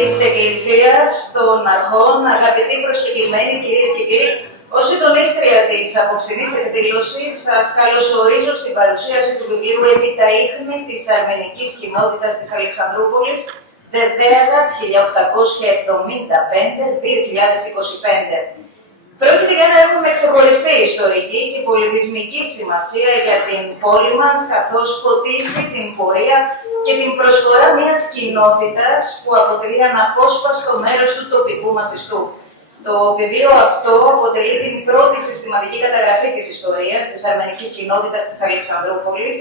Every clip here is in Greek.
της Εκκλησίας των Αρχών, αγαπητοί προσκεκλημένοι, κυρίες και κύριοι, ως συντονίστρια της απόψινής εκδήλωσης, σας καλωσορίζω στην παρουσίαση του βιβλίου «Επί τα ίχνη της αρμενικής κοινότητας της Αλεξανδρούπολης, Δεδέαγατς 1875-2025». Πρόκειται για ένα έργο με ξεχωριστή ιστορική και πολιτισμική σημασία για την πόλη μας, καθώς φωτίζει την πορεία και την προσφορά μιας κοινότητας που αποτελεί αναπόσπαστο μέρος του τοπικού μας ιστού. Το βιβλίο αυτό αποτελεί την πρώτη συστηματική καταγραφή της ιστορίας της αρμενικής κοινότητας της Αλεξανδρούπολης,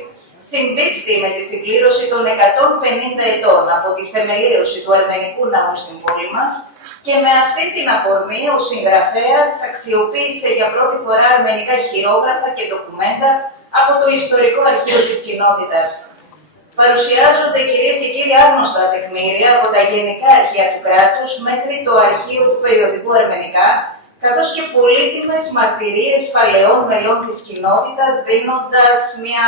συμπίπτει με τη συμπλήρωση των 150 ετών από τη θεμελίωση του αρμενικού ναού στην πόλη μας και με αυτή την αφορμή ο συγγραφέας αξιοποίησε για πρώτη φορά αρμενικά χειρόγραφα και ντοκουμέντα από το ιστορικό αρχείο της κοινότητας. Παρουσιάζονται, κυρίες και κύριοι, άγνωστα τεκμήρια από τα γενικά αρχεία του κράτους μέχρι το αρχείο του περιοδικού Αρμενικά, καθώς και πολύτιμες μαρτυρίες παλαιών μελών της κοινότητας, δίνοντας μια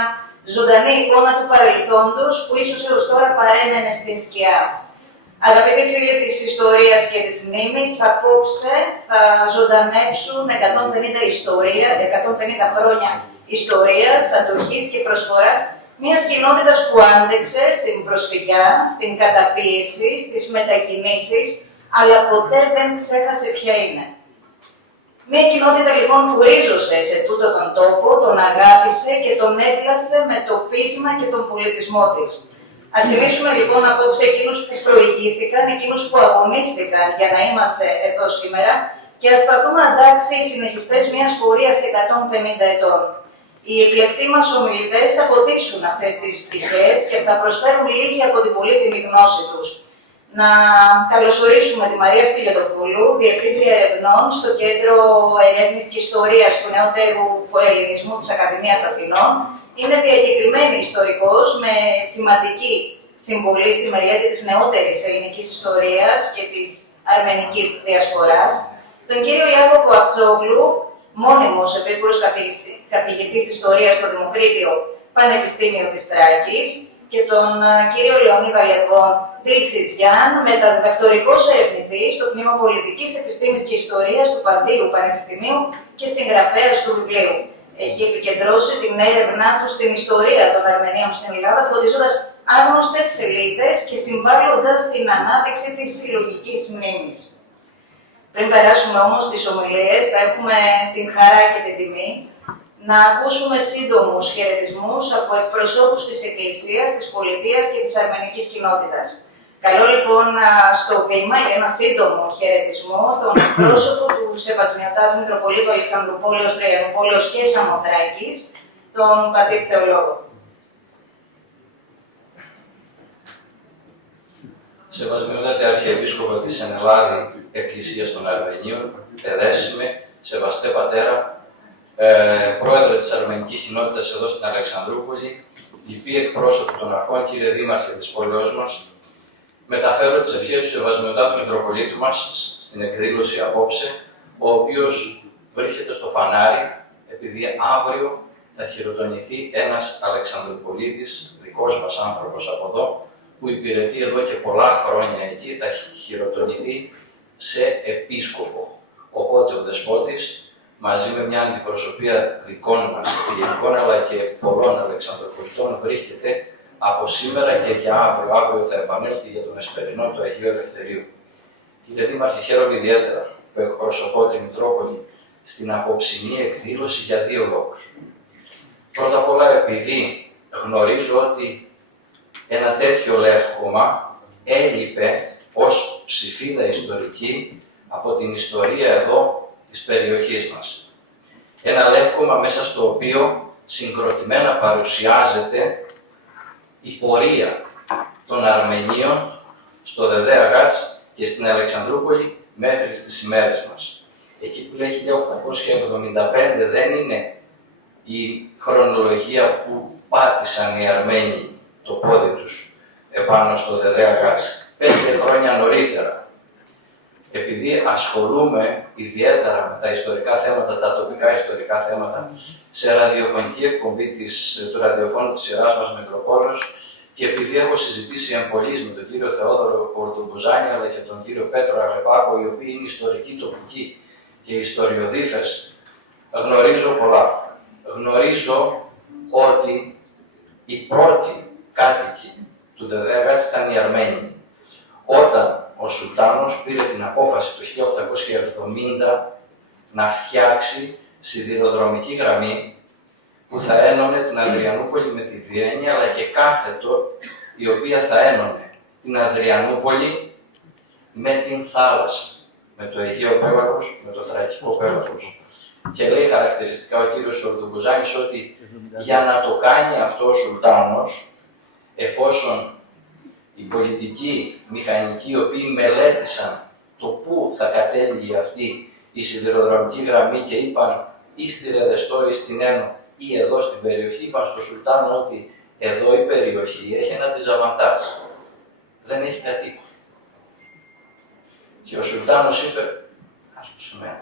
ζωντανή εικόνα του παρελθόντος που ίσως έως τώρα παρέμενε στην σκιά. Αγαπητοί φίλοι της ιστορίας και της μνήμης, απόψε θα ζωντανέψουν 150 χρόνια ιστορίας, αντοχής και προσφοράς μιας κοινότητας που άντεξε στην προσφυγιά, στην καταπίεση, στις μετακινήσεις, αλλά ποτέ δεν ξέχασε ποια είναι. Μια κοινότητα λοιπόν που ρίζωσε σε τούτο τον τόπο, τον αγάπησε και τον έπλασε με το πείσμα και τον πολιτισμό της. Ας τιμήσουμε λοιπόν απόψε εκείνους που προηγήθηκαν, εκείνους που αγωνίστηκαν για να είμαστε εδώ σήμερα και ας σταθούμε αντάξει οι συνεχιστές μιας πορείας 150 ετών. Οι εκλεκτοί μας ομιλητές θα φωτίσουν αυτές τις πτυχές και θα προσφέρουν λίγη από την πολύτιμη γνώση τους. Να καλωσορίσουμε τη Μαρία Σπηλιοτοπούλου, Διευθύντρια Ερευνών στο Κέντρο Ερεύνης και Ιστορίας του Νεότερου Ελληνισμού της Ακαδημίας Αθηνών. Είναι διακεκριμένη ιστορικός με σημαντική συμβολή στη μελέτη της νεότερης ελληνικής ιστορίας και της αρμενικής διασποράς. Τον κύριο Ιάκωβο Ακτζόγλου, μόνιμος επίκουρος καθηγητής ιστορίας στο Δημοκρίτιο Πανεπιστήμιο της Τράκης, και τον κύριο Λεωνίδα Λεβόν Ντίλσης-Γιάν, μεταδιδακτορικός ερευνητής στο Τμήμα Πολιτικής Επιστήμης και Ιστορίας του Παντίου Πανεπιστημίου και συγγραφέας του βιβλίου. Έχει επικεντρώσει την έρευνά του στην ιστορία των Αρμενίων στην Ελλάδα, φωτίζοντας άγνωστες σελίδες και συμβάλλοντας στην ανάδειξη της συλλογικής μνήμης. Πριν περάσουμε όμως στις ομιλίες, θα έχουμε την χαρά και την τιμή να ακούσουμε σύντομους χαιρετισμούς από εκπροσώπους της Εκκλησίας, της Πολιτείας και της αρμενικής κοινότητας. Καλώ λοιπόν στο βήμα για ένα σύντομο χαιρετισμό τον εκπρόσωπο του Σεβασμιωτάτου Μητροπολίτου Αλεξανδρουπόλεως, Τραϊανουπόλεως και Σαμοθράκης, τον πατήρ Θεολόγο. Σεβασμιότατε Αρχιεπίσκοπε της Ενελλάδη Εκκλησίας των Αρμενίων, εδέσιμε, σεβαστέ πατέρα, πρόεδρε της αρμενικής κοινότητας εδώ στην Αλεξανδρούπολη, λοιποί εκπρόσωποι των αρχών, κύριε Δήμαρχε της πόλεως μας, μεταφέρω τις ευχές του Σεβασμιωτάτου Μητροπολίτου μας στην εκδήλωση απόψε, ο οποίος βρίσκεται στο φανάρι, επειδή αύριο θα χειροτονηθεί ένας Αλεξανδρουπολίτης, δικός μας άνθρωπος από εδώ, που υπηρετεί εδώ και πολλά χρόνια εκεί, θα χειροτονηθεί σε επίσκοπο. Οπότε ο Δεσπότης, μαζί με μια αντιπροσωπεία δικών μας εκλογικών αλλά και πολλών Αλεξανδροπολιτών, βρίσκεται από σήμερα και για αύριο. Αύριο θα επανέλθει για τον Εσπερινό του Αγίου Ελευθερίου. Κύριε Δήμαρχε, χαίρομαι ιδιαίτερα που εκπροσωπώ τη Μητρόπολη στην απόψινή εκδήλωση για δύο λόγους. Πρώτα απ' όλα, επειδή γνωρίζω ότι ένα τέτοιο λεύκομα έλειπε ως ψηφίδα ιστορική από την ιστορία εδώ της περιοχής μας. Ένα λεύκομα μέσα στο οποίο συγκροτημένα παρουσιάζεται η πορεία των Αρμενίων στο Δεδέαγατς και στην Αλεξανδρούπολη μέχρι στις ημέρες μας. Εκεί που λέει 1875 δεν είναι η χρονολογία που πάτησαν οι Αρμένοι το πόδι τους επάνω στο Δεδέαγατς 5 χρόνια νωρίτερα. Επειδή ασχολούμαι ιδιαίτερα με τα ιστορικά θέματα, τα τοπικά ιστορικά θέματα, σε ραδιοφωνική εκπομπή του ραδιοφώνου της Ιεράς μας Μητροπόλεως Και επειδή έχω συζητήσει εμπολής με τον κύριο Θεόδωρο Πορτογκοζάνη αλλά και τον κύριο Πέτρο Αγλεπάκο, οι οποίοι είναι ιστορικοί τοπικοί και ιστοριοδίφες, γνωρίζω πολλά. Γνωρίζω ότι οι πρώτοι κάτοικοι του Δεδέγατς ήταν οι Αρμένοι. Όταν ο Σουλτάνος πήρε την απόφαση το 1870 να φτιάξει σιδηροδρομική γραμμή που θα ένωνε την Αδριανούπολη με τη Βιέννη, αλλά και κάθετο, η οποία θα ένωνε την Αδριανούπολη με την θάλασσα, με το Αιγαίο Πέλαγος, με το Θρακικό Πέλαγος. Και λέει χαρακτηριστικά ο κύριος Ορδογκοζάνης ότι για να το κάνει αυτό ο Σουλτάνος, εφόσον οι πολιτικοί μηχανικοί οι οποίοι μελέτησαν το πού θα κατέληγε αυτή η σιδηροδρομική γραμμή και είπαν ή στη Ρεδεστό ή στην Ένω ή εδώ στην περιοχή, είπαν στο Σουλτάνο ότι εδώ η περιοχή έχει ένα διζαβαντάζ. Δεν έχει κατοίκους. Και ο Σουλτάνος είπε, ας το σημαίνει.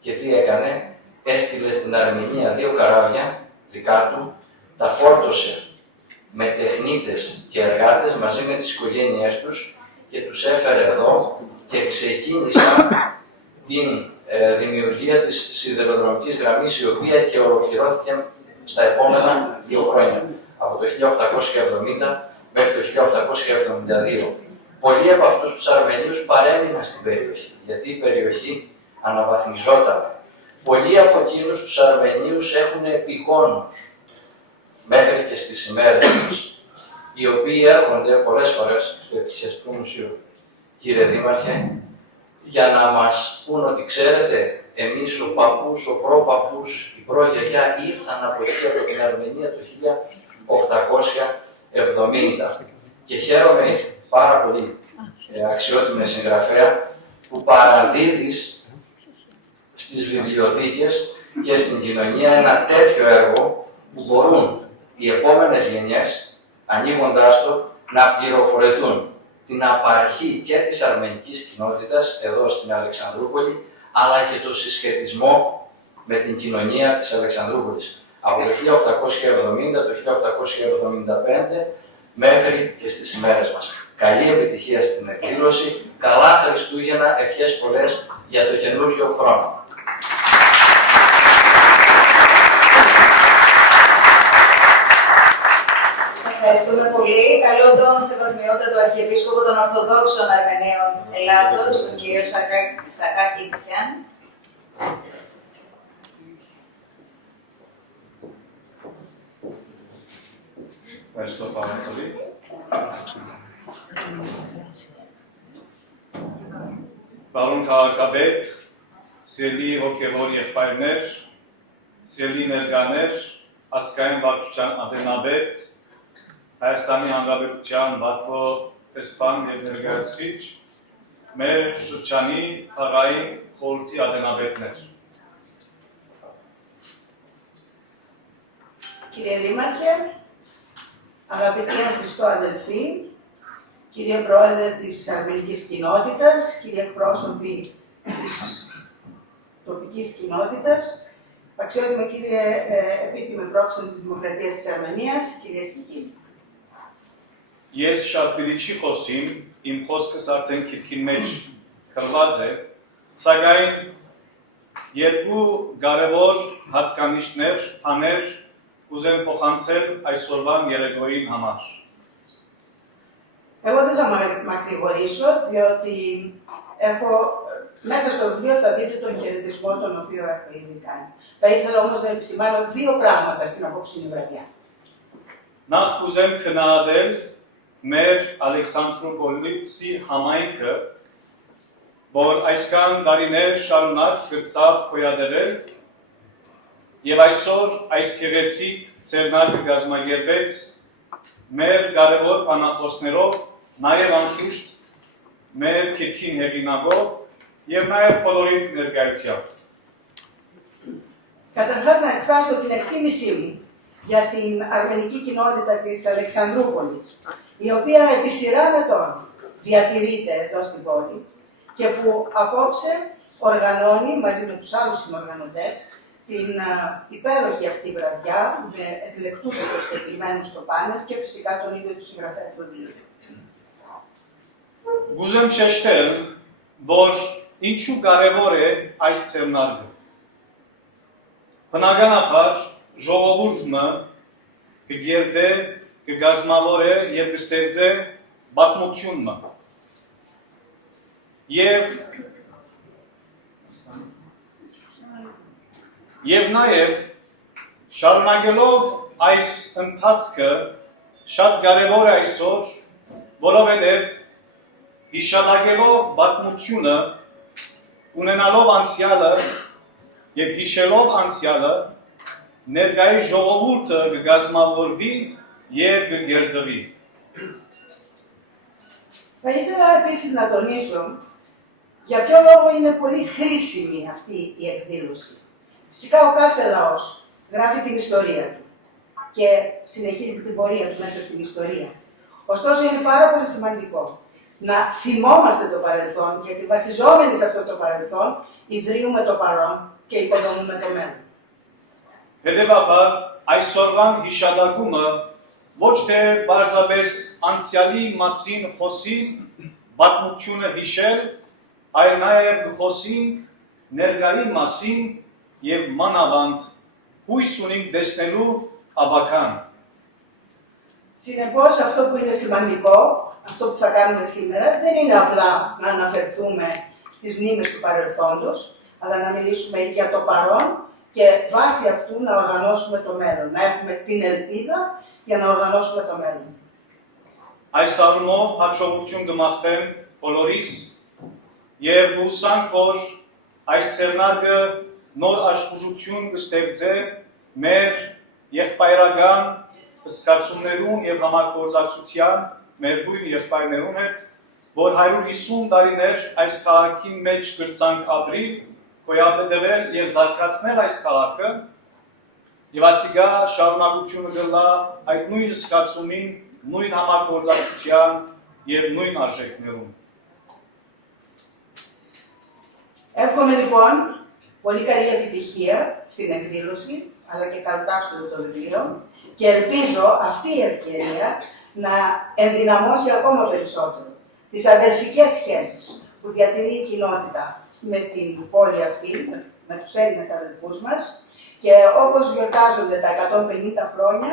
Και τι έκανε, έστειλε στην Αρμενία 2 καράβια δικά του, τα φόρτωσε με τεχνίτες και εργάτες μαζί με τις οικογένειές τους και τους έφερε εδώ και ξεκίνησαν την δημιουργία της σιδηροδρομικής γραμμής, η οποία και ολοκληρώθηκε στα επόμενα 2 χρόνια, από το 1870 μέχρι το 1872. Πολλοί από αυτούς τους Αρμενίους παρέμειναν στην περιοχή, γιατί η περιοχή αναβαθμιζόταν. Πολλοί από εκείνους τους Αρμενίους έχουν επιγόνους μέχρι και στις ημέρες μας, οι οποίοι έρχονται πολλές φορές στο Εκκλησιαστικό Μουσείο, κύριε Δήμαρχε, για να μας πούν ότι ξέρετε, εμείς ο παππούς, ο προπαππούς, η προγιαγιά ήρθαν από εκεί από την Αρμενία το 1870. Και χαίρομαι πάρα πολύ, αξιότιμη συγγραφέα, που παραδίδεις στις βιβλιοθήκες και στην κοινωνία ένα τέτοιο έργο που μπορούν οι επόμενες γενιές, ανοίγοντάς το, να πληροφορηθούν την απαρχή και της αρμενικής κοινότητας εδώ στην Αλεξανδρούπολη, αλλά και το συσχετισμό με την κοινωνία της Αλεξανδρούπολης από το 1870, το 1875 μέχρι και στις ημέρες μας. Καλή επιτυχία στην εκδήλωση, καλά Χριστούγεννα, ευχές πολλές για το καινούριο χρόνο. Ευχαριστούμε πολύ. Καλώ τον Σεβασμιότατο Αρχιεπίσκοπο των Ορθοδόξων Αρμενίων Ελλάδος, τον κύριο Σαχάκη Τσιάν. Ευχαριστώ πάρα πολύ. Պարոն քաղաքապետ, սիրելի հոգևոր եղբայրներ, սիրելի ներկաներ, ազգային վարչության ատենաբեդ, Հայաստանի Հանրապետության Բաթո տեսփան եւ ներկայացուցիչ, մեր շրջանի խաղային խորհրդի ատենաբեդներ։ Κύριε Δήμαρχε, αγαπητοί εν Χριστώ αδελφοί, κύριε Πρόεδρε της Αρμενικής Κοινότητας, κύριε εκπρόσωποι της τοπικής κοινότητας, αξιότιμο κύριε επίτιμε πρόξενο της Δημοκρατίας της Αρμενίας, κυρίες και κύριοι. Ես շատ պիտի չի խոսիմ, իմ խոսքս արդեն քիրքին մեջ քրված է, սակայն երկու կարևոր հատկանիշներ, բաներ ուզեմ փոխանցել այսօրվան երեկոյին համար։ Εγώ δεν θα μακρηγορήσω, διότι μέσα στο βιβλίο θα δείτε τον χαιρετισμό τον οποίο έχω ήδη κάνει. Θα ήθελα όμως να επισημάνω 2 πράγματα στην απόψινή βραδιά. Նախ ուզեմ քննադատել մեր Ալեքսանդրոպոլիսի համայնքը, որ այսքան տարիներ շարունակ կրծավ գոյատևել եւ այսօր այս գեղեցիկ ծերնակը գազմագերբեց մեր կարևոր բանախոսներով, նաեւ անշուշտ մեր քիրքին հեղինակով եւ նաեւ բոլորի ներկայությամբ։ Καταρχάς να εκφράσω την εκτίμησή μου για την αρμενική κοινότητα της Αλεξανδρούπολης, η οποία επί σειρά ετών διατηρείται εδώ στην πόλη και που απόψε οργανώνει μαζί με τους άλλους συνοργανωτές την υπέροχη αυτή βραδιά με εκλεκτούς προσκεκλημένους στο πάνελ και φυσικά τον ίδιο του συγγραφέα του βιβλίου. Գուզեմ շեշտել, որ ինչու կարևոր է այս սեմնարկը։ Բնականաբար ժողովուրդը կգերտե, կգազմավորե եւ կստեղծե պատմությունը։ Եվ նաև շարունակելով այս ընթացքը շատ կարևոր է այսօր, որովհետև հիշատակելով պատմությունը, ունենալով անցյալը եւ հիշելով անցյալը, ներկայի ժողովուրդը կգազմավորվի եւ կգերդվի։ Θα ήθελα επίσης να τονίσω για ποιο λόγο είναι πολύ χρήσιμη αυτή η εκδήλωση. Φυσικά ο κάθε λαός γράφει την ιστορία του και συνεχίζει την πορεία του μέσα στην ιστορία. Ωστόσο είναι πάρα πολύ σημαντικό να θυμόμαστε το παρελθόν, γιατί βασιζόμενοι σε αυτό το παρελθόν ιδρύουμε το παρόν και οικοδομούμε το μέλλον. Հետևաբար այսօրվան հիշատակումը ոչ թե բարձրապես անցյալի մասին խոսի, պատմությունը հիշել, այլ նաև խոսենք ներկայի մասին եւ մանավանդ հույս ունենք տեսնելու աբական։ Συνεπώς, αυτό που είναι σημαντικό, αυτό που θα κάνουμε σήμερα, δεν είναι απλά να αναφερθούμε στις μνήμες του παρελθόντος, αλλά να μιλήσουμε για το παρόν και βάσει αυτού να οργανώσουμε το μέλλον, να έχουμε την ελπίδα για να οργανώσουμε το μέλλον. Այս առումով հաջողություն կմաղթեմ բոլորիս եւ հուսանք, որ այս ցերնարկը նոր աշխուժություն կստեղծե մեր եղբայրական զգացումներուն եւ համագործակցության մեր բույն եղբայրներուն հետ, որ 150 տարիներ այս քաղաքի մեջ գրծանք ապրի, գոյապետվել եւ զարգացնել այս քաղաքը եւ ասիգա շարունակությունը կլա այդ նույն զգացումին, նույն համագործակցության եւ νույն արժեքներուն։ Εύχομαι λοιπόν πολύ καλή επιτυχία στην εκδήλωση, αλλά και καλοτάξτε το βιβλίο και ελπίζω αυτή η ευκαιρία να ενδυναμώσει ακόμα περισσότερο τις αδελφικές σχέσεις που διατηρεί η κοινότητα με την πόλη αυτή, με τους Έλληνες αδελφούς μας και όπως γιορτάζονται τα 150 χρόνια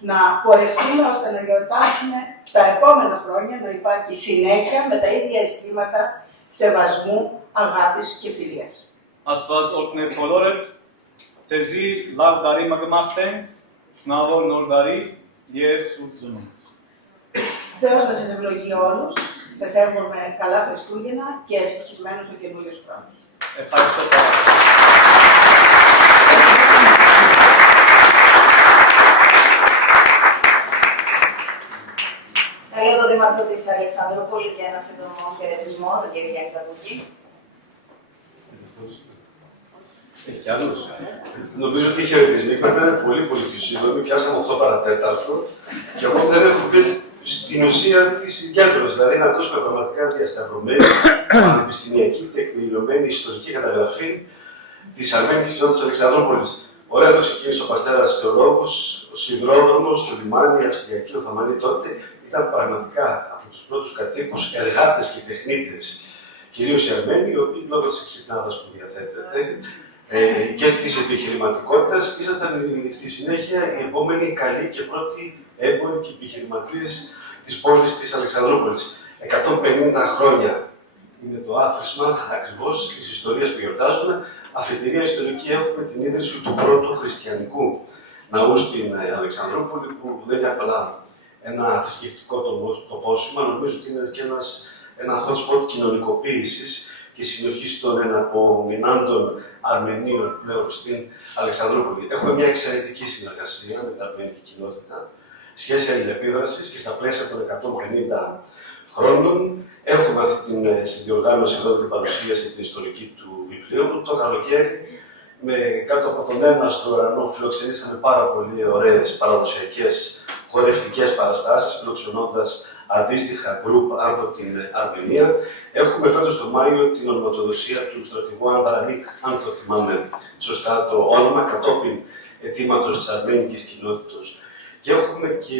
να πορευτούμε ώστε να γιορτάσουμε τα επόμενα χρόνια, να υπάρχει συνέχεια με τα ίδια αισθήματα σεβασμού, αγάπης και φιλίας. Աստված օգնե բոլորդ, ցեզի լավ տարի մգմախտեն, շնորհավոր նոր տարի եւ սուրբ ծնունդ։ Θεός να σας ευλογεί όλους, σας εύχομαι καλά Χριστούγεννα και ευτυχισμένους ο καινούριος χρόνος. Ευχαριστώ πάρα πολύ. Καλώ τον Δήμαρχο της Αλεξανδρούπολης για ένα σύντομο χαιρετισμό, τον κύριο Γιάννη Τσακούκη. Έχει κι άλλους. Νομίζω ότι οι χαιρετισμοί πρέπει να είναι πολύ πιο σύντομοι. Πιάσαμε 8 παρατέταρτο και εγώ δεν έχω πει στην ουσία τη συγκέντρωση. Δηλαδή να ακούσουμε πραγματικά διασταυρωμένη, πανεπιστημιακή, τεκμηριωμένη ιστορική καταγραφή τη αρμένικης κοινότητας της Αλεξανδρούπολης. Ωραία το ξεκίνησε ο πατέρας θεολόγος, ο σιδηρόδρομος, το λιμάνι, η Αυστριακή Οθωμανή τότε ήταν πραγματικά από τους πρώτους κατοίκους εργάτες και τεχνίτες. Κυρίως οι Αρμένοι, οι οποίοι λόγω της εξυπνάδας που διαθέτεται και της επιχειρηματικότητας ήσασταν στη συνέχεια οι επόμενοι καλοί και πρώτοι έμποροι και επιχειρηματίες της πόλης της Αλεξανδρούπολης. 150 χρόνια είναι το άθροισμα ακριβώς της ιστορίας που γιορτάζουμε. Αφετηρία ιστορική έχουμε την ίδρυση του πρώτου χριστιανικού ναού στην Αλεξανδρούπολη, που δεν είναι απλά ένα θρησκευτικό τοπόσημα, νομίζω ότι είναι και ένα hot spot κοινωνικοποίησης και συνοχής των εναπομεινάντων Αρμενίων πλέον στην Αλεξανδρούπολη. Έχουμε μια εξαιρετική συνεργασία με την αρμενική κοινότητα, σχέση αλληλεπίδρασης και στα πλαίσια των 150 χρόνων έχουμε αυτή την συνδιοργάνωση εδώ, την παρουσίαση την ιστορική του βιβλίου. Το καλοκαίρι, κάτω από τον έναστο ουρανό, φιλοξενήσαμε πάρα πολύ ωραίες παραδοσιακές χορευτικές παραστάσεις, φιλοξενώντας αντίστοιχα γκρουπ από την Αρμενία. Έχουμε φέτος το Μάιο την ονοματοδοσία του στρατηγού Ανδρανίκ, αν το θυμάμαι σωστά το όνομα, κατόπιν αιτήματος της αρμένικης κοινότητας. Και έχουμε και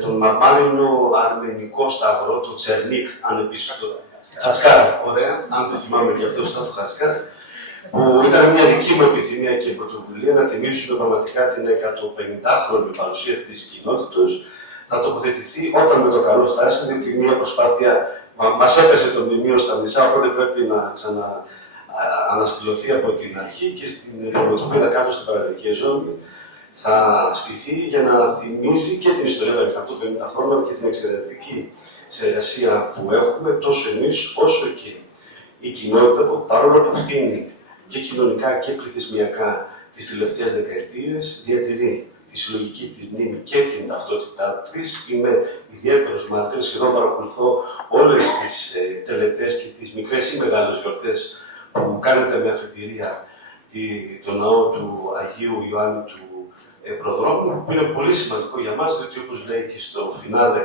τον μαύρινο αρμενικό σταυρό, το Τσερνίκ, αν επίσης το Χατσκάρ, ωραία, αν το θυμάμαι και αυτό σωστά το Χατσκάρ, που ήταν μια δική μου επιθυμία και πρωτοβουλία να τιμήσουμε πραγματικά την 150χρονη παρουσία της κοινότητας. Θα τοποθετηθεί όταν με το καλό φτάσει, διότι μια προσπάθεια μας έπεσε το μνημείο στα μισά, οπότε πρέπει να αναστηλωθεί από την αρχή και στην Ερμοτοπίδα κάτω στην παραλιακή ζώνη θα στηθεί για να θυμίσει και την ιστορία των 150 χρόνων και την εξαιρετική συνεργασία που έχουμε τόσο εμείς όσο και η κοινότητα που παρόλο που φτύνει και κοινωνικά και πληθυσμιακά τις τελευταίες δεκαετίες, διατηρεί τη συλλογική της μνήμη και την ταυτότητά της. Είμαι ιδιαίτερος μάρτυρας, σχεδόν παρακολουθώ όλες τις τελετές και τις μικρές ή μεγάλες γιορτές που κάνετε με αφετηρία το ναό του Αγίου Ιωάννη του Προδρόμου, που είναι πολύ σημαντικό για μας, διότι όπως λέει και στο φινάλε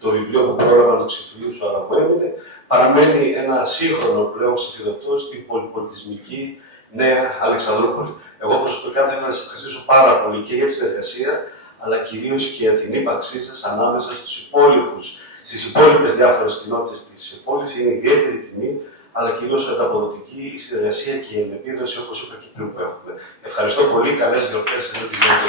το βιβλίο που πρόλαβα να το ξεφυλίσω, αλλά που έμεινε, παραμένει ένα σύγχρονο πλέον ξεφυλωτό στην πολυπολιτισμική Νέα Αλεξανδρούπολη. Εγώ προσωπικά θα ήθελα να σας ευχαριστήσω πάρα πολύ και για τη συνεργασία, αλλά κυρίως και για την ύπαρξή σας ανάμεσα στις υπόλοιπες διάφορες κοινότητες της πόλης. Είναι ιδιαίτερη τιμή, αλλά κυρίως ανταποδοτική η συνεργασία και η επίδοση, όπως είπα και πριν, που έχουμε. Ευχαριστώ πολύ. Καλές γιορτές εδώ τη Γενική.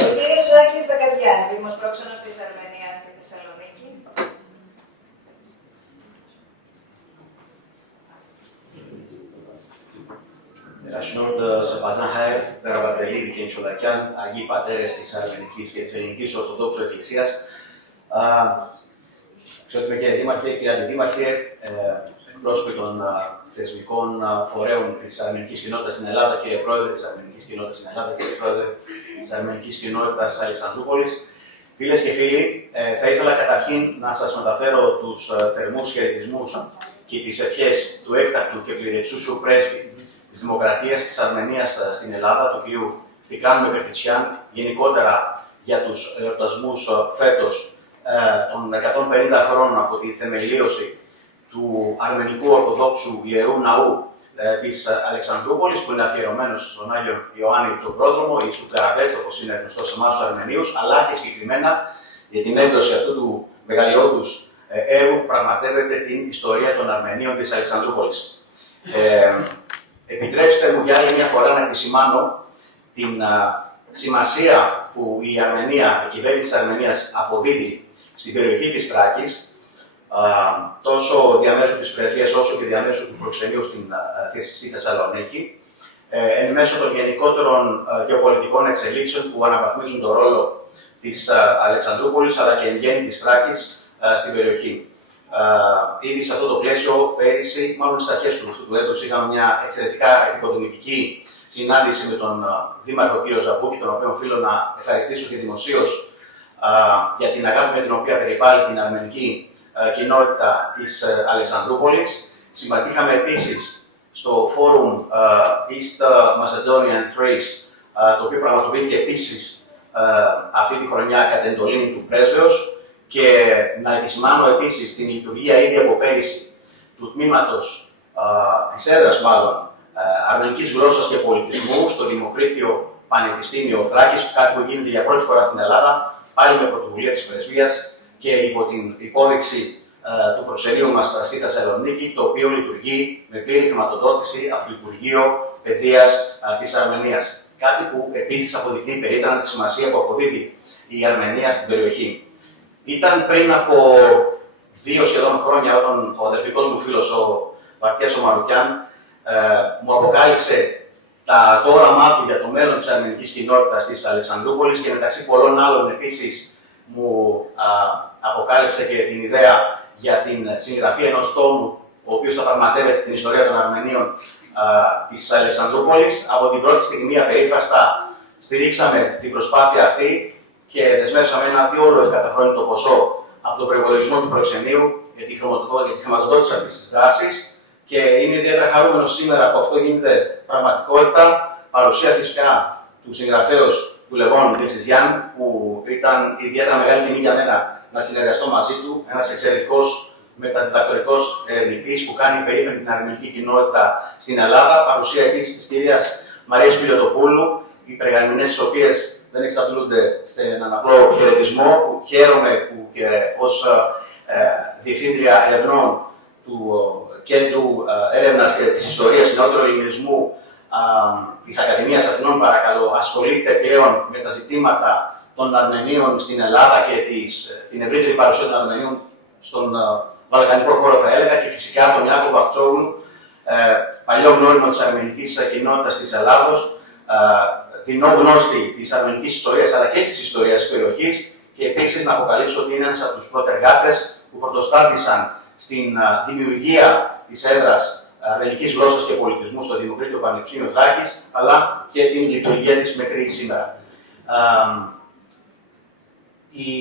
Ο κύριος Ζάκης Δακαζιάννη, Δήμος Πρόξενος της Αρμενίας στη Θεσσαλονίκη. Ρασνόρντ Σαπαζάχαερ, Περαβατελίδη και Μητσοτακιάν, Αγίοι Πατέρες της Αρμενικής και της Ελληνικής Ορθοδόξου Εκκλησίας. Ξέρετε, κύριε Δήμαρχε, κύριε Αντιδήμαρχε, εκπρόσωποι των θεσμικών φορέων της Αρμενικής Κοινότητας στην Ελλάδα, κύριε Πρόεδρε της Αρμενικής Κοινότητας στην Ελλάδα, κύριε Πρόεδρε της Αρμενικής Κοινότητας της Αλεξανδρούπολης. Φίλες και φίλοι, θα ήθελα καταρχήν να σας μεταφέρω τους θερμούς χαιρετισμούς και τις ευχές του έκτακτου και πληρετσούσου πρέσβη της Δημοκρατίας της Αρμενίας στην Ελλάδα, του κ. Τικράν Μεκρεπιτσιάν, γενικότερα για τους εορτασμούς φέτος των 150 χρόνων από τη θεμελίωση του Αρμενικού Ορθοδόξου Ιερού Ναού της Αλεξανδρούπολης, που είναι αφιερωμένος στον Άγιο Ιωάννη τον Πρόδρομο, ή Ιησού Καραπέτο, όπως είναι γνωστό σε εμάς τους Αρμενίους, αλλά και συγκεκριμένα για την έκδοση αυτού του μεγαλειώδους έργου που πραγματεύεται την ιστορία των Αρμενίων της Αλεξανδρούπολης. Επιτρέψτε μου για άλλη μια φορά να επισημάνω την σημασία που η Αρμενία, η κυβέρνηση της Αρμενίας αποδίδει στην περιοχή της Θράκης, τόσο διαμέσου της πρεσβείας όσο και διαμέσου του προξενείου στη Θεσσαλονίκη, εν μέσω των γενικότερων γεωπολιτικών εξελίξεων που αναβαθμίζουν τον ρόλο της Αλεξανδρούπολης αλλά και εν γέννη της Θράκης στην περιοχή. Ήδη σε αυτό το πλαίσιο, πέρυσι, μάλλον στις αρχές του έτους, είχαμε μια εξαιρετικά επικοδομητική συνάντηση με τον Δήμαρχο κ. Ζαμπούκη, τον οποίο οφείλω να ευχαριστήσω και δημοσίως για την αγάπη με την οποία περιπάλλει την αρμενική κοινότητα της Αλεξανδρούπολης. Συμμετείχαμε επίσης στο Forum East Macedonian Thrace, το οποίο πραγματοποιήθηκε επίσης αυτή τη χρονιά κατά εντολή του πρέσβεως. Και να επισημάνω επίσης την λειτουργία ήδη από πέρυσι του τμήματος της έδρας, μάλλον, αρμενικής γλώσσας και πολιτισμού στο Δημοκρίτιο Πανεπιστήμιο Θράκης, κάτι που γίνεται για πρώτη φορά στην Ελλάδα, πάλι με πρωτοβουλία της Πρεσβείας και υπό την υπόδειξη του προξενείου μας στη Θεσσαλονίκη, το οποίο λειτουργεί με πλήρη χρηματοδότηση από το Υπουργείο Παιδείας της Αρμενίας. Κάτι που επίσης αποδεικνύει περίτρανα τη σημασία που αποδίδει η Αρμενία στην περιοχή. Ήταν πριν από 2 σχεδόν χρόνια, όταν ο αδερφικός μου φίλος, ο Βαρτιάς ο Μαρουκιάν, μου αποκάλυψε το όραμά του για το μέλλον της αρμενικής κοινότητας της Αλεξανδρούπολης και μεταξύ πολλών άλλων επίσης μου αποκάλυψε και την ιδέα για την συγγραφή ενός τόμου, ο οποίος θα πραγματεύεται την ιστορία των Αρμενίων της Αλεξανδρούπολης. Από την πρώτη στιγμή απερίφραστα στηρίξαμε την προσπάθεια αυτή και δεσμεύσαμε ένα διόλου ευκαταφρόνητο ποσό από τον προϋπολογισμό του προξενείου για τη χρηματοδότηση αυτής της δράσης. Και είμαι ιδιαίτερα χαρούμενος σήμερα που αυτό γίνεται πραγματικότητα, παρουσία φυσικά του συγγραφέως του Λεβόν Δεσιζιάν, που ήταν ιδιαίτερα μεγάλη τιμή για μένα να συνεργαστώ μαζί του, ένας εξαιρετικός μεταδιδακτορικός ερευνητής που κάνει περήφανη την αρμενική κοινότητα στην Ελλάδα. Παρουσία επίσης της κυρίας Μαρίας Πιλιοτοπούλου, οι περιγραμμινές της οποίες δεν εξαντλούνται σε έναν απλό χαιρετισμό, που χαίρομαι που και ως Διευθύντρια Ερευνών του Κέντρου Έρευνας και της Ιστορίας Νεότερου Ελληνισμού της Ακαδημίας Αθηνών, παρακαλώ, ασχολείται πλέον με τα ζητήματα των Αρμενίων στην Ελλάδα και την ευρύτερη παρουσία των Αρμενίων στον βαλκανικό χώρο, θα έλεγα, και φυσικά τον Ιάκωβο Ακτσόγλου, παλιό γνώριμο της αρμενικής κοινότητας της Ελλάδος, δεινόγνωστη της αρμενικής ιστορίας αλλά και της ιστορίας της περιοχής, και επίσης να αποκαλύψω ότι είναι ένας από τους πρωτεργάτες που πρωτοστάτησαν στην δημιουργία της έδρας αρμενικής γλώσσας και πολιτισμού στο Δημοκρίτιο Πανεπιστήμιο Θράκης, αλλά και την λειτουργία της μέχρι σήμερα. Η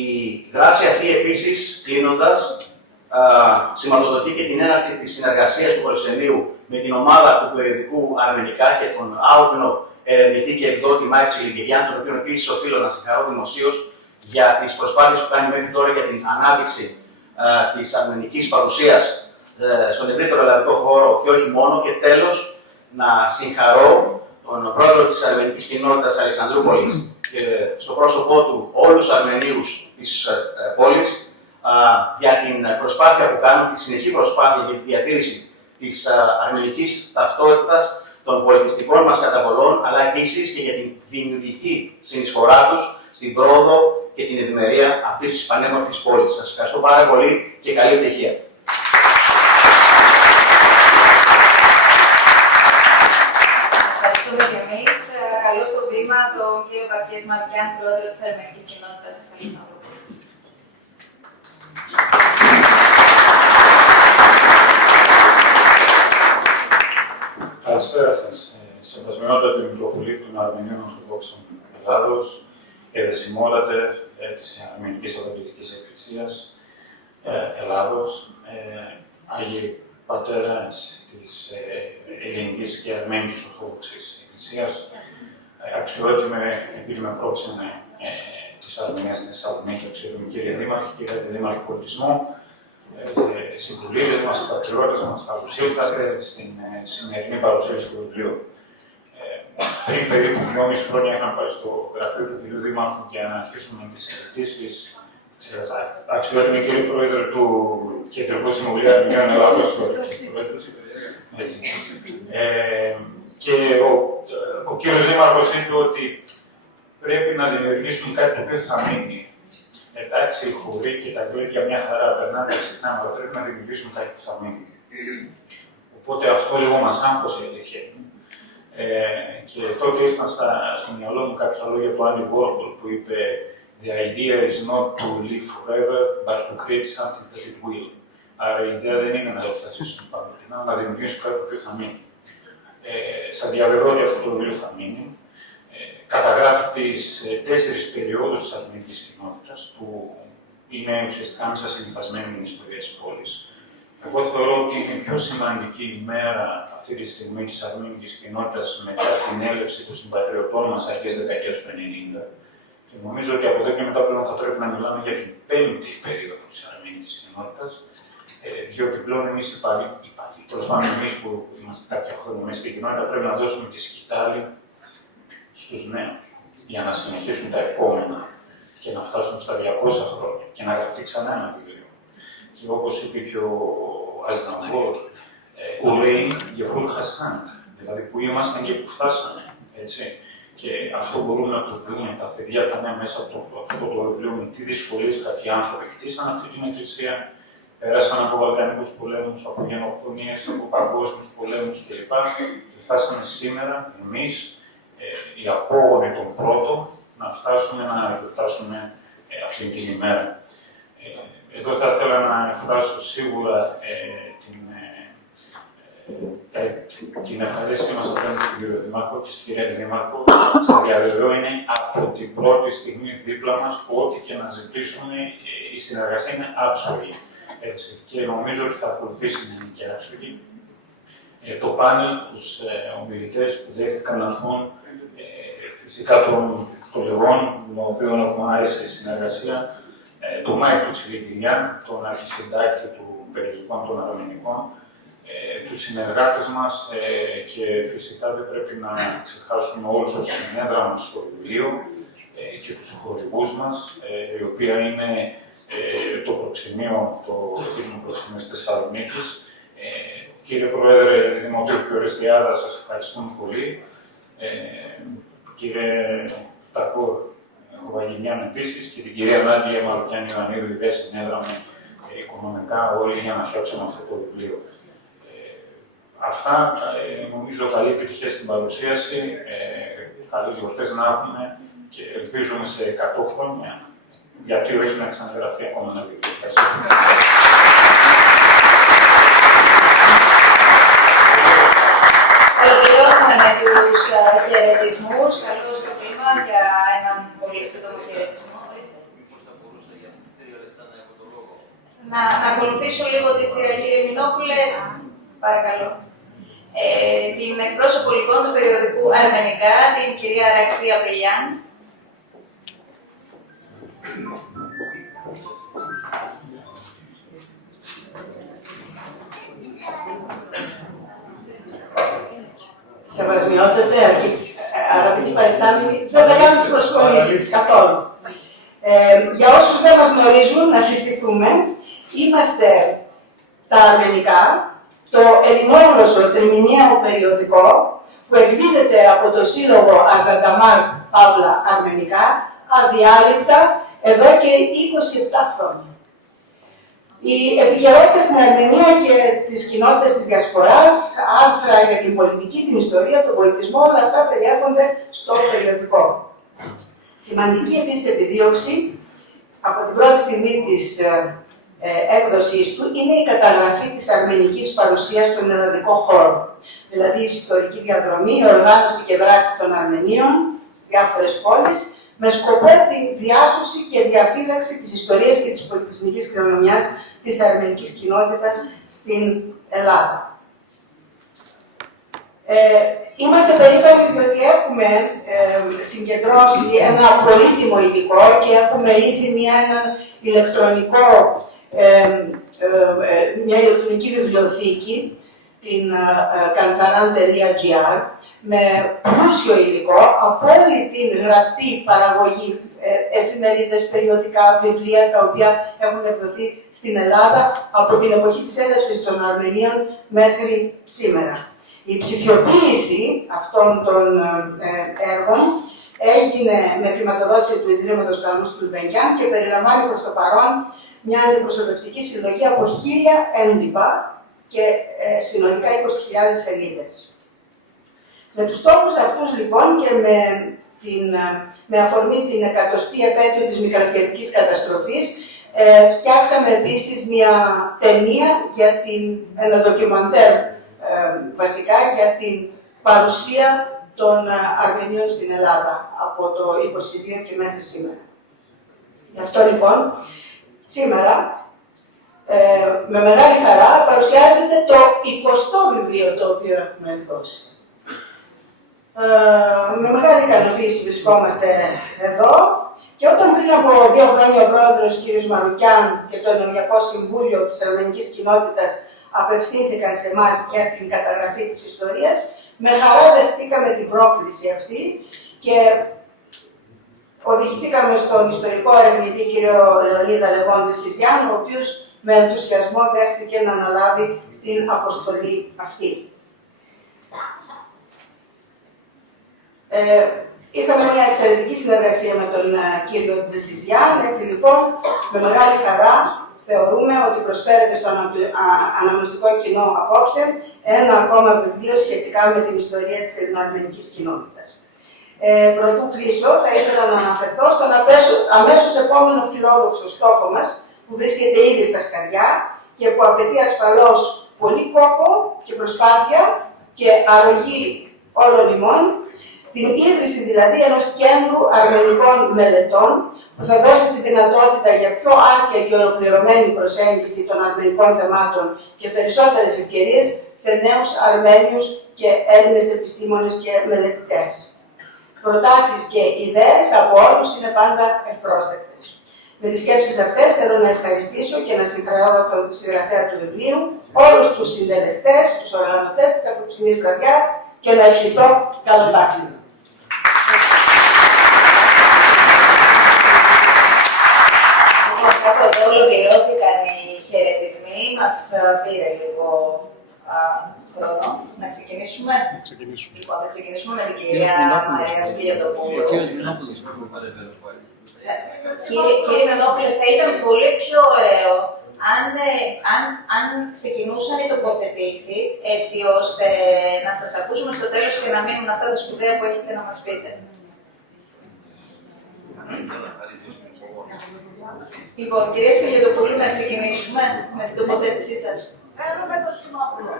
δράση αυτή επίσης, κλείνοντας, σηματοδοτεί και την έναρξη της συνεργασίας του προξενείου με την ομάδα του περιοδικού Αρμενικά και τον άοπνο ερευνητή και εκδότη Μάικ Τσιλιγκεγιάν, τον οποίο επίσης οφείλω να συγχαρώ δημοσίως για τις προσπάθειες που κάνει μέχρι τώρα για την ανάδειξη της αρμενικής παρουσίας στον ευρύτερο ελλαδικό χώρο και όχι μόνο. Και τέλος, να συγχαρώ τον πρόεδρο της αρμενικής κοινότητας Αλεξανδρούπολης και στο πρόσωπό του όλους τους Αρμενίους της πόλης για την προσπάθεια που κάνουν, τη συνεχή προσπάθεια για τη διατήρηση της αρμενικής ταυτότητας, των πολιτιστικών μας καταβολών, αλλά επίσης και για την δημιουργική συνεισφορά τους στην πρόοδο και την ευημερία αυτής της πανέμορφης πόλης. Σας ευχαριστώ πάρα πολύ και καλή επιτυχία. Ευχαριστούμε και εμείς. Καλώ στο βήμα τον κύριο Παπιές Μαρκιάν, πρόεδρο της Αρμενικής Κοινότητας της Αλεξανδρούπολης. Καλησπέρα σας. Σεβασμιότατη Μητροπολίτη των Αρμενίων Ορθοδόξων Ελλάδος, ερεσιμότατε της Αρμενικής Ορθοδοξικής Εκκλησίας Ελλάδος, Άγιοι Πατέρας της Ελληνικής και Αρμένης Ορθόδοξης Εκκλησίας, αξιότιμε επίσημα πρόξενε της Αρμενίας και της Θεσσαλονίκη, αξιότιμη κύριε Δήμαρχη, κύριε Δήμαρχη Πολιτισμού, συμπολίτες μας, πατριώτες μας, καλώς ήρθατε στην σημερινή παρουσίαση του βιβλίου. Πριν περίπου 2,5 χρόνια είχαμε πάει στο γραφείο του κ. Δήμαρχου για να αρχίσουμε τις συζητήσεις. Αξιότιμη κύριε Πρόεδρε του Κεντρικού Συμβουλίου Αρμενίων Ελλάδος, και ο κύριος Δήμαρχος είπε ότι πρέπει να δημιουργήσουμε κάτι το οποίο θα μείνει. Εντάξει, οι χωρί και τα γλέντια μια χαρά περνάνε συχνά, αλλά πρέπει να δημιουργήσουμε κάτι που θα μείνει. Οπότε αυτό λίγο μας άγχωσε, η αλήθεια είναι. Και τότε ήρθαν στο μυαλό μου κάποια λόγια του Andy Warhol που είπε «The idea is not to live forever, but to create something that it will». Άρα η ιδέα δεν είναι να θα ζήσουμε παντοτινά, αλλά να δημιουργήσουμε κάτι που θα μείνει. Σας διαβεβαιώ ότι αυτό το βιβλίο θα μείνει. Καταγράφει τις 4 περιόδους της αρμενικής κοινότητας, που είναι ουσιαστικά μέσα συνυφασμένη με την ιστορία της πόλης. Εγώ θεωρώ ότι είναι η πιο σημαντική ημέρα αυτή τη στιγμή της αρμενικής κοινότητας μετά την έλευση των συμπατριωτών μας αρχές δεκαετίας του 90. Και νομίζω ότι από εδώ και μετά πλέον θα πρέπει να μιλάμε για την 5η περίοδο της αρμενικής κοινότητας, διότι πλέον εμείς οι παλιοί, τέλος πάντων εμείς που είμαστε κάποια χρόνια μέσα στην κοινότητα, πρέπει να δώσουμε τη σκητάλη στους νέους για να συνεχίσουν τα επόμενα και να φτάσουν στα 200 χρόνια και να γραφτεί ξανά ένα βιβλίο. Και όπως είπε και ο Αζναμπόρ, «Ουλέιν γεφούλ χασάν», δηλαδή που ήμασταν και που φτάσαμε, έτσι. Και αυτό μπορούν να το δουν τα παιδιά τα νέα μέσα από αυτό το βιβλίο, με τι δυσκολίες κάποιοι άνθρωποι χτίσαν αυτή την εκκλησία, πέρασαν από βαλκανικούς πολέμους, από γενοκτονίες, από παγκόσμιους πολέμους κλπ. Και φτάσαμε σήμερα εμείς, οι απόγονοι των πρώτων, να φτάσουμε να γιορτάσουμε αυτή την ημέρα. Εδώ θα ήθελα να εκφράσω σίγουρα την ευχαρίστηση μας απέναντι στον κύριο Δήμαρχο και στην κυρία Δήμαρχο. Στα διαβεβαιώ είναι από την πρώτη στιγμή δίπλα μας που ό,τι και να ζητήσουμε η συνεργασία είναι άψογη. Έτσι. Και νομίζω ότι θα ακολουθήσει να είναι και άψογη. το πάνελ, τους ομιλητές που δέχτηκαν να έρθουν, φυσικά τον Λεβόν, με τον οποίο έχουμε άριστη συνεργασία, τον Μάικ του Τσιλικινιά, τον αρχισυντάκτη του περιοδικών των Αρμενικών, τους συνεργάτες μας και φυσικά δεν πρέπει να ξεχάσουμε όλους όσους συνέδραναν στο βιβλίο και τους χορηγούς μας, η οποία είναι το προξενείο, το Δήμο Προξενείο της Θεσσαλονίκης. Κύριε Πρόεδρε Δημοτικού και Ορεστιάδα, σας ευχαριστούμε πολύ. Κύριε Τακό Βαγγινιάν επίσης και την κυρία Νάντια Μαροκιάνη Ιωαννίδου, δεν συνέδραμε οικονομικά όλοι για να φτιάξουμε αυτό το βιβλίο. Αυτά, νομίζω, καλή επιτυχία στην παρουσίαση, καλές γιορτές να έχουμε και ελπίζουμε σε 100 χρόνια, γιατί όχι να ξαναγραφεί ακόμα ένα βιβλίο. Ολοκληρώνουμε με τους χαιρετισμούς. Καλώ στο κλίμα για έναν πολύ σύντομο χαιρετισμό. Να ακολουθήσω λίγο τη σειρά, κύριε Μινόπουλε. Παρακαλώ. Την εκπρόσωπο λοιπόν του περιοδικού Αρμενικά, την κυρία Ραξία Πελιάν. Σεβασμιότατε, αγαπητοί παριστάμενοι, δεν θα κάνω τις προσχωρήσεις καθόλου. Για όσους δεν μας γνωρίζουν, να συστηθούμε, είμαστε τα Αρμενικά, το ελληνόγλωσσο τριμηνιαίο περιοδικό που εκδίδεται από το Σύλλογο Αζανταμάρ Παύλα Αρμενικά, αδιάλειπτα εδώ και 27 χρόνια. Η επικαιρότητα στην Αρμενία και τις κοινότητες της Διασποράς, άρθρα για την πολιτική, την ιστορία, τον πολιτισμό, όλα αυτά περιέχονται στο περιοδικό. Σημαντική επίσης επιδίωξη από την πρώτη στιγμή της έκδοσής του είναι η καταγραφή της αρμενικής παρουσίας στον ελλαδικό χώρο. Δηλαδή η ιστορική διαδρομή, η οργάνωση και δράση των Αρμενίων στις διάφορες πόλεις, με σκοπό την διάσωση και διαφύλαξη της ιστορίας και της πολιτισμικής κληρονομιάς της αρμενικής κοινότητας στην Ελλάδα. Είμαστε περήφανοι διότι έχουμε συγκεντρώσει ένα πολύτιμο υλικό και έχουμε ήδη μια ηλεκτρονική βιβλιοθήκη, την kantsaran.gr, με πλούσιο υλικό από όλη την γραπτή παραγωγή, εφημερίδες, περιοδικά, βιβλία, τα οποία έχουν εκδοθεί στην Ελλάδα από την εποχή της έλευσης των Αρμενίων μέχρι σήμερα. Η ψηφιοποίηση αυτών των έργων έγινε με χρηματοδότηση του Ιδρύματος Κανούς του Λουβενκιάν και περιλαμβάνει προς το παρόν μια αντιπροσωπευτική συλλογή από 1000 έντυπα και συνολικά 20.000 σελίδες. Με τους στόχους αυτούς λοιπόν και με αφορμή την 100η επέτειο της Μικρασιατικής καταστροφής, φτιάξαμε επίσης μια ταινία για ένα ντοκιμαντέρ βασικά για την παρουσία των Αρμενίων στην Ελλάδα από το 1922 και μέχρι σήμερα. Γι' αυτό λοιπόν σήμερα με μεγάλη χαρά παρουσιάζεται το 20ο βιβλίο το οποίο έχουμε εκδώσει. Με μεγάλη ικανοποίηση βρισκόμαστε εδώ και όταν πριν από 2 χρόνια ο πρόεδρος κ. Μαρουκιάν και το Ενεργειακό Συμβούλιο της Αρμενικής Κοινότητας απευθύνθηκαν σε εμάς για την καταγραφή της ιστορίας, με χαρά δεχτήκαμε την πρόκληση αυτή και οδηγηθήκαμε στον ιστορικό ερευνητή κ. Λεωνίδα Λεβόν Τρισιζιάν, ο οποίος με ενθουσιασμό δέχτηκε να αναλάβει την αποστολή αυτή. Είχαμε μια εξαιρετική συνεργασία με τον κύριο Τρισιζιάν, έτσι λοιπόν με μεγάλη χαρά θεωρούμε ότι προσφέρεται στο αναγνωστικό κοινό απόψε ένα ακόμα βιβλίο σχετικά με την ιστορία της ελληνοαρμενικής κοινότητας. Προτού κλείσω, θα ήθελα να αναφερθώ στον αμέσως επόμενο φιλόδοξο στόχο μας, που βρίσκεται ήδη στα σκαριά και που απαιτεί ασφαλώς πολύ κόπο και προσπάθεια και αρρωγή όλων ημών, Την ίδρυση δηλαδή ενός κέντρου αρμενικών μελετών που θα δώσει τη δυνατότητα για πιο άρτια και ολοκληρωμένη προσέγγιση των αρμενικών θεμάτων και περισσότερες ευκαιρίες σε νέους Αρμένιους και Έλληνες επιστήμονες και μελετητές. Προτάσεις και ιδέες από όλους είναι πάντα ευπρόσδεκτες. Με τις σκέψεις αυτές θέλω να ευχαριστήσω και να συγχαρώ τον συγγραφέα του βιβλίου, όλους τους συντελεστές, τους οργανωτές της απόψινής βραδιάς και να ευχηθώ καλό τάξιμο. Από εδώ ολοκληρώθηκαν οι χαιρετισμοί. Μας πήρε λίγο χρόνο να ξεκινήσουμε. Λοιπόν, θα ξεκινήσουμε με την κυρία Μαρία Σπηλιοτοπούλου. Κύριε Μενόπουλε, θα ήταν πολύ πιο ωραίο αν ξεκινούσαν οι τοποθετήσεις, έτσι ώστε να σας ακούσουμε στο τέλος και να μείνουν αυτά τα σπουδαία που έχετε να μας πείτε. Λοιπόν, κυρία Σπηλιοτοπούλου, να ξεκινήσουμε με την τοποθέτησή σας. Κάνουμε το συνόπλο.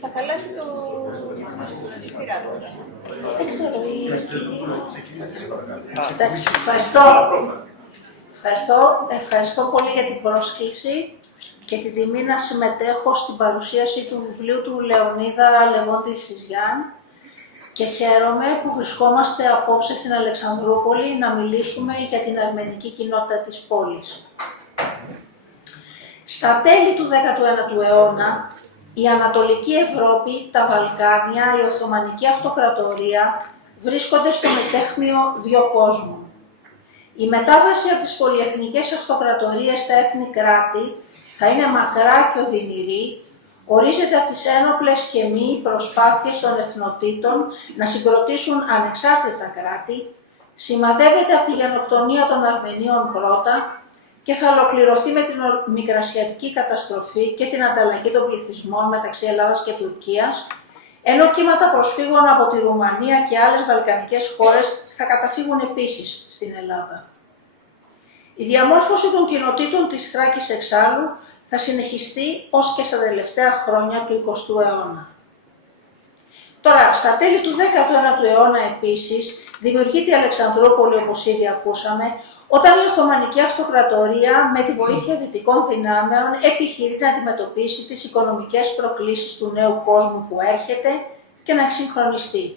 Θα χαλάσει τη σειρά του. Δεν ξέρω, εντάξει, ευχαριστώ πολύ για την πρόσκληση και την τιμή να συμμετέχω στην παρουσίαση του βιβλίου του Λεωνίδα Λεβόντη Σιζιάν και χαίρομαι που βρισκόμαστε απόψε στην Αλεξανδρούπολη να μιλήσουμε για την αρμενική κοινότητα της πόλης. Στα τέλη του 19ου αιώνα, η Ανατολική Ευρώπη, τα Βαλκάνια, η Οθωμανική Αυτοκρατορία βρίσκονται στο μετέχμιο δύο κόσμων. Η μετάβαση από τις πολυεθνικές αυτοκρατορίες στα έθνη κράτη θα είναι μακρά και οδυνηρή, ορίζεται από τις ένοπλες και μη προσπάθειες των εθνοτήτων να συγκροτήσουν ανεξάρτητα κράτη, σημαδεύεται από τη γενοκτονία των Αρμενίων πρώτα και θα ολοκληρωθεί με την μικρασιατική καταστροφή και την ανταλλαγή των πληθυσμών μεταξύ Ελλάδας και Τουρκίας, ενώ κύματα προσφύγων από τη Ρουμανία και άλλες βαλκανικές χώρες θα καταφύγουν επίσης στην Ελλάδα. Η διαμόρφωση των κοινοτήτων της Θράκης εξάλλου θα συνεχιστεί ως και στα τελευταία χρόνια του 20ου αιώνα. Τώρα, στα τέλη του 19ου αιώνα επίσης, δημιουργείται η Αλεξανδρούπολη, όπως ήδη ακούσαμε, όταν η Οθωμανική Αυτοκρατορία με τη βοήθεια δυτικών δυνάμεων επιχειρεί να αντιμετωπίσει τις οικονομικές προκλήσεις του νέου κόσμου που έρχεται και να εξυγχρονιστεί.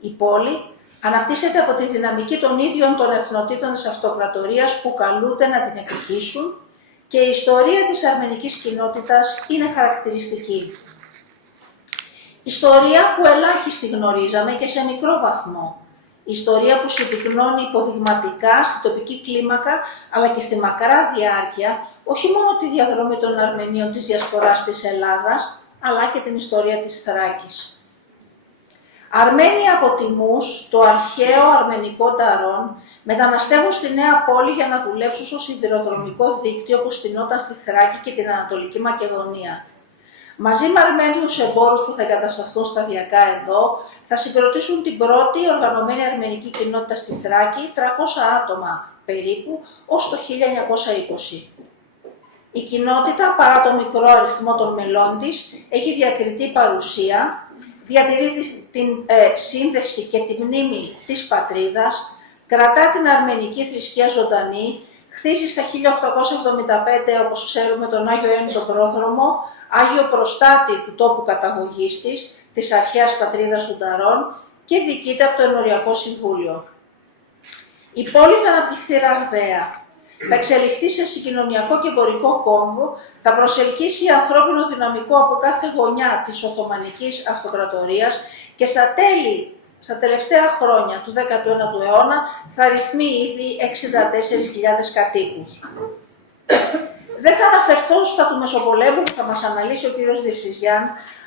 Η πόλη αναπτύσσεται από τη δυναμική των ίδιων των εθνοτήτων της Αυτοκρατορίας που καλούνται να την εκδικήσουν και η ιστορία της αρμενικής κοινότητας είναι χαρακτηριστική. Ιστορία που ελάχιστη γνωρίζαμε και σε μικρό βαθμό. Ιστορία που συμπυκνώνει υποδειγματικά στη τοπική κλίμακα, αλλά και στη μακρά διάρκεια, όχι μόνο τη διαδρομή των Αρμενίων της Διασποράς της Ελλάδας, αλλά και την ιστορία της Θράκης. Αρμένοι από Τιμούς, το αρχαίο αρμενικό Νταρόν, μεταναστεύουν στη νέα πόλη για να δουλέψουν στο σιδηροδρομικό δίκτυο που στηνόταν στη Θράκη και την Ανατολική Μακεδονία. Μαζί με Αρμένιους εμπόρους που θα εγκατασταθούν σταδιακά εδώ, θα συγκροτήσουν την πρώτη οργανωμένη αρμενική κοινότητα στη Θράκη, 300 άτομα περίπου, ως το 1920. Η κοινότητα, παρά το μικρό αριθμό των μελών της, έχει διακριτή παρουσία, διατηρεί την σύνδεση και τη μνήμη της πατρίδας, κρατά την αρμενική θρησκεία ζωντανή, χτίζει στα 1875, όπως ξέρουμε, τον Άγιο Ιωάννη τον Πρόδρομο, Άγιο Προστάτη του τόπου καταγωγής της αρχαίας πατρίδας του Νταρόν και διοικείται από το Ενοριακό Συμβούλιο. Η πόλη θα αναπτυχθεί ραγδαία, θα εξελιχθεί σε συγκοινωνιακό και εμπορικό κόμβο, θα προσελκύσει ανθρώπινο δυναμικό από κάθε γωνιά της Οθωμανικής Αυτοκρατορίας και στα τελευταία χρόνια του 19ου αιώνα θα ρυθμεί ήδη 64.000 κατοίκους. Δεν θα αναφερθώ στα του Μεσοπολέμου που θα μας αναλύσει ο κύριος Δυρσιζιάν,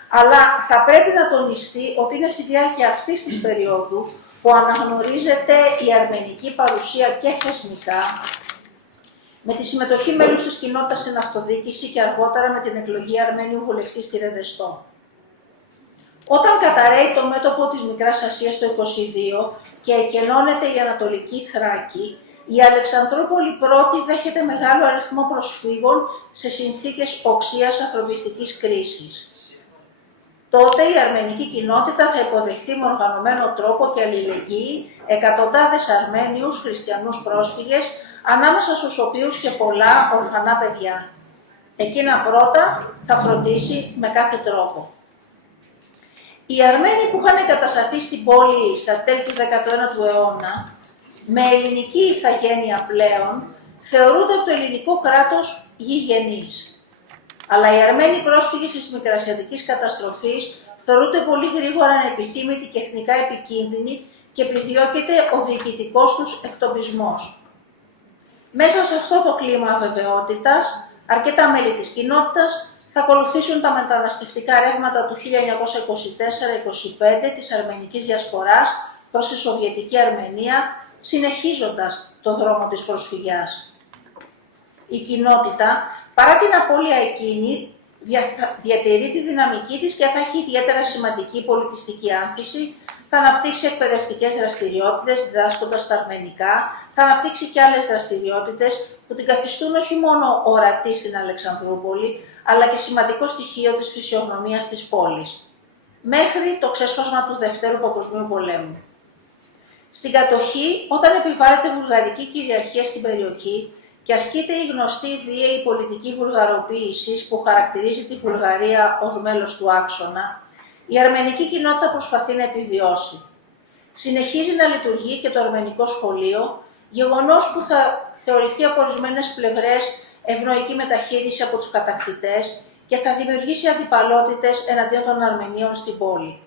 αλλά θα πρέπει να τονιστεί ότι είναι στη διάρκεια αυτής της περίοδου που αναγνωρίζεται η αρμενική παρουσία και θεσμικά, με τη συμμετοχή μέλους της κοινότητας στην αυτοδιοίκηση και αργότερα με την εκλογή Αρμένιου βουλευτή στη Ρεδεστό. Όταν καταρρέει το μέτωπο της Μικράς Ασίας το 22 και εκενώνεται η Ανατολική Θράκη, η Αλεξανδρούπολη πρώτη δέχεται μεγάλο αριθμό προσφύγων σε συνθήκες οξείας ανθρωπιστικής κρίσης. Τότε η αρμενική κοινότητα θα υποδεχθεί με οργανωμένο τρόπο και αλληλεγγύη εκατοντάδες Αρμένιους χριστιανούς πρόσφυγες, ανάμεσα στους οποίους και πολλά ορφανά παιδιά. Εκείνα πρώτα θα φροντίσει με κάθε τρόπο. Οι Αρμένοι που είχαν εγκατασταθεί στην πόλη στα τέλη του 19ου αιώνα, με ελληνική ηθαγένεια πλέον, θεωρούνται από το ελληνικό κράτος γηγενείς. Αλλά οι Αρμένοι πρόσφυγες της Μικρασιατικής καταστροφής θεωρούνται πολύ γρήγορα ανεπιθύμητοι και εθνικά επικίνδυνοι και επιδιώκεται ο διοικητικός τους εκτοπισμός. Μέσα σε αυτό το κλίμα αβεβαιότητας, αρκετά μέλη της κοινότητας θα ακολουθήσουν τα μεταναστευτικά ρεύματα του 1924-25 της αρμενικής διασποράς προς τη Σοβιετική Αρμενία, συνεχίζοντας το δρόμο της προσφυγιάς. Η κοινότητα, παρά την απώλεια εκείνη, διατηρεί τη δυναμική της και θα έχει ιδιαίτερα σημαντική πολιτιστική άνθηση, θα αναπτύξει εκπαιδευτικές δραστηριότητες, διδάσκοντας τα αρμενικά, θα αναπτύξει και άλλες δραστηριότητες που την καθιστούν όχι μόνο ορατή στην Αλεξανδρούπολη, αλλά και σημαντικό στοιχείο της φυσιογνωμίας της πόλης, μέχρι το ξέσπασμα του Δευτέρου Παγκοσμίου Πολέμου. Στην κατοχή, όταν επιβάλλεται βουλγαρική κυριαρχία στην περιοχή και ασκείται η γνωστή βίαιη πολιτική βουλγαροποίηση που χαρακτηρίζει τη Βουλγαρία ως μέλος του άξονα, η αρμενική κοινότητα προσπαθεί να επιβιώσει. Συνεχίζει να λειτουργεί και το αρμενικό σχολείο, γεγονός που θα θεωρηθεί από ορισμένες πλευρές ευνοϊκή μεταχείριση από τους κατακτητές και θα δημιουργήσει αντιπαλότητες εναντίον των Αρμενίων στην πόλη.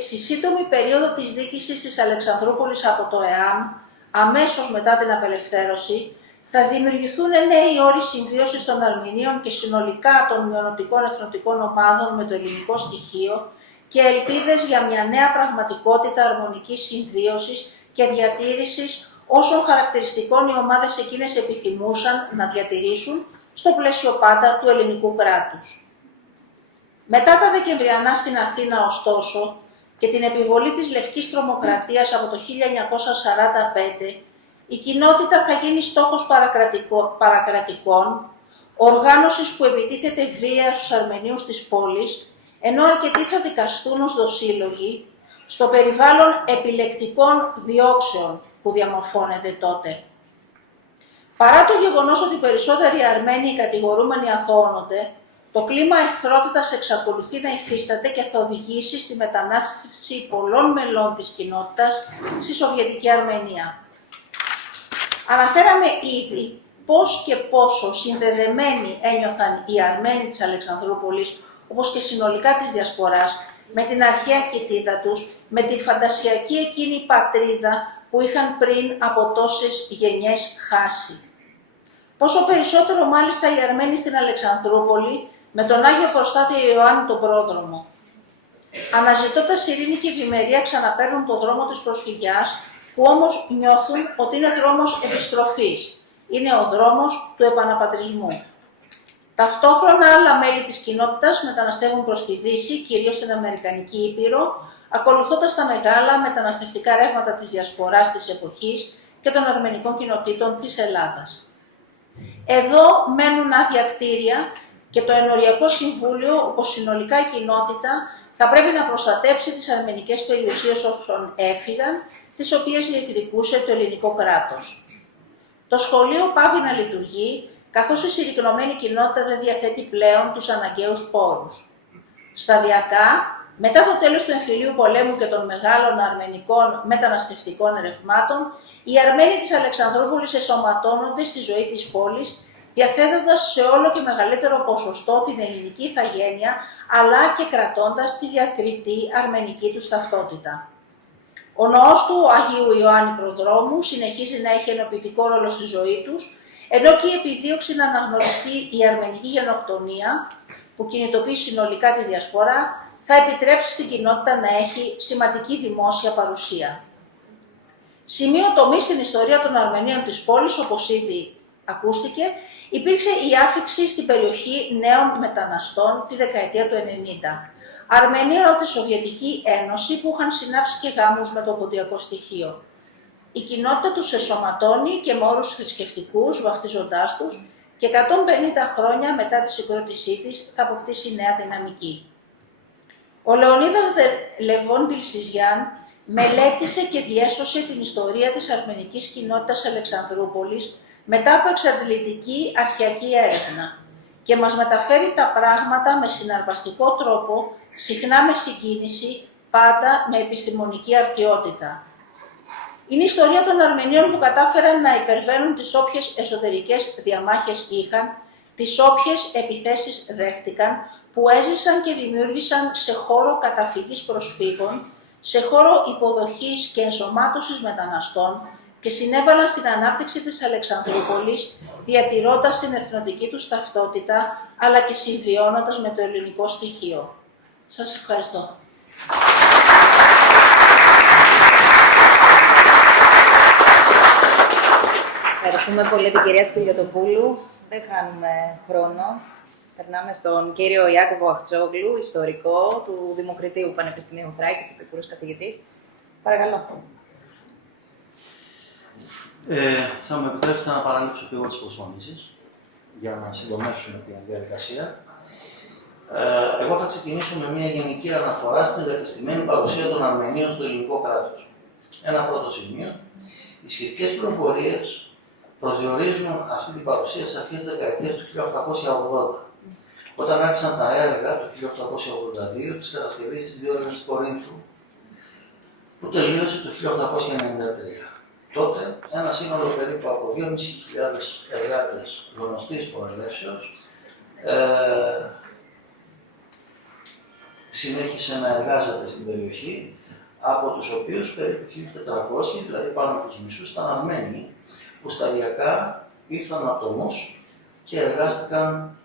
Στη σύντομη περίοδο της διοίκησης της Αλεξανδρούπολης από το ΕΑΜ, αμέσως μετά την απελευθέρωση, θα δημιουργηθούν νέοι όροι συμβίωσης των Αρμενίων και συνολικά των μειονοτικών εθνοτικών ομάδων με το ελληνικό στοιχείο και ελπίδες για μια νέα πραγματικότητα αρμονικής συμβίωσης και διατήρησης όσων χαρακτηριστικών οι ομάδες εκείνες επιθυμούσαν να διατηρήσουν στο πλαίσιο πάντα του ελληνικού κράτους. Μετά τα Δεκεμβριανά στην Αθήνα, ωστόσο, και την επιβολή της Λευκής Τρομοκρατίας από το 1945, η κοινότητα θα γίνει στόχος παρακρατικών, οργάνωσης που επιτίθεται βία στους Αρμενίους της πόλης, ενώ αρκετοί θα δικαστούν ως δοσύλλογοι, στο περιβάλλον επιλεκτικών διώξεων που διαμορφώνεται τότε. Παρά το γεγονός ότι οι περισσότεροι Αρμένοι κατηγορούμενοι αθωώνονται, το κλίμα εχθρότητας εξακολουθεί να υφίσταται και θα οδηγήσει στη μετανάστευση πολλών μελών της κοινότητας στη Σοβιετική Αρμενία. Αναφέραμε ήδη πώς και πόσο συνδεδεμένοι ένιωθαν οι Αρμένοι της Αλεξανδρούπολης, όπως και συνολικά της Διασποράς, με την αρχαία κοιτίδα τους, με τη φαντασιακή εκείνη πατρίδα που είχαν πριν από τόσες γενιές χάσει. Πόσο περισσότερο μάλιστα οι Αρμένοι στην Αλεξανδρούπολη, με τον Άγιο Προστάτη Ιωάννη τον Πρόδρομο. Αναζητώντας ειρήνη και ευημερία ξαναπαίρνουν τον δρόμο της προσφυγιάς, που όμως νιώθουν ότι είναι δρόμος επιστροφής. Είναι ο δρόμος του επαναπατρισμού. Ταυτόχρονα άλλα μέλη της κοινότητας μεταναστεύουν προς τη Δύση, κυρίως στην Αμερικανική Ήπειρο, ακολουθώντας τα μεγάλα μεταναστευτικά ρεύματα της Διασποράς της εποχής και των αρμενικών κοινοτήτων της Ελλάδας. Εδώ μένουν άδεια κτίρια και το Ενοριακό Συμβούλιο, όπως συνολικά η κοινότητα, θα πρέπει να προστατέψει τις αρμενικές περιουσίες όσων έφυγαν, τις οποίες διεκδικούσε το ελληνικό κράτος. Το σχολείο πάβει να λειτουργεί, καθώς η συρρικνωμένη κοινότητα δεν διαθέτει πλέον τους αναγκαίους πόρους. Σταδιακά, μετά το τέλος του εμφυλίου πολέμου και των μεγάλων αρμενικών μεταναστευτικών ρευμάτων, οι Αρμένοι της Αλεξανδρούπολης εσωματώνονται στη ζωή της πόλης, διαθέτοντας σε όλο και μεγαλύτερο ποσοστό την ελληνική ηθαγένεια, αλλά και κρατώντας τη διακριτή αρμενική τους ταυτότητα. Ο ναός του Αγίου Ιωάννη Προδρόμου συνεχίζει να έχει ενοποιητικό ρόλο στη ζωή τους, ενώ και η επιδίωξη να αναγνωριστεί η αρμενική γενοκτονία, που κινητοποιεί συνολικά τη Διασπορά, θα επιτρέψει στην κοινότητα να έχει σημαντική δημόσια παρουσία. Σημείο τομή στην ιστορία των Αρμενίων της πόλης, όπως ήδη ακούστηκε, υπήρξε η άφιξη στην περιοχή νέων μεταναστών τη δεκαετία του 90. Αρμενίων από τη Σοβιετική Ένωση που είχαν συνάψει και γάμους με το ποντιακό στοιχείο. Η κοινότητα τους εσωματώνει και με όρους θρησκευτικούς, βαφτίζοντάς τους, και 150 χρόνια μετά τη συγκρότησή της θα αποκτήσει νέα δυναμική. Ο Λεωνίδας Λεβών Τιλσιζιάν μελέτησε και διέσωσε την ιστορία της αρμενικής κοινότητας Αλεξανδρούπολης μετά από εξαντλητική αρχαιακή έρευνα και μας μεταφέρει τα πράγματα με συναρπαστικό τρόπο, συχνά με συγκίνηση, πάντα με επιστημονική αρτιότητα. Είναι η ιστορία των Αρμενίων που κατάφεραν να υπερβαίνουν τις όποιες εσωτερικές διαμάχες είχαν, τις όποιες επιθέσεις δέχτηκαν, που έζησαν και δημιούργησαν σε χώρο καταφυγής προσφύγων, σε χώρο υποδοχής και ενσωμάτωσης μεταναστών και συνέβαλαν στην ανάπτυξη της Αλεξανδρούπολης, διατηρώντας την εθνοτική τους ταυτότητα, αλλά και συμβιώνοντας με το ελληνικό στοιχείο. Σας ευχαριστώ. Ευχαριστούμε πολύ την κυρία Σπηλιωτοπούλου. Δεν χάνουμε χρόνο. Περνάμε στον κύριο Ιάκωβο Αχτσόγλου, ιστορικό του Δημοκρατίου Πανεπιστημίου Θράκης, επικούρος καθηγητής. Παρακαλώ. Θα μου επιτρέψετε να παραλείψω και εγώ τις προσφωνήσεις, για να συντομεύσουμε την διαδικασία. Εγώ θα ξεκινήσω με μια γενική αναφορά στην εγκατεστημένη παρουσία των Αρμενίων στο ελληνικό κράτος. Ένα πρώτο σημείο. Οι σχετικές πληροφορίες προσδιορίζουν αυτή την παρουσία στις αρχές της δεκαετίας του 1880, όταν άρχισαν τα έργα του 1882 της κατασκευής της διόρυγας της Κορίνθου, που τελείωσε το 1893. Τότε, ένα σύνολο περίπου από 2.500 εργάτες γνωστής προελεύσεως συνέχισε να εργάζεται στην περιοχή, από τους οποίους περίπου 1.400, δηλαδή πάνω από τους μισούς, ήταν Αρμένοι, που σταδιακά ήρθαν από το νους και εργάστηκαν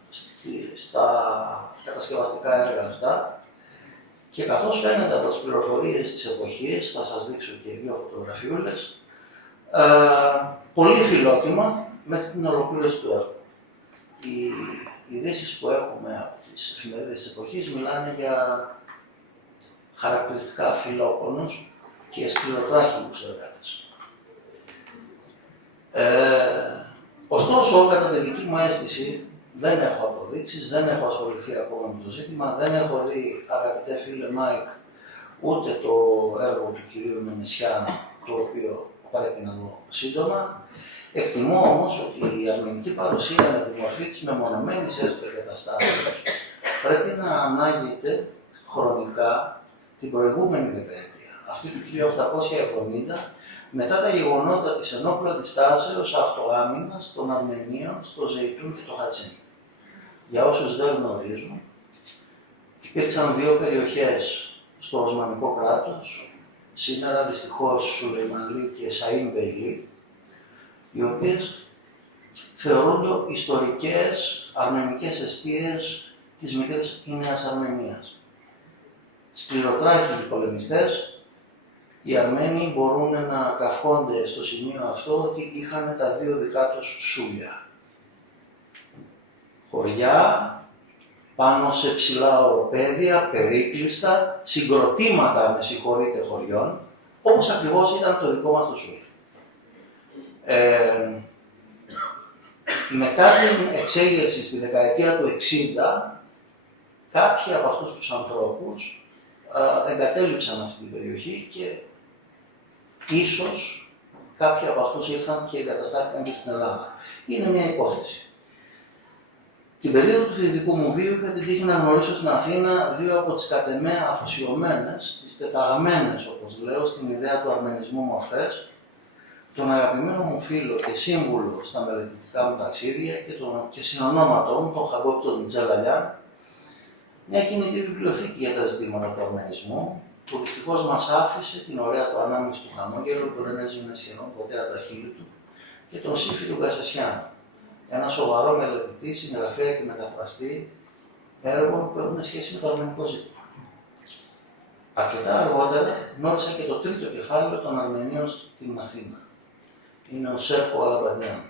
στα κατασκευαστικά έργα αυτά. Και καθώς φαίνεται από τις πληροφορίες της εποχής, θα σας δείξω και δύο φωτογραφιούλες, πολύ φιλότιμα μέχρι την ολοκλήρωση του έργου. Οι ειδήσεις που έχουμε από τις εφημερίδες της εποχής μιλάνε για χαρακτηριστικά φιλόπονους και σκληροτράχυλους εργάτες. Ωστόσο, κατά τη δική μου αίσθηση, δεν έχω αποδείξεις, δεν έχω ασχοληθεί ακόμα με το ζήτημα, δεν έχω δει, αγαπητέ φίλε Μάικ, ούτε το έργο του κυρίου Μενεσιάν, το οποίο πρέπει να δω σύντομα. Εκτιμώ όμως ότι η αρμενική παρουσία με τη μορφή της μεμονωμένης έστω εγκαταστάσεως πρέπει να ανάγεται χρονικά την προηγούμενη δεκαετία, αυτή του 1870, μετά τα γεγονότα της ενόπλου αντιστάσεως αυτοάμυνας των Αρμενίων στο Ζεϊτούν και το Χατσίν. Για όσους δεν γνωρίζουν, υπήρξαν δύο περιοχές στο Οσμανικό κράτος, σήμερα δυστυχώς Σουλεϊμανλή και Σαΐν Μπέιλι, οι οποίες θεωρούνται ιστορικές αρμενικές εστίες της μικρής ή Νέας Αρμενίας. Σκληροτράχυλοι πολεμιστές, οι Αρμένοι μπορούν να καυχόνται στο σημείο αυτό ότι είχαν τα δύο δικά τους σούλια. Χωριά, πάνω σε ψηλά οροπέδια, περίκλειστα, συγκροτήματα, με συγχωρείτε, χωριών, όπως ακριβώς ήταν το δικό μας το σούλι. Μετά την εξέγερση στη δεκαετία του 60, κάποιοι από αυτούς τους ανθρώπους εγκατέλειψαν αυτή την περιοχή και ίσως κάποιοι από αυτούς ήρθαν και εγκαταστάθηκαν και στην Ελλάδα. Είναι μια υπόθεση. Την περίοδο του φοιτητικού μου βίου είχα την τύχη να γνωρίσω στην Αθήνα δύο από τις κατ' εμέ αφοσιωμένες, τις τεταγμένες όπως λέω, στην ιδέα του αρμενισμού μορφές, τον αγαπημένο μου φίλο και σύμβουλο στα μελετητικά μου ταξίδια και συνονόματό μου, τον Χαγκόπτσο Μιτζελαλιάν, μια κινητή βιβλιοθήκη για τα ζητήματα του αρμενισμού, που δυστυχώς μας άφησε την ωραία του ανάμειξη του χαμόγελου που δεν έζησε σχεδόν ποτέ από τα χείλη του, και τον Σύφη του Γκασεσιάν, ένα σοβαρό μελετητή, συγγραφέα και μεταφραστή έργων που έχουν σχέση με το αρμενικό ζήτημα. Αρκετά αργότερα γνώρισα και το τρίτο κεφάλαιο των Αρμενίων στην Αθήνα. Είναι ο Σέρκο Αγαμπαντιάν.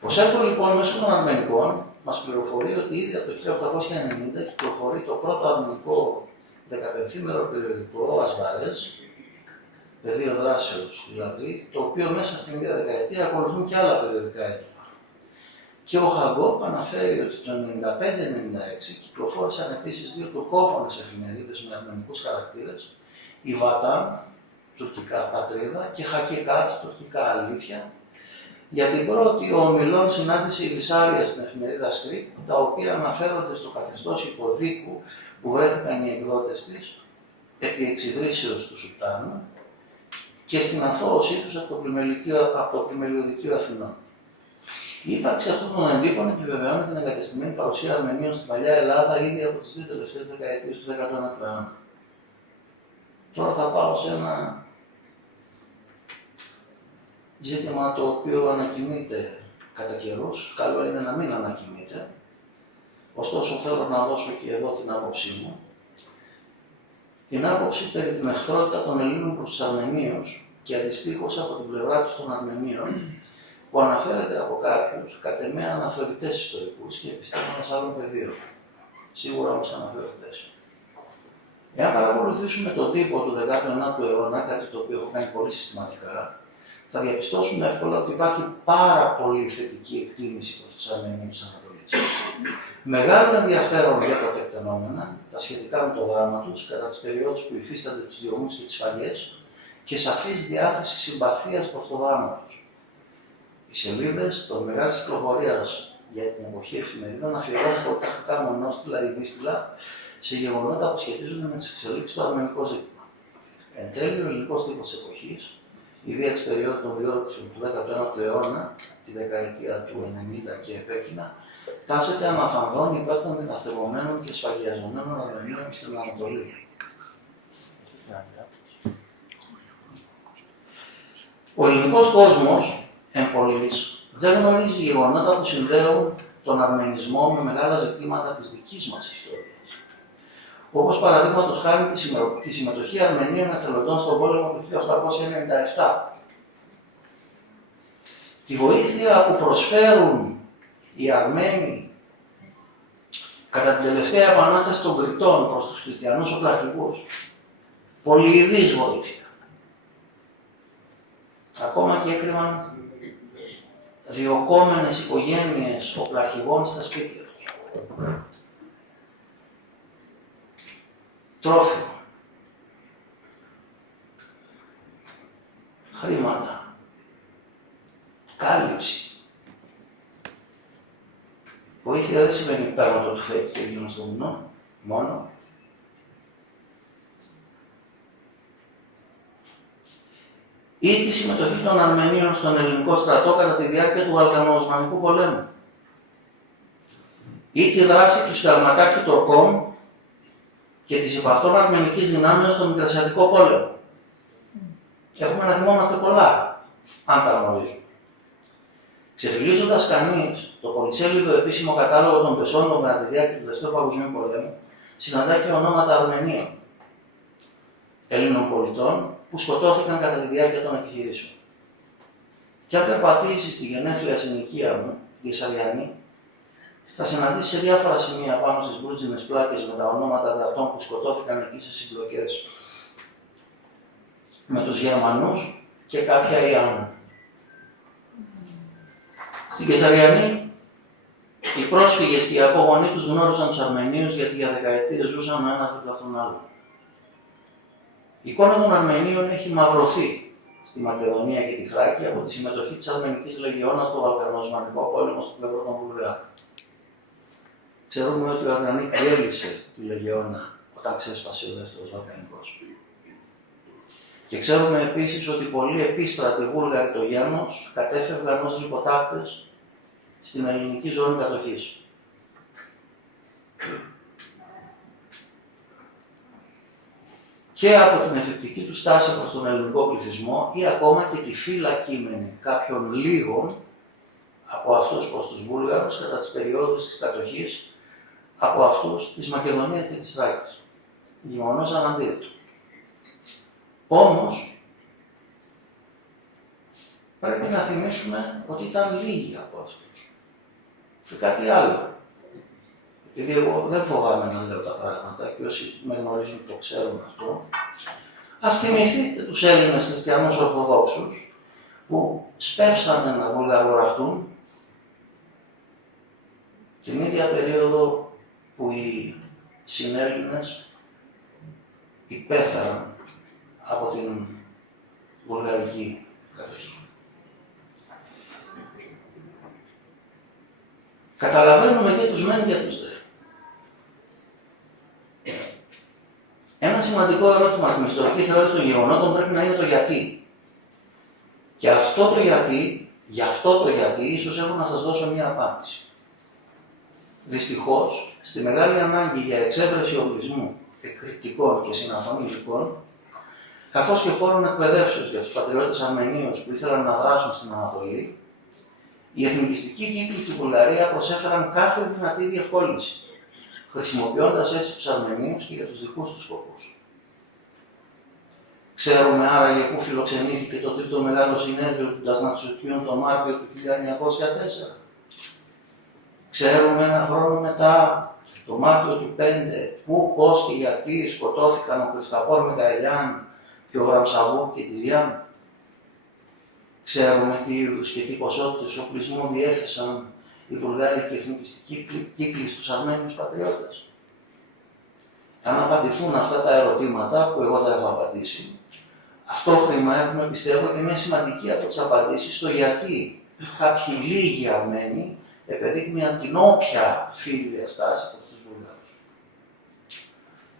Ο Σέρκο λοιπόν μέσω των Αρμενικών μας πληροφορεί ότι ήδη από το 1890 κυκλοφορεί το πρώτο αρμενικό 15ήμερο περιοδικό, Ασβάρες, πεδίο δράσεως δηλαδή, το οποίο μέσα στην ίδια δεκαετία ακολουθούν και άλλα περιοδικά έντυπα. Και ο Χαγκόπ αναφέρει ότι το 1995-1996 κυκλοφόρησαν επίσης δύο τουρκόφωνες εφημερίδες με αρμενικούς χαρακτήρες, η Βατάν, τουρκικά πατρίδα, και Χακικάτ, τουρκικά αλήθεια, για την πρώτη ομιλών συνάντηση Ηλισάρια στην εφημερίδα Σκρίπ, τα οποία αναφέρονται στο καθεστώς υποδίκου που βρέθηκαν οι εκδότες της επί εξιδρύσεως του Σουλτάνου και στην αθώωσή τους από το Πλημελιωδικείο Αθηνών. Η ύπαρξη αυτών των εντύπων επιβεβαιώνει την εγκατεστημένη παρουσία Αρμενίων στην παλιά Ελλάδα ήδη από τις δύο τελευταίες δεκαετίες του 19ου αιώνα. Τώρα θα πάω σε ένα ζήτημα το οποίο ανακοιμείται κατά καιρούς. Καλό είναι να μην ανακοιμείται. Ωστόσο θέλω να δώσω και εδώ την άποψή μου. Την άποψη περί την εχθρότητα των Ελλήνων προς τους Αρμενίους και αντιστοίχως από την πλευρά τους των Αρμενίων, που αναφέρεται από κάποιους κατ' εμέ αναθεωρητές ιστορικούς και επιστήμονες άλλων πεδίων. Σίγουρα όμως αναθεωρητές. Εάν παρακολουθήσουμε τον τύπο του 19ου αιώνα, κάτι το οποίο έχω κάνει πολύ συστηματικά, θα διαπιστώσουμε εύκολα ότι υπάρχει πάρα πολύ θετική εκτίμηση προς τους Αρμενίους της Ανατολής. Μεγάλο ενδιαφέρον για τα τεκτενόμενα, τα σχετικά με το δράμα τους, κατά τις περιόδους που υφίστανται τους διωγμούς και τις σφαγές, και σαφής διάθεση συμπαθίας προς το δράμα τους. Οι σελίδες των μεγάλης κυκλοφορίας για την εποχή εφημερίδων αφιερώνουν πρωταρχικά μονόστιλα ή δύστιλα σε γεγονότα που σχετίζονται με τις εξελίξεις στο αρμενικό ζήτημα. Εν τέλει, ο ελληνικός τύπος της εποχής, ιδία της περίοδου των διώξεων του 19ου αιώνα, τη δεκαετία του 90 και επέκεινα, τάσεται αναφανδόν υπέρ των δυναστευωμένων και σφαγιαζομένων Αρμενίων στην Ανατολή. Ο ελληνικός κόσμος, εν πολλοίς, δεν γνωρίζει γεγονότα που συνδέουν τον αρμενισμό με μεγάλα ζητήματα της δικής μας ιστορίας. Όπως παραδείγματος χάρη τη συμμετοχή Αρμενίων εθελοντών στον πόλεμο του 1897. Τη βοήθεια που προσφέρουν οι Αρμένοι κατά την τελευταία επανάσταση των Κρητών προς τους χριστιανούς οπλαρχηγούς. Πολυειδής βοήθεια. Ακόμα και έκρυβαν διωκόμενες οικογένειες οπλαρχηγών στα σπίτια τους. Τρόφιμα, χρήματα, κάλυψη. Βοήθεια δεν σημαίνει πέραν το τουφέκι και γίνω στο βουνό, μόνο. Ή τη συμμετοχή των Αρμενίων στον ελληνικό στρατό κατά τη διάρκεια του Βαλκανο-Οσμανικού πολέμου. Ή τη δράση του συνταγματάρχη Τορκών και της υπ' αυτών αρμενικής δυνάμεως στον Μικρασιατικό πόλεμο. Έχουμε να θυμόμαστε πολλά, αν τα γνωρίζουμε. Ξεφυλίζοντας κανείς το πολυσέλιδο επίσημο κατάλογο των πεσόντων κατά τη διάρκεια του Δεύτερου Παγκοσμίου Πολέμου, συναντά και ονόματα Αρμενίων, Ελλήνων πολιτών, που σκοτώθηκαν κατά τη διάρκεια των επιχειρήσεων. Και αν περπατήσει στη γενέθλια συνοικία μου, τη Κεσαριανή, θα συναντήσει σε διάφορα σημεία πάνω στις μπρούτζινες πλάκες με τα ονόματα δατών που σκοτώθηκαν εκεί σε συμπλοκές με τους Γερμανούς και κάποια Ιάννου. Στην Κεσαριανή, οι πρόσφυγες και οι απόγονοί τους γνώρισαν τους Αρμενίους γιατί για δεκαετίες ζούσαν ο ένας δίπλα στον άλλον. Η εικόνα των Αρμενίων έχει μαυρωθεί στη Μακεδονία και τη Θράκη από τη συμμετοχή της Αρμενικής Λεγιώνας στο Βαλκανο-Οσμανικό πόλεμο στο πλευρό των Βουλγάρων. Ξέρουμε ότι ο Αρνανίκ διέλυσε τη Λεγιώνα όταν ξέσπασε ο Δεύτερος Βαλκανικός. Και ξέρουμε επίσης ότι πολλοί επίστρατοι Βούλγαροι το γένος κατέφευγαν ως λιποτάκτες στην ελληνική ζώνη κατοχής. Και από την εφηκτική του στάση προς τον ελληνικό πληθυσμό ή ακόμα και τη φυλακίμενη κάποιων λίγων από αυτούς προς τους Βούλγαρους κατά τις περιόδους της κατοχής από αυτούς της Μακεδονίας και της Θράκης. Γεγονός αναντήρητο. Όμως, πρέπει να θυμίσουμε ότι ήταν λίγοι από αυτούς. Και κάτι άλλο. Επειδή εγώ δεν φοβάμαι να λέω τα πράγματα και όσοι με γνωρίζουν το ξέρουν αυτό, Ας θυμηθείτε τους Έλληνες χριστιανούς Ορθοδόξους που σπεύσανε να βουλγαρογραφτούν την ίδια περίοδο που οι συνέλληνες υπέφεραν από την βουλγαρική κατοχή. Καταλαβαίνουμε και τους μεν και τους δε. Ένα σημαντικό ερώτημα στην ιστορική θεώρηση των γεγονότων πρέπει να είναι το γιατί. Και αυτό το γιατί, γι' αυτό το γιατί, ίσως έχω να σας δώσω μία απάντηση. Δυστυχώς, στη μεγάλη ανάγκη για εξέβρεση οπλισμού εκρηκτικών και συναφών υλικών, καθώς και χώρων εκπαιδεύσεως για τους πατριώτες Αρμενίους που ήθελαν να δράσουν στην Ανατολή, οι εθνικιστικοί κύκλοι στη Βουλγαρία προσέφεραν κάθε δυνατή διευκόλυνση, χρησιμοποιώντας έτσι τους Αρμενίους και για τους δικούς τους σκοπούς. Ξέρουμε άραγε πού φιλοξενήθηκε το τρίτο μεγάλο συνέδριο του Ντασνατσουτιούν το Μάρτιο του 1904. Ξέρουμε ένα χρόνο μετά, το Μάρτιο του 5, πού, πώς και γιατί σκοτώθηκαν ο Κρισταπόρ Μικαηλιάν και ο Βραμσαβού και Τιλιάν. Ξέρουμε τι είδους και τι ποσότητες οπλισμού διέθεσαν οι βουλγάρικοι εθνικιστικοί κύκλοι στους Αρμένιους πατριώτες. Αν απαντηθούν αυτά τα ερωτήματα που εγώ τα έχω απαντήσει, αυτόχρημα έχουμε, πιστεύω, και μια σημαντική από τις απαντήσεις στο γιατί κάποιοι λίγοι Αρμένοι επεδείκνυαν την όποια φίλια στάση προς τους Βουλγάρους.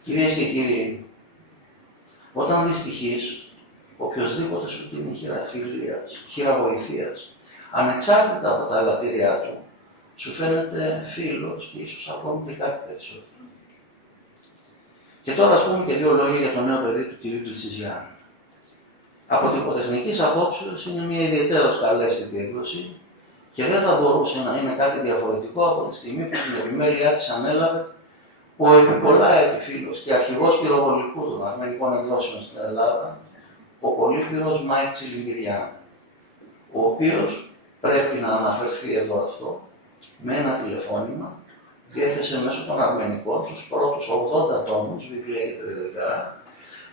Κυρίες και κύριοι, όταν δυστυχείς, οποιοσδήποτε σου δίνει χείρα φιλίας, χείρα βοηθείας, ανεξάρτητα από τα ελαττήριά του, σου φαίνεται φίλος και ίσως ακόμη και κάτι περισσότερο. Και τώρα ας πούμε και δύο λόγια για το νέο παιδί του κ. Τλιτσιζιάννη. Από την υποτεχνικής απόψεως είναι μια ιδιαίτερως καλέσθητη έκδοση και δεν θα μπορούσε να είναι κάτι διαφορετικό από τη στιγμή που την επιμέλειά της ανέλαβε ο επί πολλά έτη φίλος και αρχηγός πυροβολικού των αρμενικών εκδόσεων στην Ελλάδα, ο πολύπυρος Μάικ Τσιλιγκυριάν, ο οποίος, πρέπει να αναφερθεί εδώ αυτό, με ένα τηλεφώνημα διέθεσε μέσω των αρμενικών τους πρώτους 80 τόμους, βιβλία και περιοδικά,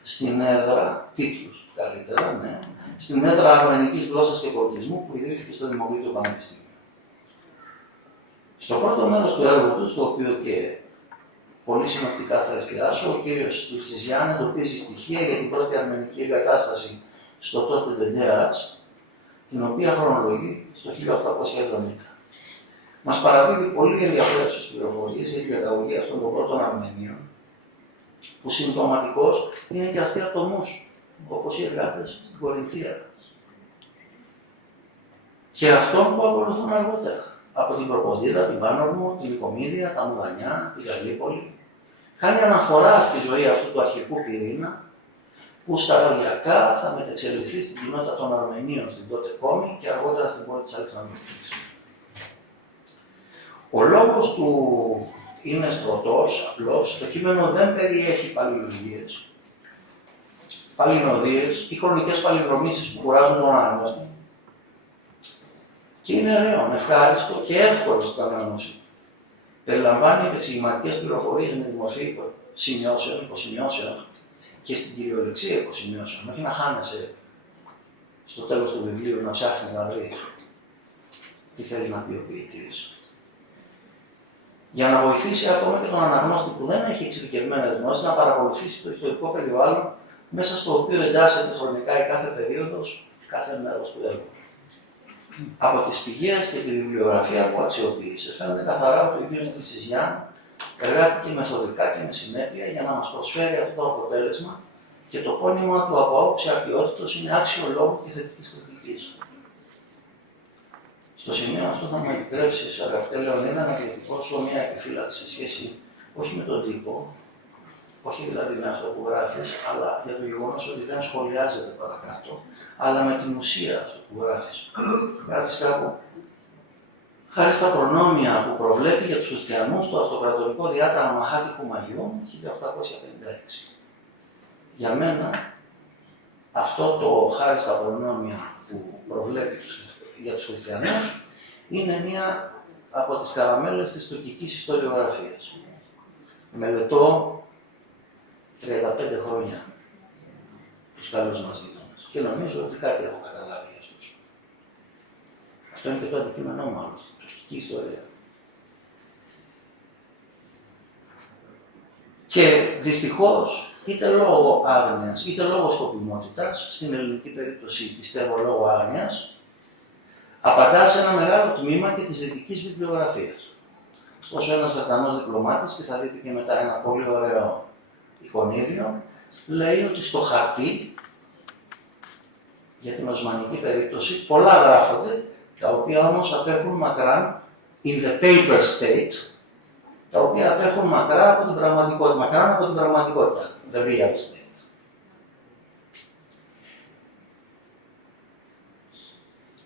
στην έδρα, τίτλους καλύτερα, ναι, στην έδρα αρμενικής γλώσσας και πολιτισμού που ιδρύθηκε στο Δημοκρίτιο Πανεπιστήμιο. Στο πρώτο μέρος του έργου του, στο οποίο και πολύ συνοπτικά θα εστιάσω, ο κύριος Τλιτσιζιάννη εντοπίζει στοιχεία για την πρώτη αρμενική εγκατάσταση στο τότε Ντεντέατς, την οποία χρονολογεί στο 1870. Μας παραδίδει πολύ ενδιαφέρουσες πληροφορίες για την καταγωγή αυτών των πρώτων Αρμενίων, που συμπτωματικώς είναι και αυτοί από το Μούσου, όπως οι εργάτες στην Κορινθία. Και αυτών που ακολουθούν αργότερα, από την Προποντίδα, την Πάνορμο, την Νικομίδια, τα Μουδανιά, την Γαλλίπολη, κάνει αναφορά στη ζωή αυτού του αρχικού πυρήνα, που σταδιακά θα μετεξελιχθεί στην κοινότητα των Αρμενίων στην τότε Κόμη και αργότερα στην πόλη της Αλεξανδρούπολης. Ο λόγος του είναι στρωτός, απλός, το κείμενο δεν περιέχει παλιολογίες, παλινοδίες ή χρονικές παλινδρομήσεις που κουράζουν τον αναγνώστη και είναι ωραίο, ευχάριστο και εύκολο στην ανάγνωση. Περιλαμβάνει επεξηγηματικές πληροφορίες με τη μορφή σημειώσεων, υποσημειώσεων και στην κυριολεξία υποσημειώσεων, όχι να χάνεσαι στο τέλος του βιβλίου να ψάχνεις να βρεις τι θέλει να πει ο ποιητής. Για να βοηθήσει ακόμα και τον αναγνώστη που δεν έχει εξειδικευμένες γνώσεις να παρακολουθήσει το ιστορικό περιβάλλον μέσα στο οποίο εντάσσεται χρονικά η κάθε περίοδος, κάθε μέρος του έργου. Από τις πηγές και τη βιβλιογραφία που αξιοποίησε, φαίνεται καθαρά ότι ο κ. Τλιτσιζιάν εργάστηκε μεθοδικά και με συνέπεια για να μας προσφέρει αυτό το αποτέλεσμα και το πόνημα του από άποψη αρχαιότητος είναι άξιο λόγου και θετικής κριτικής. Στο σημείο αυτό θα μου επιτρέψεις, αγαπητέ Λεωνίδα, να διατυπώσω μια επιφύλαξη σε σχέση όχι με τον τύπο, όχι δηλαδή με αυτό που γράφεις, αλλά για το γεγονός ότι δεν σχολιάζεται παρακάτω, αλλά με την ουσία αυτό που γράφεις. Γράφεις κάπου, χάρη στα προνόμια που προβλέπει για τους χριστιανούς το αυτοκρατορικό διάταγμα Χάτι Κουμαγιού 1856. Για μένα, αυτό το χάρη στα προνόμια που προβλέπει για τους χριστιανούς είναι μία από τις καραμέλες της τουρκικής ιστοριογραφίας. Μελετώ 35 χρόνια τους καλούς μας γείτονες. Και νομίζω ότι κάτι έχω καταλάβει για αυτούς. Αυτό είναι και το αντικείμενό μου, άλλωστε, η τουρκική ιστορία. Και δυστυχώς, είτε λόγω άγνοιας, είτε λόγω σκοπιμότητας, στην ελληνική περίπτωση πιστεύω λόγω άγνοιας, απαντά σε ένα μεγάλο τμήμα και της δυτικής βιβλιογραφίας. Ωστόσο, ένας Βρετανός διπλωμάτης, και θα δείτε και μετά ένα πολύ ωραίο εικονίδιο, λέει ότι στο χαρτί, για την οσμανική περίπτωση, πολλά γράφονται, τα οποία όμως απέχουν μακράν, in the paper state, τα οποία απέχουν μακράν από την πραγματικότητα, the real state.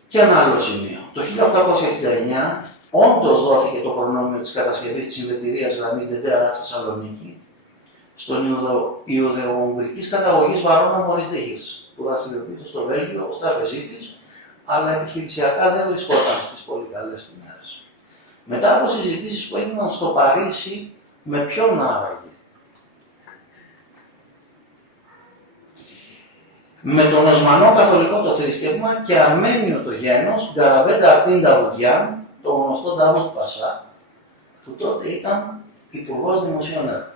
Και ένα άλλο σημείο. Το 1869 όντως δόθηκε το προνόμιο της κατασκευής της συνδετηρίας γραμμής Δεντέρα στη Θεσσαλονίκη στον Ιουδεο-Ουγγρικής καταγωγής Βαρόνα Μωρίς Δεγίρς, που δραστηριοποιείται στο Βέλγιο ως τραπεζίτης, αλλά επιχειρησιακά δεν βρισκόταν στις πολύ καλές του μέρες. Μετά από συζητήσεις που έγιναν στο Παρίσι, με ποιον άραγε? Με τον Οσμανό καθολικό το θρήσκευμα και αρμένιο το γένος, την Καραβέντα Αρτίν Νταβουκιάν, τον γνωστό Νταβούτ Πασά, που τότε ήταν υπουργός δημοσίων έργων.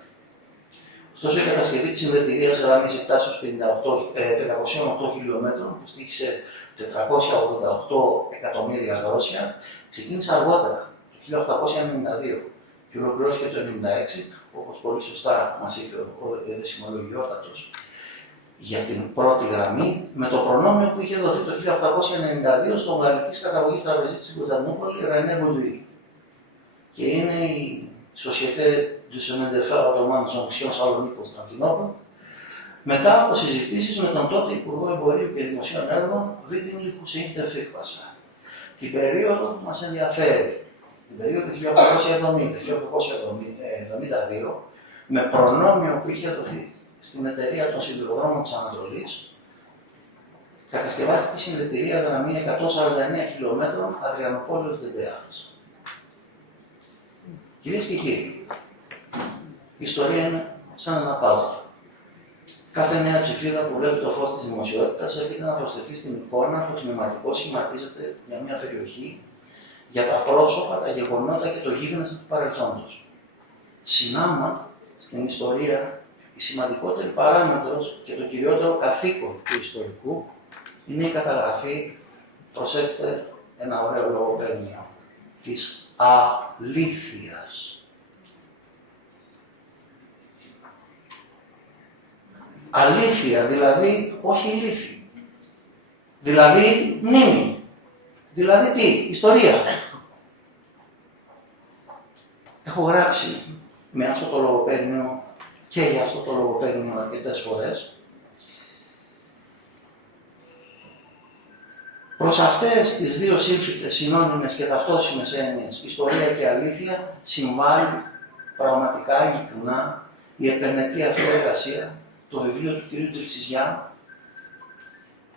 Ωστόσο, η κατασκευή της συνδετηρίας γραμμής εκτάσεως 508 χιλιόμετρων, που στοίχησε 488 εκατομμύρια γρόσια, ξεκίνησε αργότερα, το 1892, και ολοκληρώθηκε το 1996, όπως πολύ σωστά μας είπε ο δεσιμολογιότατος, για την πρώτη γραμμή, με το προνόμιο που είχε δοθεί το 1892 στον γαλλικής καταγωγής τραπεζίτη στην Κωνσταντινούπολη, Ρενέ Γκουντουί. Και είναι η Société du Chemin de Fer Ottoman Jonction Σαλονίκη Κωνσταντινούπολη, μετά από συζητήσεις με τον τότε Υπουργό Εμπορίου και Δημοσίων Έργων, Βίτινγκ Χουσέιν Τεφίκ Πασά. Την περίοδο που μας ενδιαφέρει, την περίοδο 1870-1872, με προνόμιο που είχε δοθεί στην εταιρεία των σιδηροδρόμων της Ανατολής, κατασκευάστηκε η συνδετηρία γραμμή 149 χιλιόμετρων Αδριανοπόλεως Δεντέατς. Κυρίες και κύριοι, η ιστορία είναι σαν ένα πάζλ. Κάθε νέα ψηφίδα που βλέπει το φως της δημοσιότητας έρχεται να προσθεθεί στην εικόνα που τμηματικό σχηματίζεται για μια περιοχή, για τα πρόσωπα, τα γεγονότα και το γίγνεσθε του παρελθόντος. Συνάμα στην ιστορία, η σημαντικότερη παράμετρος και το κυριότερο καθήκον του ιστορικού είναι η καταγραφή, προσέξτε ένα ωραίο λογοπαίγνιο, της αλήθειας. Αλήθεια, δηλαδή όχι ηλίθη. Δηλαδή μνήμη. Δηλαδή τι, ιστορία. Έχω γράψει με αυτό το λογοπαίγνιο και για αυτό το λογοπαίγνιο αρκετές φορές. Προς αυτές τις δύο σύμφυτες, συνώνυμες και ταυτόσιμες έννοιες, ιστορία και αλήθεια, συμβάλλει πραγματικά ειλικρινά η επενετή αυτή εργασία, το βιβλίο του κ. Τριτσιζιά,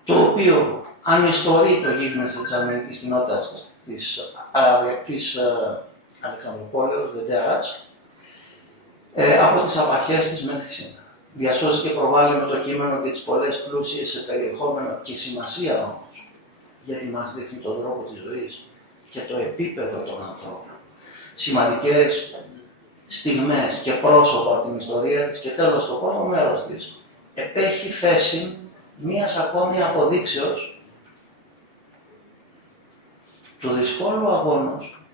το οποίο ανιστορεί το γίγνεσθε της αρμενικής κοινότητας της Αλεξανδρουπόλεως, Δεντέατς, από τις απαρχές της μέχρι σήμερα. Διασώζει και προβάλλει με το κείμενο και τις πολλές πλούσιες σε περιεχόμενο και σημασία όμως, γιατί μας δείχνει τον τρόπο της ζωής και το επίπεδο των ανθρώπων. Σημαντικές στιγμές και πρόσωπα από την ιστορία της και τέλος το πρώτο μέρος της επέχει θέση μίας ακόμη αποδείξεως του δυσκόλου αγώνος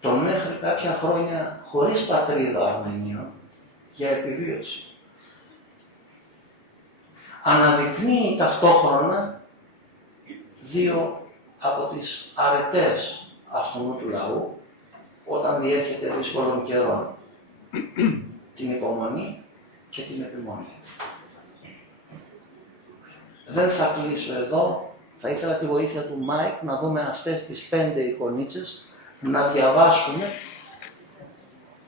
των μέχρι κάποια χρόνια χωρίς πατρίδα Αρμενίων για επιβίωση. Αναδεικνύει ταυτόχρονα δύο από τις αρετές αυτού του λαού όταν διέρχεται δύσκολων καιρών. Την υπομονή και την επιμονή. Δεν θα κλείσω εδώ. Θα ήθελα τη βοήθεια του Μάικ να δούμε αυτές τις 5 εικονίτσες, να διαβάσουμε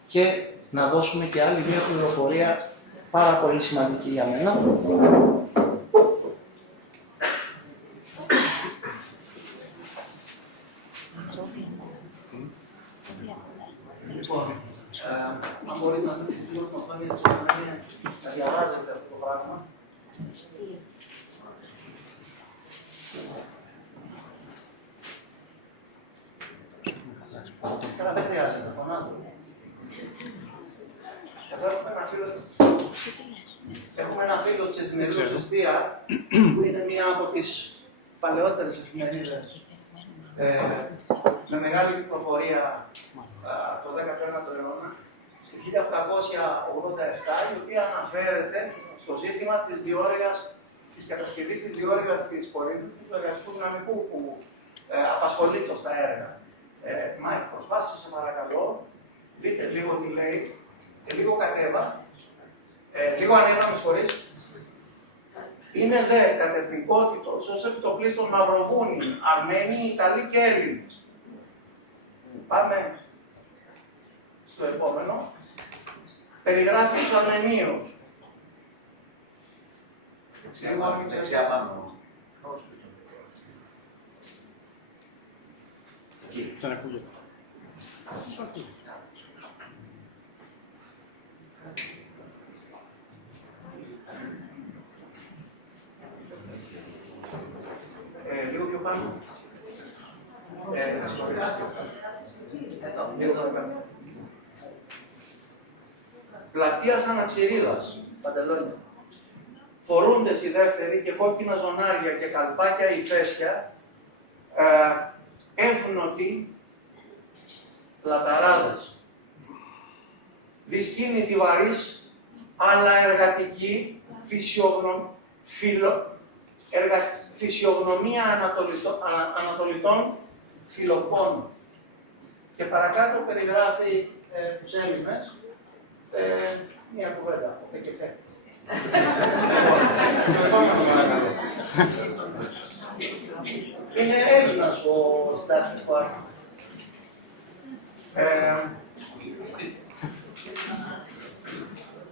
και να δώσουμε και άλλη μια πληροφορία πάρα πολύ σημαντική για μένα. Αν μπορείτε να δείτε λίγο την οθόνη της Παναγίας, να διαβάζετε αυτό το πράγμα. Καλά, δεν χρειάζεται να φωνάζω. Εδώ έχουμε ένα φίλο της εφημερίδας Εστία, που είναι μία από τις παλαιότερες εφημερίδες με μεγάλη κυκλοφορία το 19ο αιώνα, το 1887, η οποία αναφέρεται στο ζήτημα της διόρυγας, της κατασκευής της διόρυγας της Κορίνθου του εργατικού δυναμικού που απασχολεί το στα έργα. Μάικ, προσπάθησε, σε παρακαλώ, δείτε λίγο τι λέει και λίγο κατέβα. Λίγο ανέβα, με συγχωρείς. Είναι δε κατευθυντικότητος ως επιτοπλίστων Μαυροβούνιοι, Αρμένοι, Ιταλοί και Έλληνες. Πάμε στο επόμενο. Περιγράφει τους Αρμενίους. Δεξιά πάνω. Λίγο πιο πάνω. Πλατείας Αναξηρίδας, Παντελόνια. Φορούντες οι δεύτεροι και κόκκινα ζωνάρια και καλπάκια ηφαίσια, εύνοτοι λαταράδες. Δυσκίνητη βαρύς, αλλά εργατική φυσιογνωμία ανατολιτών φιλοπών. Και παρακάτω περιγράφει τους Έλληνες, μία κουβέντα, και είναι Έλληνας ο συντάκτης που άρχισε.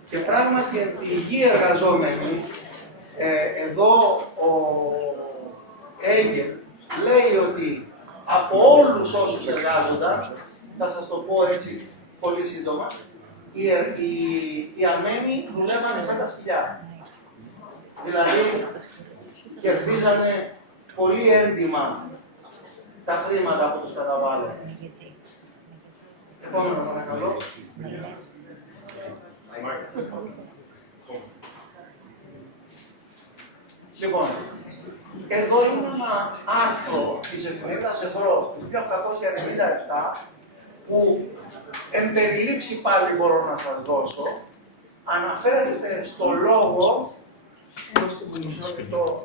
Και πράγματι οι γη εργαζόμενοι, εδώ ο Έγγελ λέει ότι από όλους όσους εργάζονταν, θα σας το πω έτσι πολύ σύντομα, οι Αρμένοι δουλεύανε σαν τα σκυλιά. Δηλαδή, κερδίζανε πολύ έντιμα τα χρήματα που τους καταβάλλανε. Επόμενο, παρακαλώ. Λοιπόν, εδώ είναι ένα άρθρο της εφημερίδας Ευρώ, του 1897, που εν περιλήψει πάλι μπορώ να σας δώσω, αναφέρεται στο λόγο,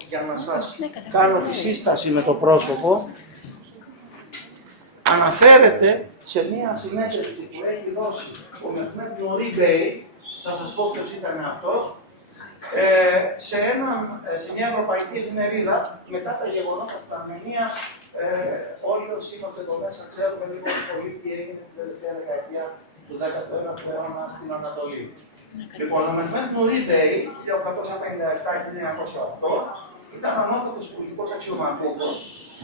για να σας κάνω τη σύσταση με το πρόσωπο, αναφέρεται σε μία συνέντευξη που έχει δώσει ο Μεχμέτ Νουρί Μπέι, θα σας πω ποιος ήταν αυτός, σε μια ευρωπαϊκή εφημερίδα μετά τα γεγονότα στην Αρμενία. Όλοι όσοι είμαστε εδώ μέσα ξέρουμε λίγο πολύ τι έγινε την τελευταία δεκαετία του 19ου αιώνα στην Ανατολή. Λοιπόν, ο Μεχμέτ Νουρί Μπέι, 1857-1908, ήταν ανώτατος πολιτικός αξιωματούχος,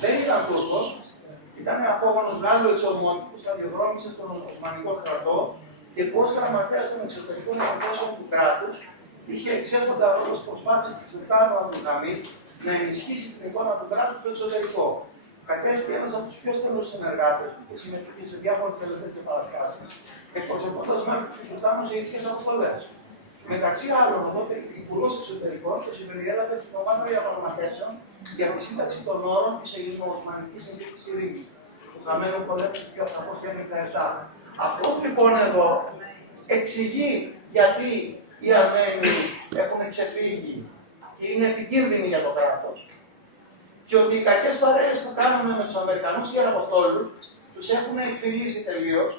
δεν ήταν Τούρκος, ήταν απόγονος Γάλλου εξορμονικού που σταδιοδρόμησε στον Οσμανικό στρατό και ως γραμματέας των εξωτερικών υποθέσεων του κράτους είχε εξέχοντα ρόλο στις προσπάθειες του Σουλτάνου Αμπτουλχαμίδ να ενισχύσει την εικόνα του κράτους στο εξωτερικό. Κατέστη ένας από τους πιο στενούς συνεργάτες του και συμμετείχε σε διάφορες τελευταίες παραστάσεις, εκπροσωπώντας μάλιστα του Σουλτάνου σε ειδικές αποστολές. Μεταξύ άλλων, τότε υπουργός εξωτερικών και συμπεριέλαβε στην ομάδα διαπραγματεύσεων για τη σύνταξη των όρων της Ελληνο-Οσμανικής Συνθήκης Ειρήνης, του χαμένου πολέμου του 1897. Αυτό λοιπόν εδώ εξηγεί γιατί οι Αρμένοι έχουν ξεφύγει και είναι επικίνδυνοι για το κράτος. Και ότι οι κακές παρέες που κάνουμε με τους Αμερικανούς και Αποστόλους τους έχουν εκφυλίσει τελείως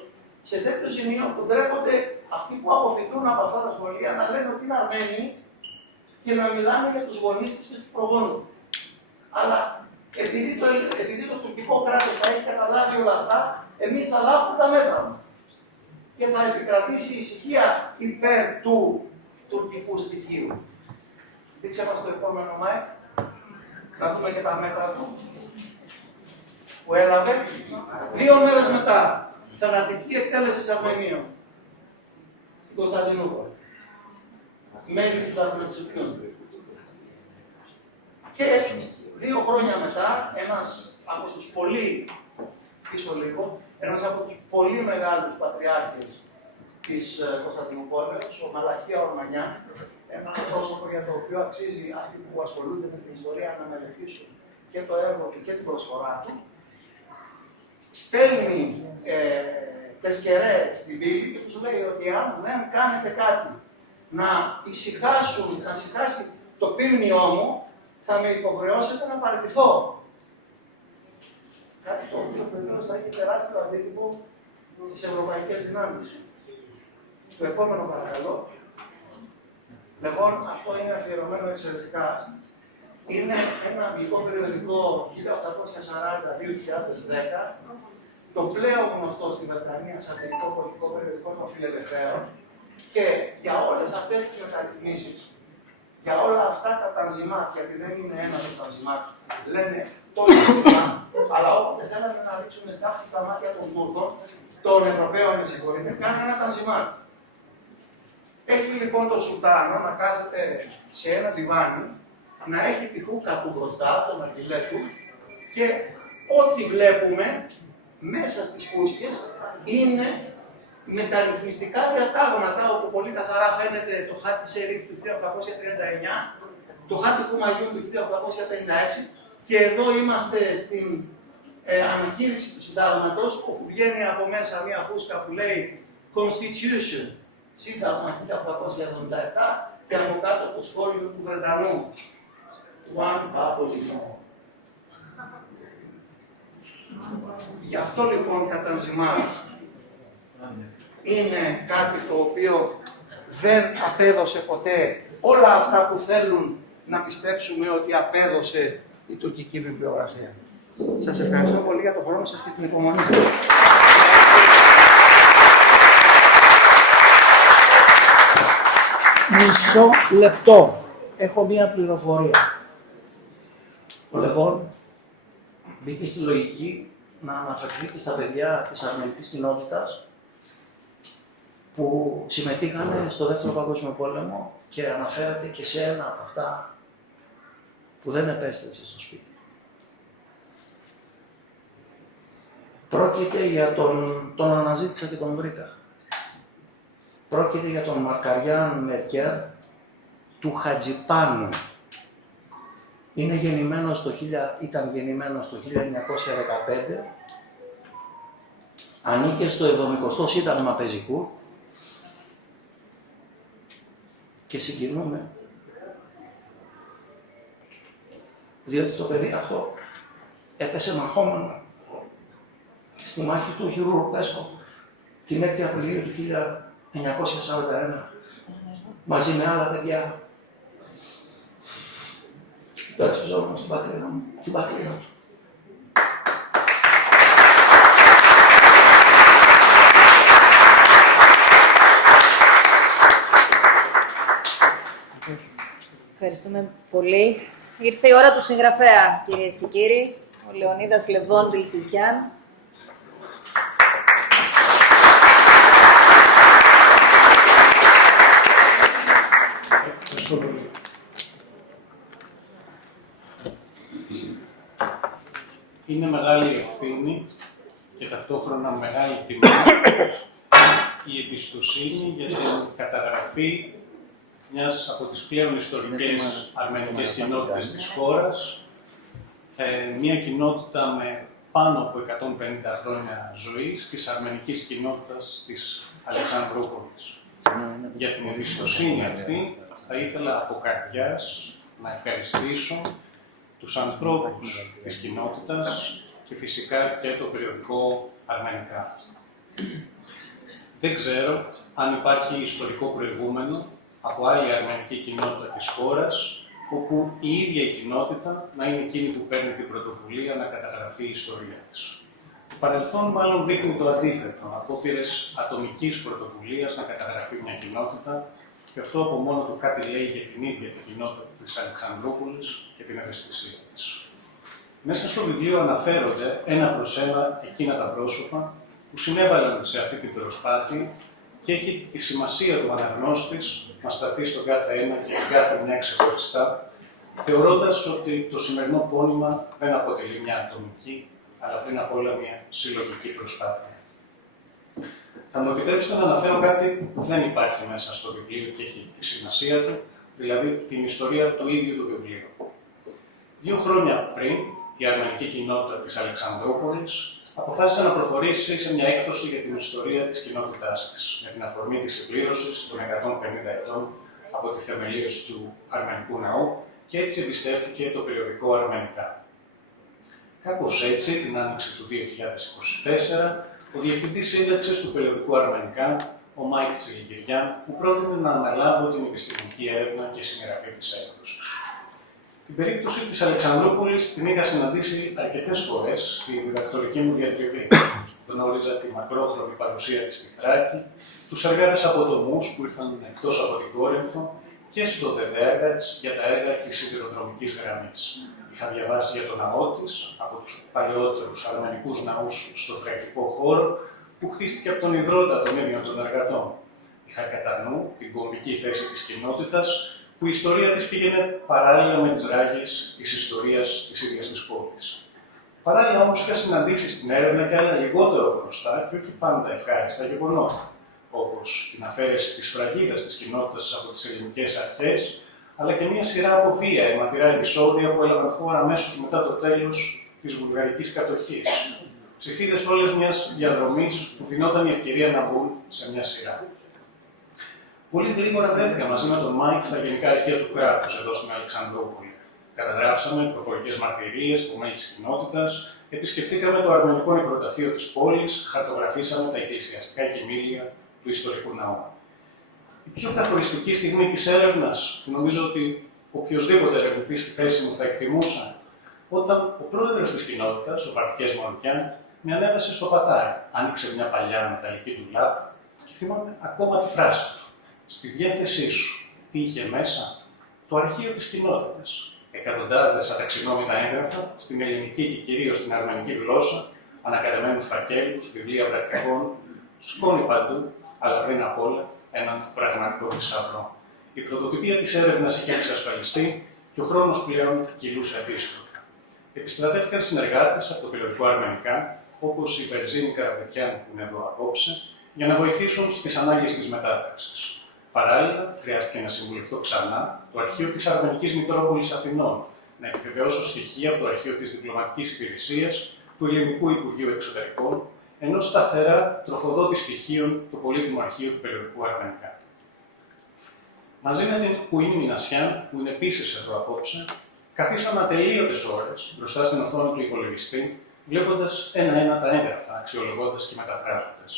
σε τέτοιο σημείο που ντρέπονται αυτοί που αποφυτούν από αυτά τα σχολεία να λένε ότι είναι Αρμένοι και να μιλάνε για τους γονείς τους και τους προγόνους τους. Αλλά επειδή το τουρκικό κράτος θα έχει καταλάβει όλα αυτά, εμείς θα λάβουμε τα μέτρα μας. Και θα επικρατήσει η ησυχία υπέρ του τουρκικού στοιχείου. Δείξε μας το επόμενο Μάικ. Να δούμε και τα μέτρα του. Που έλαβε 2 μέρες μετά. Θανατική εκτέλεση της Αρμενίων. Στην Κωνσταντινούπολη. Μέλη του Δαρμεντσουκιού. Και 2 χρόνια μετά, ένας από τους πολύ, πίσω λίγο, ένας από τους πολύ μεγάλους πατριάρχες της Κωνσταντινούπολης, ο Μαλαχία Ορμανιά, ένα πρόσωπο για το οποίο αξίζει αυτοί που ασχολούνται με την ιστορία να μελετήσουν και το έργο του και την προσφορά του, στέλνει τεσκερέ στην πύλη και τους λέει ότι αν δεν κάνετε κάτι να ησυχάσει το πίμνιό μου, θα με υποχρεώσετε να παραιτηθώ. Κάτι το οποίο βεβαίως θα έχει τεράστιο αντίκτυπο στις ευρωπαϊκές δυνάμεις. Το επόμενο παρακαλώ. Λοιπόν, αυτό είναι αφιερωμένο εξαιρετικά. Είναι ένα αγγλικό περιοδικό 1840-2010, το πλέον γνωστό στην Βρετανία σατυρικό πολιτικό περιοδικό των Φιλελευθέρων, και για όλες αυτές τις μεταρρυθμίσεις, για όλα αυτά τα τανζιμάτ, γιατί δεν είναι ένα το τανζιμάτ, λένε το ίδιο, αλλά όποτε θέλανε να ρίξουν στάχτη στα μάτια των Τούρκων, των Ευρωπαίων, με συγχωρείτε, κάνουν ένα τανζιμάτ. Έχει λοιπόν το Σουλτάνο να κάθεται σε ένα διβάνι, να έχει τη χούκα του μπροστά, το μαρτιλέ του, και ό,τι βλέπουμε μέσα στις φούσκες είναι μεταρρυθμιστικά διατάγματα, όπου πολύ καθαρά φαίνεται το χάρτη Σερίφ του 1839, το χάρτη Κουμαγιούν του 1856, και εδώ είμαστε στην ανακήρυξη του συντάγματος, όπου βγαίνει από μέσα μια φούσκα που λέει Constitution, Σύνταγμα 1877, και από κάτω το σχόλιο του Βρετανού. One Apple. Γι' αυτό λοιπόν κατά Τανζιμάτ είναι κάτι το οποίο δεν απέδωσε ποτέ όλα αυτά που θέλουν να πιστέψουμε ότι απέδωσε η τουρκική βιβλιογραφία. Σας ευχαριστώ πολύ για τον χρόνο σας και την υπομονή σας. Μισό λεπτό. Έχω μία πληροφορία. Λοιπόν, μπήκε στη λογική να αναφερθεί και στα παιδιά της αρμενικής κοινότητας που συμμετείχαν στο Δεύτερο Παγκόσμιο Πόλεμο και αναφέρατε και σε ένα από αυτά που δεν επέστρεψε στο σπίτι. Πρόκειται για τον αναζήτησα και τον βρήκα. Πρόκειται για τον Μαρκαριάν Μερκέρ του Χατζιπάνου. Ήταν γεννημένος το 1915, ανήκε στο 70ο Σύνταγμα Πεζικού και συγκινούμε, διότι το παιδί αυτό έπεσε μαχόμενο στη μάχη του Χειρούργου Πέσκο την 6η Απριλίου του 1941, μαζί με άλλα παιδιά. Το εξωζόμουν στην πατρίδα μου, την πατρίδα του. Ευχαριστούμε πολύ. Ήρθε η ώρα του συγγραφέα, κυρίες και κύριοι, ο Λεωνίδας Λεβών Βιλσιζιάν. Είναι μεγάλη ευθύνη και ταυτόχρονα μεγάλη τιμή η εμπιστοσύνη για την καταγραφή μιας από τις πλέον ιστορικές αρμενικές κοινότητες της χώρας, μια κοινότητα με πάνω από 150 χρόνια ζωής της αρμενικής κοινότητας της Αλεξανδρούπολης. Για την εμπιστοσύνη αυτή θα ήθελα από καρδιάς να ευχαριστήσω τους ανθρώπους της κοινότητας και φυσικά και το περιοδικό Αρμενικά. Δεν ξέρω αν υπάρχει ιστορικό προηγούμενο από άλλη αρμενική κοινότητα της χώρας, όπου η ίδια η κοινότητα να είναι εκείνη που παίρνει την πρωτοβουλία να καταγραφεί η ιστορία της. Το παρελθόν μάλλον δείχνει το αντίθετο, απόπειρες ατομικής πρωτοβουλίας να καταγραφεί μια κοινότητα, και αυτό από μόνο του κάτι λέει για την ίδια την κοινότητα της Αλεξανδρούπολης και την ευαισθησία της. Μέσα στο βιβλίο αναφέρονται ένα προς ένα εκείνα τα πρόσωπα που συνέβαλαν σε αυτή την προσπάθεια και έχει τη σημασία του αναγνώστης να σταθεί στον κάθε ένα και την κάθε μια ξεχωριστά θεωρώντας ότι το σημερινό πόνημα δεν αποτελεί μια ατομική, αλλά πριν απ' όλα μια συλλογική προσπάθεια. Θα μου επιτρέψετε να αναφέρω κάτι που δεν υπάρχει μέσα στο βιβλίο και έχει τη σημασία του, δηλαδή την ιστορία του ίδιου του βιβλίου. 2 χρόνια πριν, η αρμενική κοινότητα της Αλεξανδρούπολης αποφάσισε να προχωρήσει σε μια έκδοση για την ιστορία της κοινότητάς της, με την αφορμή της συμπλήρωσης των 150 ετών από τη θεμελίωση του αρμενικού ναού και έτσι εμπιστεύτηκε το περιοδικό Αρμενικά. Κάπως έτσι, την άνοιξη του 2024, ο διευθυντής σύνταξης του περιοδικού Αρμενικά, ο Μάικ Τσιλικυριάν, που πρότεινε να αναλάβω την επιστημονική έρευνα και συγγραφή της έκδοσης. Την περίπτωση της Αλεξανδρούπολης την είχα συναντήσει αρκετές φορές στη διδακτορική μου διατριβή. Γνώριζα τη μακρόχρονη παρουσία της στη Θράκη, τους εργάτες αποτομούς που ήρθαν εκτός από την Κόρινθο και στο Δεδέργατς για τα έργα της σιδηροδρομικής γραμμής. Είχα διαβάσει για τον ναό της, από τους παλαιότερους αρμενικούς ναούς στο θρακικό χώρο, που χτίστηκε από τον ιδρώτα των ίδιων των εργατών. Είχα κατά νου την κομβική θέση της κοινότητας, που η ιστορία της πήγαινε παράλληλα με τις ράγες της ιστορίας της ίδιας της πόλης. Παράλληλα όμως είχα συναντήσει στην έρευνα και άλλα λιγότερο γνωστά και όχι πάντα ευχάριστα γεγονότα, όπως την αφαίρεση της φραγίδας της κοινότητας από τις ελληνικές αρχές, αλλά και μια σειρά από βία αιματηρά επεισόδια που έλαβαν χώρα αμέσως μετά το τέλος της βουλγαρικής κατοχής. Ψηφίδες όλες μιας διαδρομής που δινόταν η ευκαιρία να μπουν σε μια σειρά. Πολύ γρήγορα βρέθηκα μαζί με τον Μάικ στα Γενικά Αρχεία του Κράτους εδώ στην Αλεξανδρούπολη. Καταγράψαμε προφορικές μαρτυρίες από μέλη της κοινότητας, επισκεφθήκαμε το αρμενικό νεκροταφείο της πόλης, χαρτογραφήσαμε τα εκκλησιαστικά κοιμήλια του ιστορικού ναού. Η πιο καθοριστική στιγμή της έρευνας, που νομίζω ότι οποιοδήποτε ερευνητής στη θέση μου θα εκτιμούσα, όταν ο πρόεδρος της κοινότητας, ο Βαρθιές Μαρουκιάν, με ανέβασε στο πατάρι, άνοιξε μια παλιά μεταλλική ντουλάπ και θυμάμαι ακόμα τη φράση του. Στη διάθεσή σου, τι είχε μέσα? Το αρχείο της κοινότητας. Εκατοντάδες αταξινόμητα έγγραφα στην ελληνική και κυρίως στην αρμενική γλώσσα, ανακατεμένους φακέλους, βιβλία πρακτικών, σκόνη παντού, αλλά πριν απ' όλα έναν πραγματικό θησαυρό. Η πρωτοτυπία της έρευνας είχε εξασφαλιστεί και ο χρόνος πλέον κυλούσε αντίστροφα. Επιστρατεύτηκαν συνεργάτες από το περιοδικό Αρμενικά, όπως η Βερζίνη Καραπετιάν που είναι εδώ απόψε, για να βοηθήσουν στις ανάγκες της μετάφρασης. Παράλληλα, χρειάστηκε να συμβουλευτώ ξανά το αρχείο της Αρμενικής Μητρόπολης Αθηνών, να επιβεβαιώσω στοιχεία από το αρχείο της Διπλωματικής Υπηρεσίας, του Ελληνικού Υπουργείου Εξωτερικών, ενός σταθερά τροφοδότη στοιχείων του πολύτιμου αρχείου του περιοδικού Αρμενικά. Μαζί με την Κουίν Μινασιάν, που είναι επίσης εδώ απόψε, καθίσαμε ατελείωτες ώρες μπροστά στην οθόνη του υπολογιστή, βλέποντας ένα-ένα τα έγγραφα, αξιολογώντας και μεταφράζοντας.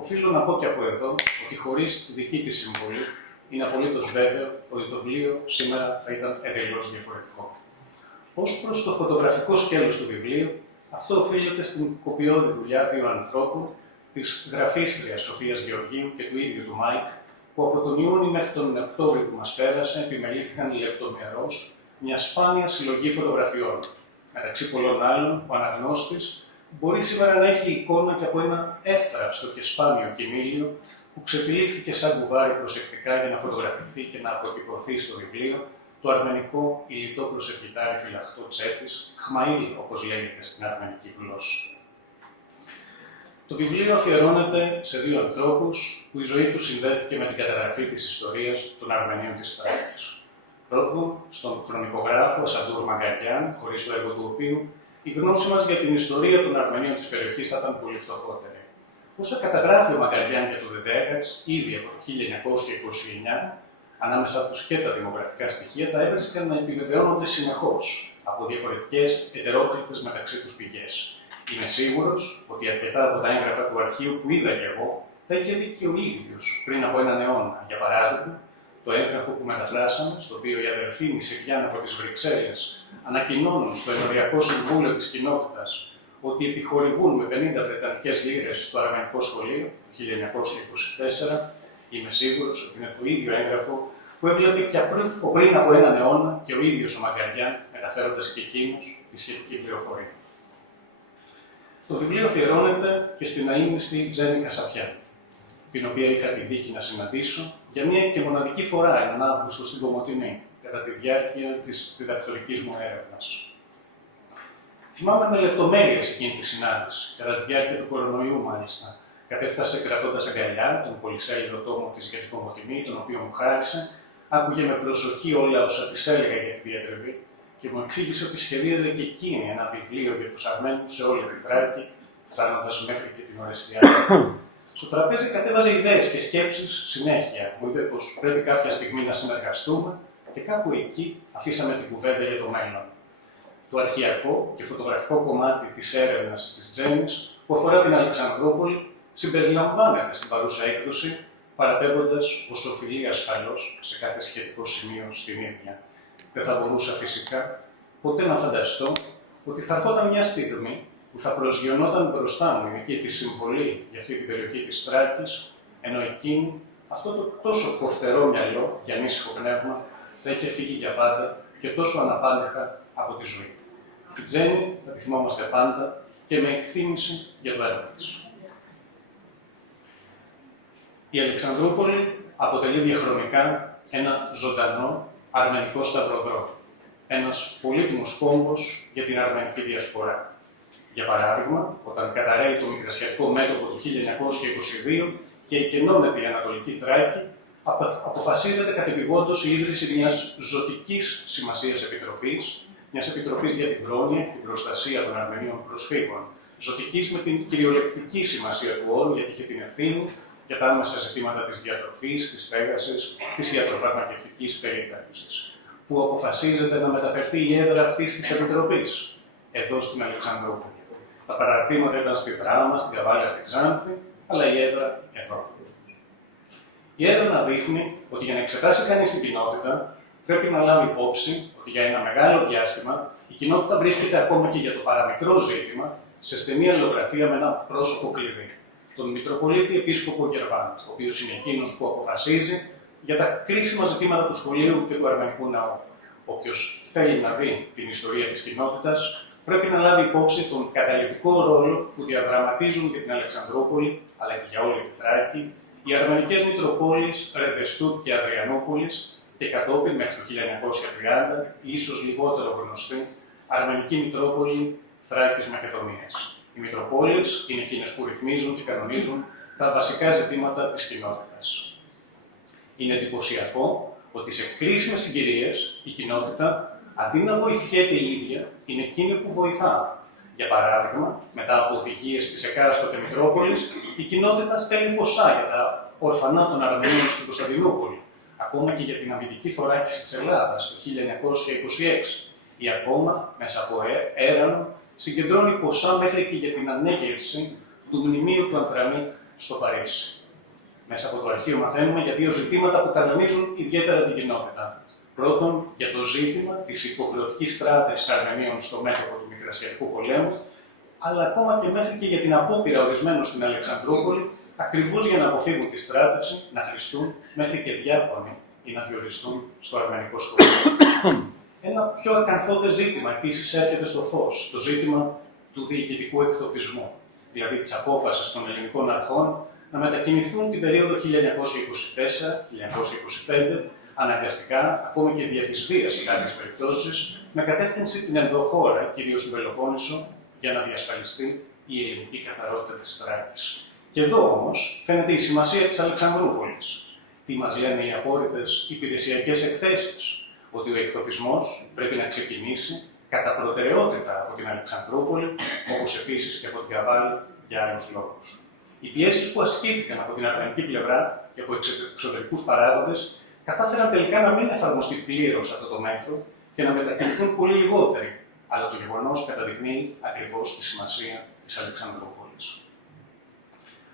Οφείλω να πω και από εδώ ότι χωρίς τη δική της συμβολή είναι απολύτως βέβαιο ότι το βιβλίο σήμερα θα ήταν εντελώς διαφορετικό. Ως προς το φωτογραφικό σκέλος του βιβλίου, αυτό οφείλεται στην κοπιώδη δουλειά 2 ανθρώπων, της γραφίστριας Σοφίας Γεωργίου και του ίδιου του Μάικ, που από τον Ιούνιο μέχρι τον Οκτώβριο που μας πέρασε επιμελήθηκαν λεπτομερώς μια σπάνια συλλογή φωτογραφιών. Μεταξύ πολλών άλλων, ο αναγνώστης μπορεί σήμερα να έχει εικόνα και από ένα εύθραυστο και σπάνιο κοιμήλιο που ξετυλίχθηκε σαν κουβάρι προσεκτικά για να φωτογραφηθεί και να αποτυπωθεί στο βιβλίο το αρμενικό υλιτό προσευχητάρι φυλαχτό τσέπης, χμαΐλ όπως λέγεται στην αρμενική γλώσσα. Το βιβλίο αφιερώνεται σε 2 ανθρώπους που η ζωή τους συνδέθηκε με την καταγραφή της ιστορίας των Αρμενίων της Θράκης. Πρώτον, στον χρονικογράφο Ασαντούρ Μαγκαριάν, χωρίς το έργο του οποίου η γνώση μας για την ιστορία των Αρμενίων της περιοχής θα ήταν πολύ φτωχότερη. Όσα καταγράφει ο Μαγκαριάν για το Δεδέγατς ήδη από το 1929, ανάμεσα τους και τα δημογραφικά στοιχεία, τα έβρισκαν να επιβεβαιώνονται συνεχώς από διαφορετικές ετερόκλητες μεταξύ τους πηγές. Είμαι σίγουρος ότι αρκετά από τα έγγραφα του αρχείου που είδα κι εγώ τα είχε δει και ο ίδιος πριν από έναν αιώνα. Για παράδειγμα, το έγγραφο που μεταφράσαμε, στο οποίο η αδερφή Μισηριάν από τις Βρυξέλλες ανακοινώνουν στο Ενοριακό Συμβούλιο της Κοινότητας ότι επιχορηγούν με 50 βρετανικές λίρες στο Αρμενικό Σχολείο το 1924, είμαι σίγουρος ότι είναι το ίδιο έγγραφο που έβλεπε και πριν από έναν αιώνα και ο ίδιος ο Μαγκαριάν, μεταφέροντας και εκείνος τη σχετική πληροφορία. Το βιβλίο αφιερώνεται και στην αείμνηστη Τζέννη Κασαπιάν, την οποία είχα την τύχη να συναντήσω για μια και μοναδική φορά έναν Αύγουστο στην Κομοτηνή, κατά τη διάρκεια της διδακτορικής μου έρευνας. Θυμάμαι με λεπτομέρειες εκείνη τη συνάντηση, κατά τη διάρκεια του κορονοϊού μάλιστα. Κατέφτασε κρατώντας αγκαλιά τον πολυσέλιδο τόμο της για την Κομοτηνή, τον οποίο μου χάρισε, άκουγε με προσοχή όλα όσα της έλεγα για τη διατριβή και μου εξήγησε ότι σχεδίαζε και εκείνη ένα βιβλίο για τους Αρμένους σε όλη τη Θράκη, φτάνοντας μέχρι και την Ορεστιάδα. Στο τραπέζι κατέβαζε ιδέες και σκέψεις συνέχεια. Μου είπε πως πρέπει κάποια στιγμή να συνεργαστούμε και κάπου εκεί αφήσαμε την κουβέντα για το μέλλον. Το αρχαιακό και φωτογραφικό κομμάτι της έρευνας της Τζένης που αφορά την Αλεξανδρούπολη συμπεριλαμβάνεται στην παρούσα έκδοση, παραπέμποντας ως οφειλεί ασφαλώς σε κάθε σχετικό σημείο στην ίδια. Δεν θα μπορούσα φυσικά ποτέ να φανταστώ ότι θα έρχονταν μια στιγμή που θα προσγειωνόταν μπροστά μου η δική της συμβολή για αυτή την περιοχή της Θράκης, ενώ εκείνη, αυτό το τόσο κοφτερό μυαλό και ανήσυχο πνεύμα, θα είχε φύγει για πάντα και τόσο αναπάντεχα από τη ζωή. Την Τζένη θα τη θυμόμαστε πάντα και με εκτίμηση για το έργο της. Η Αλεξανδρούπολη αποτελεί διαχρονικά ένα ζωντανό αρμενικό σταυροδρόμι. Ένας πολύτιμος κόμβος για την αρμενική διασπορά. Για παράδειγμα, όταν καταραίει το Μικρασιατικό μέτωπο του 1922 και εκενώνεται η Ανατολική Θράκη, αποφασίζεται κατεπηγόντως η ίδρυση μιας ζωτικής σημασίας επιτροπής, μιας επιτροπής για την πρόνοια και την προστασία των Αρμενίων προσφύγων. Ζωτικής με την κυριολεκτική σημασία του όρου, γιατί είχε την ευθύνη για τα άμεσα ζητήματα της διατροφής, της στέγασης, της ιατροφαρμακευτικής περίθαλψης, που αποφασίζεται να μεταφερθεί η έδρα αυτής της επιτροπής, εδώ στην Αλεξανδρούπολη. Τα παραρτήματα ήταν στη Δράμα, στην Καβάλια, στη Ξάνθη, αλλά η έδρα εδώ. Η έρευνα δείχνει ότι για να εξετάσει κανείς την κοινότητα, πρέπει να λάβει υπόψη ότι για ένα μεγάλο διάστημα η κοινότητα βρίσκεται ακόμα και για το παραμικρό ζήτημα σε στενή αλληλογραφία με ένα πρόσωπο κλειδί, τον Μητροπολίτη Επίσκοπο Γερβάντ, ο οποίος είναι εκείνος που αποφασίζει για τα κρίσιμα ζητήματα του σχολείου και του αρμενικού ναού. Όποιος θέλει να δει την ιστορία της κοινότητας, πρέπει να λάβει υπόψη τον καταλυτικό ρόλο που διαδραματίζουν για την Αλεξανδρούπολη, αλλά και για όλη τη Θράκη, οι αρμενικές Μητροπόλεις Ρεδεστούρ και Αδριανούπολης και κατόπιν μέχρι το 1930 η ίσως λιγότερο γνωστή Αρμενική Μητρόπολη Θράκης Μακεδονίας. Οι Μητροπόλεις είναι εκείνες που ρυθμίζουν και κανονίζουν τα βασικά ζητήματα της κοινότητας. Είναι εντυπωσιακό ότι σε κρίσιμες συγκυρίες η κοινότητα, αντί να βοηθιέται η ίδια, είναι εκείνη που βοηθά. Για παράδειγμα, μετά από οδηγίες της εκάστοτε Μητρόπολης, η κοινότητα στέλνει ποσά για τα ορφανά των Αρμενίων στην Κωνσταντινούπολη, ακόμα και για την αμυντική θωράκιση της Ελλάδας το 1926, ή ακόμα μέσα από έρανο συγκεντρώνει ποσά μέχρι και για την ανέγερση του μνημείου του Αντραμίκ στο Παρίσι. Μέσα από το αρχείο μαθαίνουμε για δύο ζητήματα που ταλανίζουν ιδιαίτερα την κοινότητα. Πρώτον, για το ζήτημα της υποχρεωτικής στράτευσης Αρμενίων στο μέτωπο του Μικρασιατικού πολέμου, αλλά ακόμα και μέχρι και για την απόπειρα ορισμένων στην Αλεξανδρούπολη, ακριβώς για να αποφύγουν τη στράτευση, να χρηστούν μέχρι και διάκονοι ή να διοριστούν στο αρμενικό σχολείο. Ένα πιο ακαθόδε ζήτημα επίσης έρχεται στο φως, το ζήτημα του διοικητικού εκτοπισμού, δηλαδή της απόφασης των ελληνικών αρχών να μετακινηθούν την περίοδο 1924-1925, αναγκαστικά, ακόμη και δια της βίας σε κάποιες περιπτώσεις, με κατεύθυνση την ενδοχώρα, κυρίως στην Πελοπόννησο, για να διασφαλιστεί η ελληνική καθαρότητα της Θράκης. Και εδώ όμως φαίνεται η σημασία της Αλεξανδρούπολης. Τι μας λένε οι απόρριτες υπηρεσιακές εκθέσεις, ότι ο εκτοπισμός πρέπει να ξεκινήσει κατά προτεραιότητα από την Αλεξανδρούπολη, όπως επίσης και από την Καβάλη για άλλους λόγους. Οι πιέσεις που ασκήθηκαν από την αρμενική πλευρά και από εξωτερικούς παράγοντες κατάφεραν τελικά να μην εφαρμοστεί πλήρως αυτό το μέτρο και να μετακινηθούν πολύ λιγότεροι, αλλά το γεγονός καταδεικνύει ακριβώς τη σημασία της Αλεξανδρούπολης.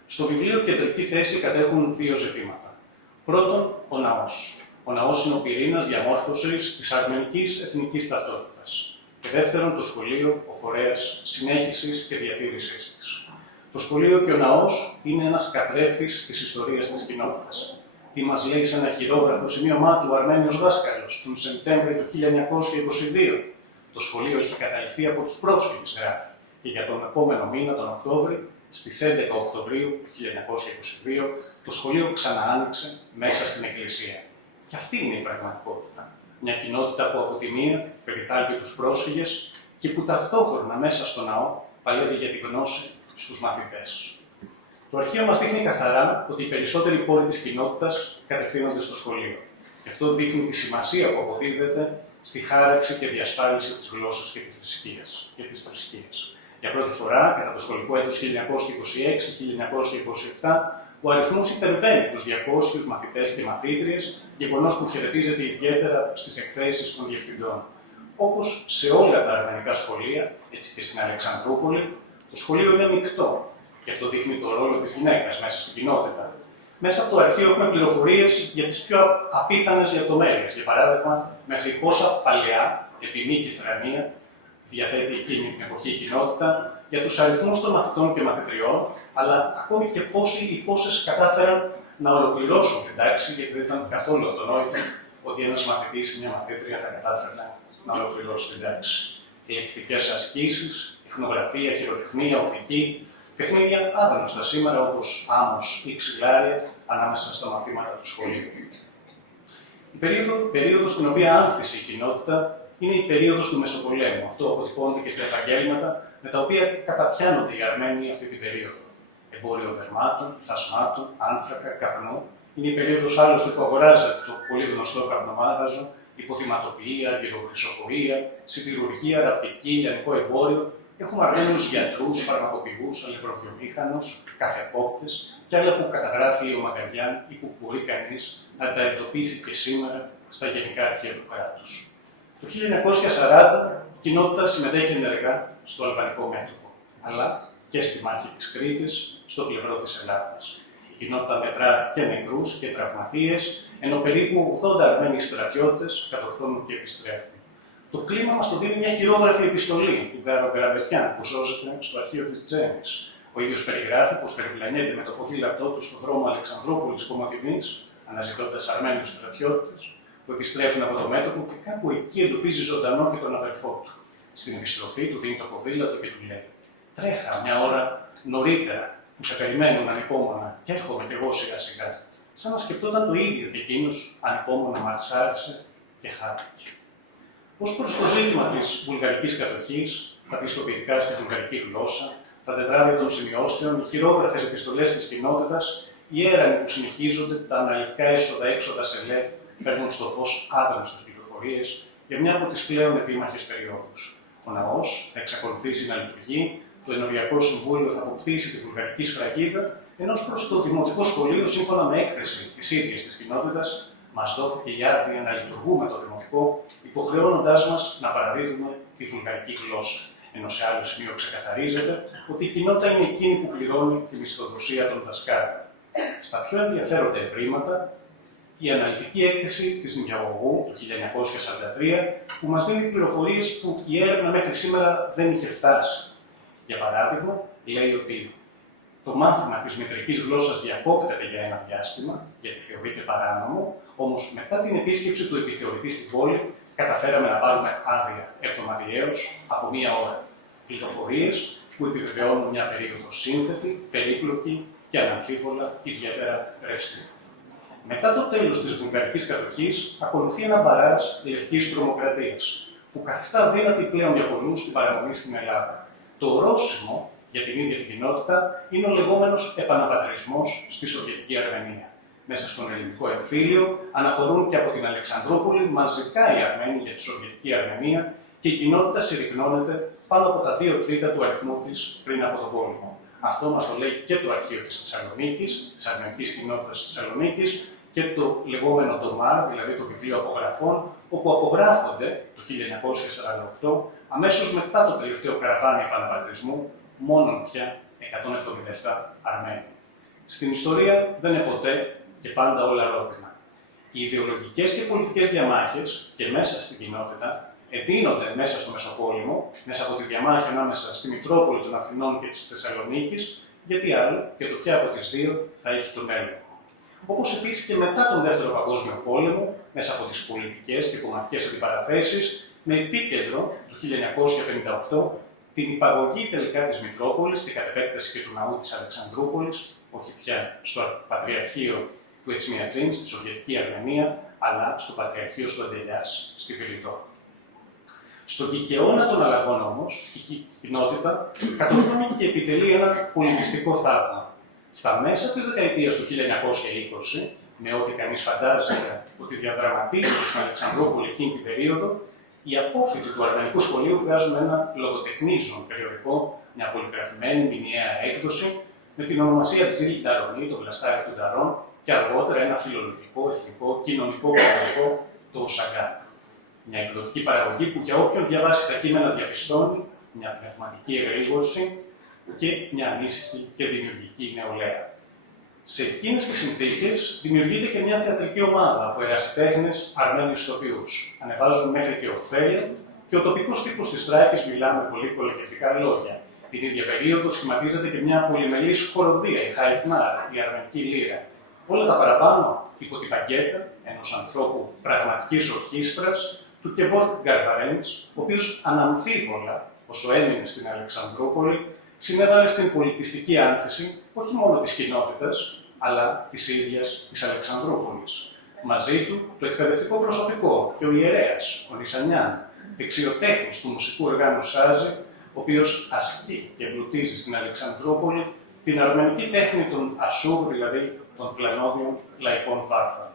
Στο βιβλίο κεντρική θέση κατέχουν δύο ζητήματα. Πρώτον, ο ναός. Ο ναός είναι ο πυρήνας διαμόρφωσης της αρμενικής εθνικής ταυτότητας. Και δεύτερον, το σχολείο, ο φορέας συνέχισης και διατήρησής της. Το σχολείο και ο ναός είναι ένας καθρέφτης της ιστορίας της κοινότητας. Τι μας λέει σε ένα χειρόγραφο σημείωμά του ο Αρμένιος δάσκαλος τον Σεπτέμβριο του 1922. Το σχολείο έχει καταληφθεί από τους πρόσφυγες, γράφει, και για τον επόμενο μήνα, τον Οκτώβρη, στις 11 Οκτωβρίου του 1922, το σχολείο ξαναάνοιξε μέσα στην εκκλησία. Και αυτή είναι η πραγματικότητα. Μια κοινότητα που από τη μία περιθάλπει τους πρόσφυγες και που ταυτόχρονα μέσα στο ναό παλεύει για τη γνώση στους μαθητές. Το αρχείο μας δείχνει καθαρά ότι οι περισσότεροι πόροι της κοινότητας κατευθύνονται στο σχολείο. Και αυτό δείχνει τη σημασία που αποδίδεται στη χάραξη και διασφάλιση της γλώσσας και της θρησκείας. Για πρώτη φορά, κατά το σχολικό έτος 1926-1927, ο αριθμός υπερβαίνει τους 200 μαθητές και μαθήτριες, γεγονός που χαιρετίζεται ιδιαίτερα στις εκθέσεις των διευθυντών. Όπως σε όλα τα αρμενικά σχολεία, έτσι και στην Αλεξανδρούπολη, το σχολείο είναι μεικτό. Και αυτό δείχνει το ρόλο της γυναίκας μέσα στην κοινότητα. Μέσα από το αρχείο έχουμε πληροφορίες για τις πιο απίθανες λεπτομέρειες. Για παράδειγμα, μέχρι πόσα παλαιά, επί κυθρανία, διαθέτει εκείνη την εποχή η κοινότητα, για τους αριθμούς των μαθητών και μαθητριών, αλλά ακόμη και πόσες κατάφεραν να ολοκληρώσουν την τάξη, γιατί δεν ήταν καθόλου αυτονόητο ότι ένας μαθητής ή μια μαθήτρια θα κατάφερε να ολοκληρώσει την τάξη. Λεκτικές ασκήσεις, ειχνογραφία, χειροτεχνία, οπτική, παιχνίδια άγνωστα σήμερα όπως άμμος ή ξυλάρια ανάμεσα στα μαθήματα του σχολείου. Η περίοδος στην οποία άνθησε η κοινότητα είναι η περίοδος του Μεσοπολέμου. Αυτό αποτυπώνεται και στα Ευαγγέλματα, με τα οποία καταπιάνονται οι Αρμένοι αυτή την περίοδο. Εμπόριο δερμάτων, θασμάτων, άνθρακα, καπνού. Είναι η περίοδος άλλωστε που αγοράζεται το πολύ γνωστό καπνομάγαζο, υποδηματοποιία, αργυροχρυσοκοία, σιδηρουργία, ραπτική, λιανικό εμπόριο. Έχουμε Αρμένους γιατρούς, φαρμακοποιούς, αλευροβιομήχανους, καφεπόκτες και άλλα που καταγράφει ο Μαγκαριάν ή που μπορεί κανείς να τα εντοπίσει και σήμερα στα γενικά αρχεία του κράτους. Το 1940 η κοινότητα συμμετέχει ενεργά στο αλβανικό μέτωπο, αλλά και στη μάχη της Κρήτης, στο πλευρό της Ελλάδας. Η κοινότητα μετρά και νεκρούς και τραυματίες, ενώ περίπου 80 Αρμένοι στρατιώτες κατορθώνουν και επιστρέφουν. Το κλίμα μας το δίνει μια χειρόγραφη επιστολή του Γκάρο Γκαραμπετιάν που σώζεται στο αρχείο της Τζέμης. Ο ίδιος περιγράφει πως περιπλανιέται με το ποδήλατό του στον δρόμο Αλεξανδρούπολης-Κομοτηνής, αναζητώντας Αρμένιους στρατιώτες που επιστρέφουν από το μέτωπο και κάπου εκεί εντοπίζει ζωντανό και τον αδερφό του. Στην επιστροφή του δίνει το ποδήλατο και του λέει: «Τρέχα μια ώρα νωρίτερα που σε περιμένουν ανυπόμονα και έρχομαι κι εγώ σιγά-σιγά». Σαν να σκεπτόταν το ίδιο και εκείνος ανυπόμονα μαρσάρισε και χάθηκε. Ως προς το ζήτημα της βουλγαρικής κατοχής, τα πιστοποιητικά στη βουλγαρική γλώσσα, τα τετράδια των σημειώσεων, οι χειρόγραφες επιστολές της κοινότητας, οι έρανοι που συνεχίζονται, τα αναλυτικά έσοδα-έξοδα σε ΛΕΒ, φέρνουν στο φως άγνωστες πληροφορίες για μια από τις πλέον επίμαχες περιόδους. Ο ναός θα εξακολουθήσει να λειτουργεί, το Ενοριακό Συμβούλιο θα αποκτήσει τη βουλγαρική σφραγίδα, ενώ προς το Δημοτικό Σχολείο, σύμφωνα με έκθεση της ίδιας της κοινότητας, μας δόθηκε η άδεια να λειτουργούμε το Δημοτικό, υποχρεώνοντάς μας να παραδίδουμε τη βουλγαρική γλώσσα. Ενώ σε άλλο σημείο ξεκαθαρίζεται ότι η κοινότητα είναι εκείνη που πληρώνει τη μισθοδοσία των δασκάλων. Στα πιο ενδιαφέροντα ευρήματα, η αναλυτική έκθεση της Νιαγωγού του 1943, που μας δίνει πληροφορίες που η έρευνα μέχρι σήμερα δεν είχε φτάσει. Για παράδειγμα, λέει ότι το μάθημα της μητρικής γλώσσας διακόπτεται για ένα διάστημα, γιατί θεωρείται παράνομο, όμως μετά την επίσκεψη του επιθεωρητή στην πόλη, καταφέραμε να πάρουμε άδεια εβδομαδιαίως από μία ώρα. Πληροφορίες που επιβεβαιώνουν μια περίοδο σύνθετη, περίπλοκη και αναμφίβολα ιδιαίτερα ρευστή. Μετά το τέλος της βουλγαρικής κατοχής, ακολουθεί ένα μπαράζ λευκής τρομοκρατίας, που καθιστά αδύνατη πλέον για πολλούς την παραμονή στην Ελλάδα. Το ορόσημο για την ίδια την κοινότητα είναι ο λεγόμενος επαναπατρισμός στη Σοβιετική Αρμενία. Μέσα στον ελληνικό εμφύλιο αναχωρούν και από την Αλεξανδρούπολη μαζικά οι Αρμένοι για τη Σοβιετική Αρμενία και η κοινότητα συρρυκνώνεται πάνω από τα 2/3 του αριθμού της πριν από τον πόλεμο. Αυτό μας το λέει και το αρχείο της Θεσσαλονίκης, της Αρμενικής κοινότητας της Θεσσαλονίκης, και το λεγόμενο ντομάρ, δηλαδή το βιβλίο απογραφών, όπου απογράφονται το 1948, αμέσως μετά το τελευταίο καραβάνι επαναπατρισμού, μόνον πια 177 Αρμένοι. Στην ιστορία δεν είναι ποτέ και πάντα όλα ρόδινα. Οι ιδεολογικές και πολιτικές διαμάχες και μέσα στην κοινότητα εντείνονται μέσα στο Μεσοπόλεμο, μέσα από τη διαμάχη ανάμεσα στη Μητρόπολη των Αθηνών και της Θεσσαλονίκης, γιατί άλλο και το ποια από τις δύο θα έχει τον έλεγχο. Όπως επίσης και μετά τον Δεύτερο Παγκόσμιο Πόλεμο, μέσα από τις πολιτικές και κομματικές αντιπαραθέσεις, με επίκεντρο το 1958 την υπαγωγή τελικά της Μητρόπολης και κατ' επέκταση και του ναού της Αλεξανδρούπολης, όχι πια στο Πατριαρχείο του Ετσμιατζίν στη Σοβιετική Αρμενία, αλλά στο Πατριαρχείο στο Αντελιάς, στη Φιλιτό. Στον κικαιώνα των αλλαγών όμως, η κοινότητα κατορθώνει και επιτελεί ένα πολιτιστικό θαύμα. Στα μέσα της δεκαετίας του 1920, με ό,τι κανείς φαντάζεται ότι διαδραματίζεται στην Αλεξανδρούπολη εκείνη την περίοδο, οι απόφοιτοι του αρμενικού σχολείου βγάζουν ένα λογοτεχνίζον περιοδικό, μια πολυγραφημένη μηνιαία έκδοση, με την ονομασία Τζιλ Νταρονί, το βλαστάρι του Νταρών, και αργότερα ένα φιλολογικό, εθνικό, κοινωνικό περιοδικό, το Ουσαγκάν. Μια εκδοτική παραγωγή που για όποιον διαβάσει τα κείμενα διαπιστώνει μια πνευματική εγρήγορση και μια ανήσυχη και δημιουργική νεολαία. Σε εκείνες τις συνθήκες δημιουργείται και μια θεατρική ομάδα από ερασιτέχνες Αρμένιους ηθοποιούς. Ανεβάζουν μέχρι και ωφέλεια και ο τοπικός τύπος της Θράκης μιλά με πολύ κολακευτικά λόγια. Την ίδια περίοδο σχηματίζεται και μια πολυμελής χοροδία, η Χαϊτμάρ, η αρμενική λύρα. Όλα τα παραπάνω υπό την παγκέτα ενός ανθρώπου πραγματικής ορχήστρας, του Κεβόρτ Γκαρβαρέντς, ο οποίος αναμφίβολα, όσο έμεινε στην Αλεξανδρούπολη, συνέβαλε στην πολιτιστική άνθηση όχι μόνο της κοινότητας, αλλά της ίδιας της Αλεξανδρούπολης. Μαζί του το εκπαιδευτικό προσωπικό και ο ιερέας, ο Νισανιάν, δεξιοτέχνης του μουσικού οργάνου Σάζη, ο οποίος ασκεί και εμπλουτίζει στην Αλεξανδρούπολη την αρμενική τέχνη των Ασούρ, δηλαδή των πλανόδιων λαϊκών βάρθων.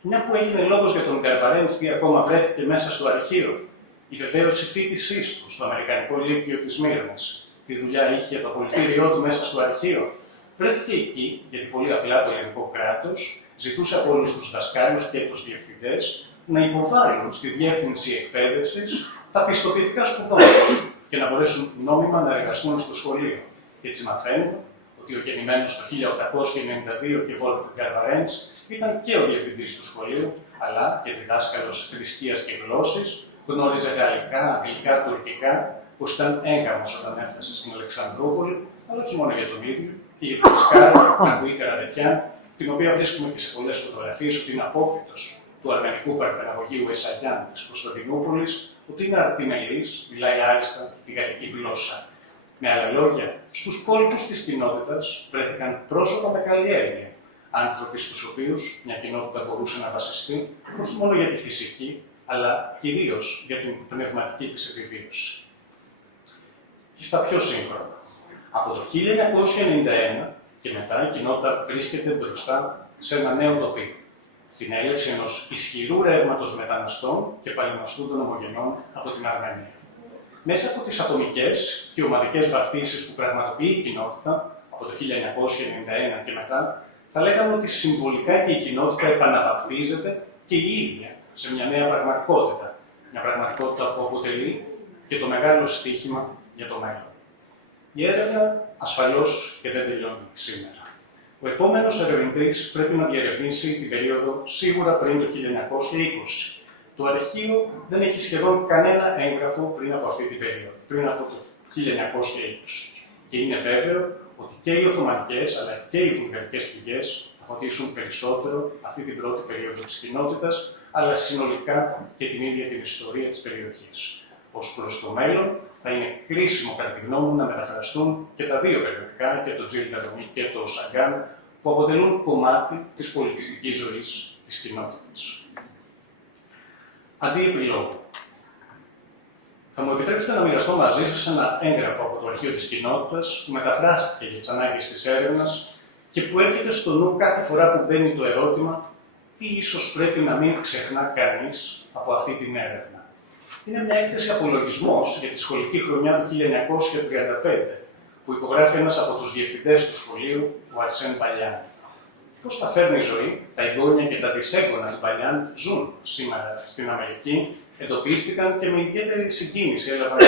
Μια που έγινε λόγος για τον Γκαρβαρέντς, τι ακόμα βρέθηκε μέσα στο αρχείο, η βεβαίωση φοιτησής του στο Αμερικανικό Λύκειο της Μύρνης, τη δουλειά είχε το πολιτήριό του μέσα στο αρχείο, βρέθηκε εκεί γιατί πολύ απλά το ελληνικό κράτος ζητούσε από όλους τους δασκάλους και τους διευθυντές να υποβάλουν στη Διεύθυνση Εκπαίδευσης τα πιστοποιητικά σπουδών τους και να μπορέσουν νόμιμα να εργαστούν στο σχολείο. Έτσι μαθαίνουμε ότι ο γεννημένος το 1892 και Βόλτ Γκαρβαρέντς ήταν και ο διευθυντής του σχολείου, αλλά και διδάσκαλος θρησκείας και γλώσσης, γνώριζε γαλλικά, αγγλικά, τουρκικά, που ήταν έγκαμος όταν έφτασε στην Αλεξανδρούπολη, αλλά όχι μόνο για τον ίδιο, και για τη Σκάρα, Αγκουή Καραντετιάν, την οποία βρίσκουμε και σε πολλές φωτογραφίες ότι είναι απόφοιτος του αρμενικού παρθεναγωγείου Εσαγιάν της Κωνσταντινούπολης, ότι είναι αρτιμελής, μιλάει άριστα τη γαλλική γλώσσα. Με άλλα λόγια, στους κόλπους της κοινότητας βρέθηκαν πρόσωπα με καλλιέργεια, άνθρωποι στους οποίους μια κοινότητα μπορούσε να βασιστεί όχι μόνο για τη φυσική, αλλά κυρίως για την πνευματική της επιβίωση. Και στα πιο σύγχρονα. Από το 1991 και μετά η κοινότητα βρίσκεται μπροστά σε ένα νέο τοπίο. Την έλευση ενός ισχυρού ρεύματος μεταναστών και παλαινοστούντων ομογενών από την Αρμενία. Μέσα από τις ατομικές και ομαδικές βαφτίσεις που πραγματοποιεί η κοινότητα από το 1991 και μετά, θα λέγαμε ότι συμβολικά και η κοινότητα επαναβαπτίζεται και η ίδια σε μια νέα πραγματικότητα. Μια πραγματικότητα που αποτελεί και το μεγάλο στοίχημα για το μέλλον. Η έρευνα ασφαλώς και δεν τελειώνει σήμερα. Ο επόμενος ερευνητής πρέπει να διερευνήσει την περίοδο σίγουρα πριν το 1920. Το αρχείο δεν έχει σχεδόν κανένα έγγραφο πριν από αυτή την περίοδο, πριν από το 1920. Και είναι βέβαιο ότι και οι Οθωμανικές αλλά και οι βουλγαρικές πηγές θα φωτίσουν περισσότερο αυτή την πρώτη περίοδο της κοινότητας, αλλά συνολικά και την ίδια την ιστορία της περιοχής. Ως προς το μέλλον, θα είναι κρίσιμο κατά τη γνώμη μου να μεταφραστούν και τα δύο περιοδικά, και το Τζιλ Νταρονί και το Ουσαγκάν, που αποτελούν κομμάτι της πολιτιστικής ζωής της κοινότητας. Αντί επιλόγου. Θα μου επιτρέψετε να μοιραστώ μαζί σας ένα έγγραφο από το αρχείο της κοινότητας που μεταφράστηκε για τις ανάγκες της έρευνας και που έρχεται στο νου κάθε φορά που μπαίνει το ερώτημα τι ίσως πρέπει να μην ξεχνά κανείς από αυτή την έρευνα. Είναι μια έκθεση απολογισμός για τη σχολική χρονιά του 1935 που υπογράφει ένας από τους διευθυντές του σχολείου, ο Αρσέν Παλιάν. Πώς τα φέρνει η ζωή, τα εγγόνια και τα δυσέγγωνα του Παλιάν ζουν σήμερα στην Αμερική, εντοπίστηκαν και με ιδιαίτερη συγκίνηση έλαβαν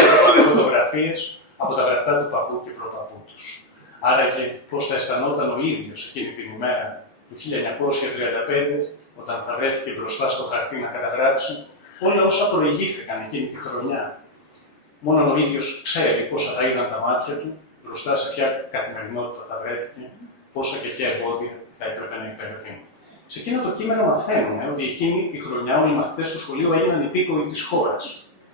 φωτογραφίες από τα γραπτά του παππού και προπαππού τους. Άραγε πώς θα αισθανόταν ο ίδιος εκείνη την ημέρα του 1935, όταν θα βρέθηκε μπροστά στο χαρτί να καταγράψει όλα όσα προηγήθηκαν εκείνη τη χρονιά. Μόνον ο ίδιος ξέρει πόσα θα είδαν τα μάτια του, μπροστά σε ποια καθημερινότητα θα βρέθηκε, πόσα και ποια εμπόδια θα έπρεπε να υπερβεί. Σε εκείνο το κείμενο μαθαίνουμε ότι εκείνη τη χρονιά όλοι οι μαθητές του σχολείου έγιναν υπήκοοι της χώρας,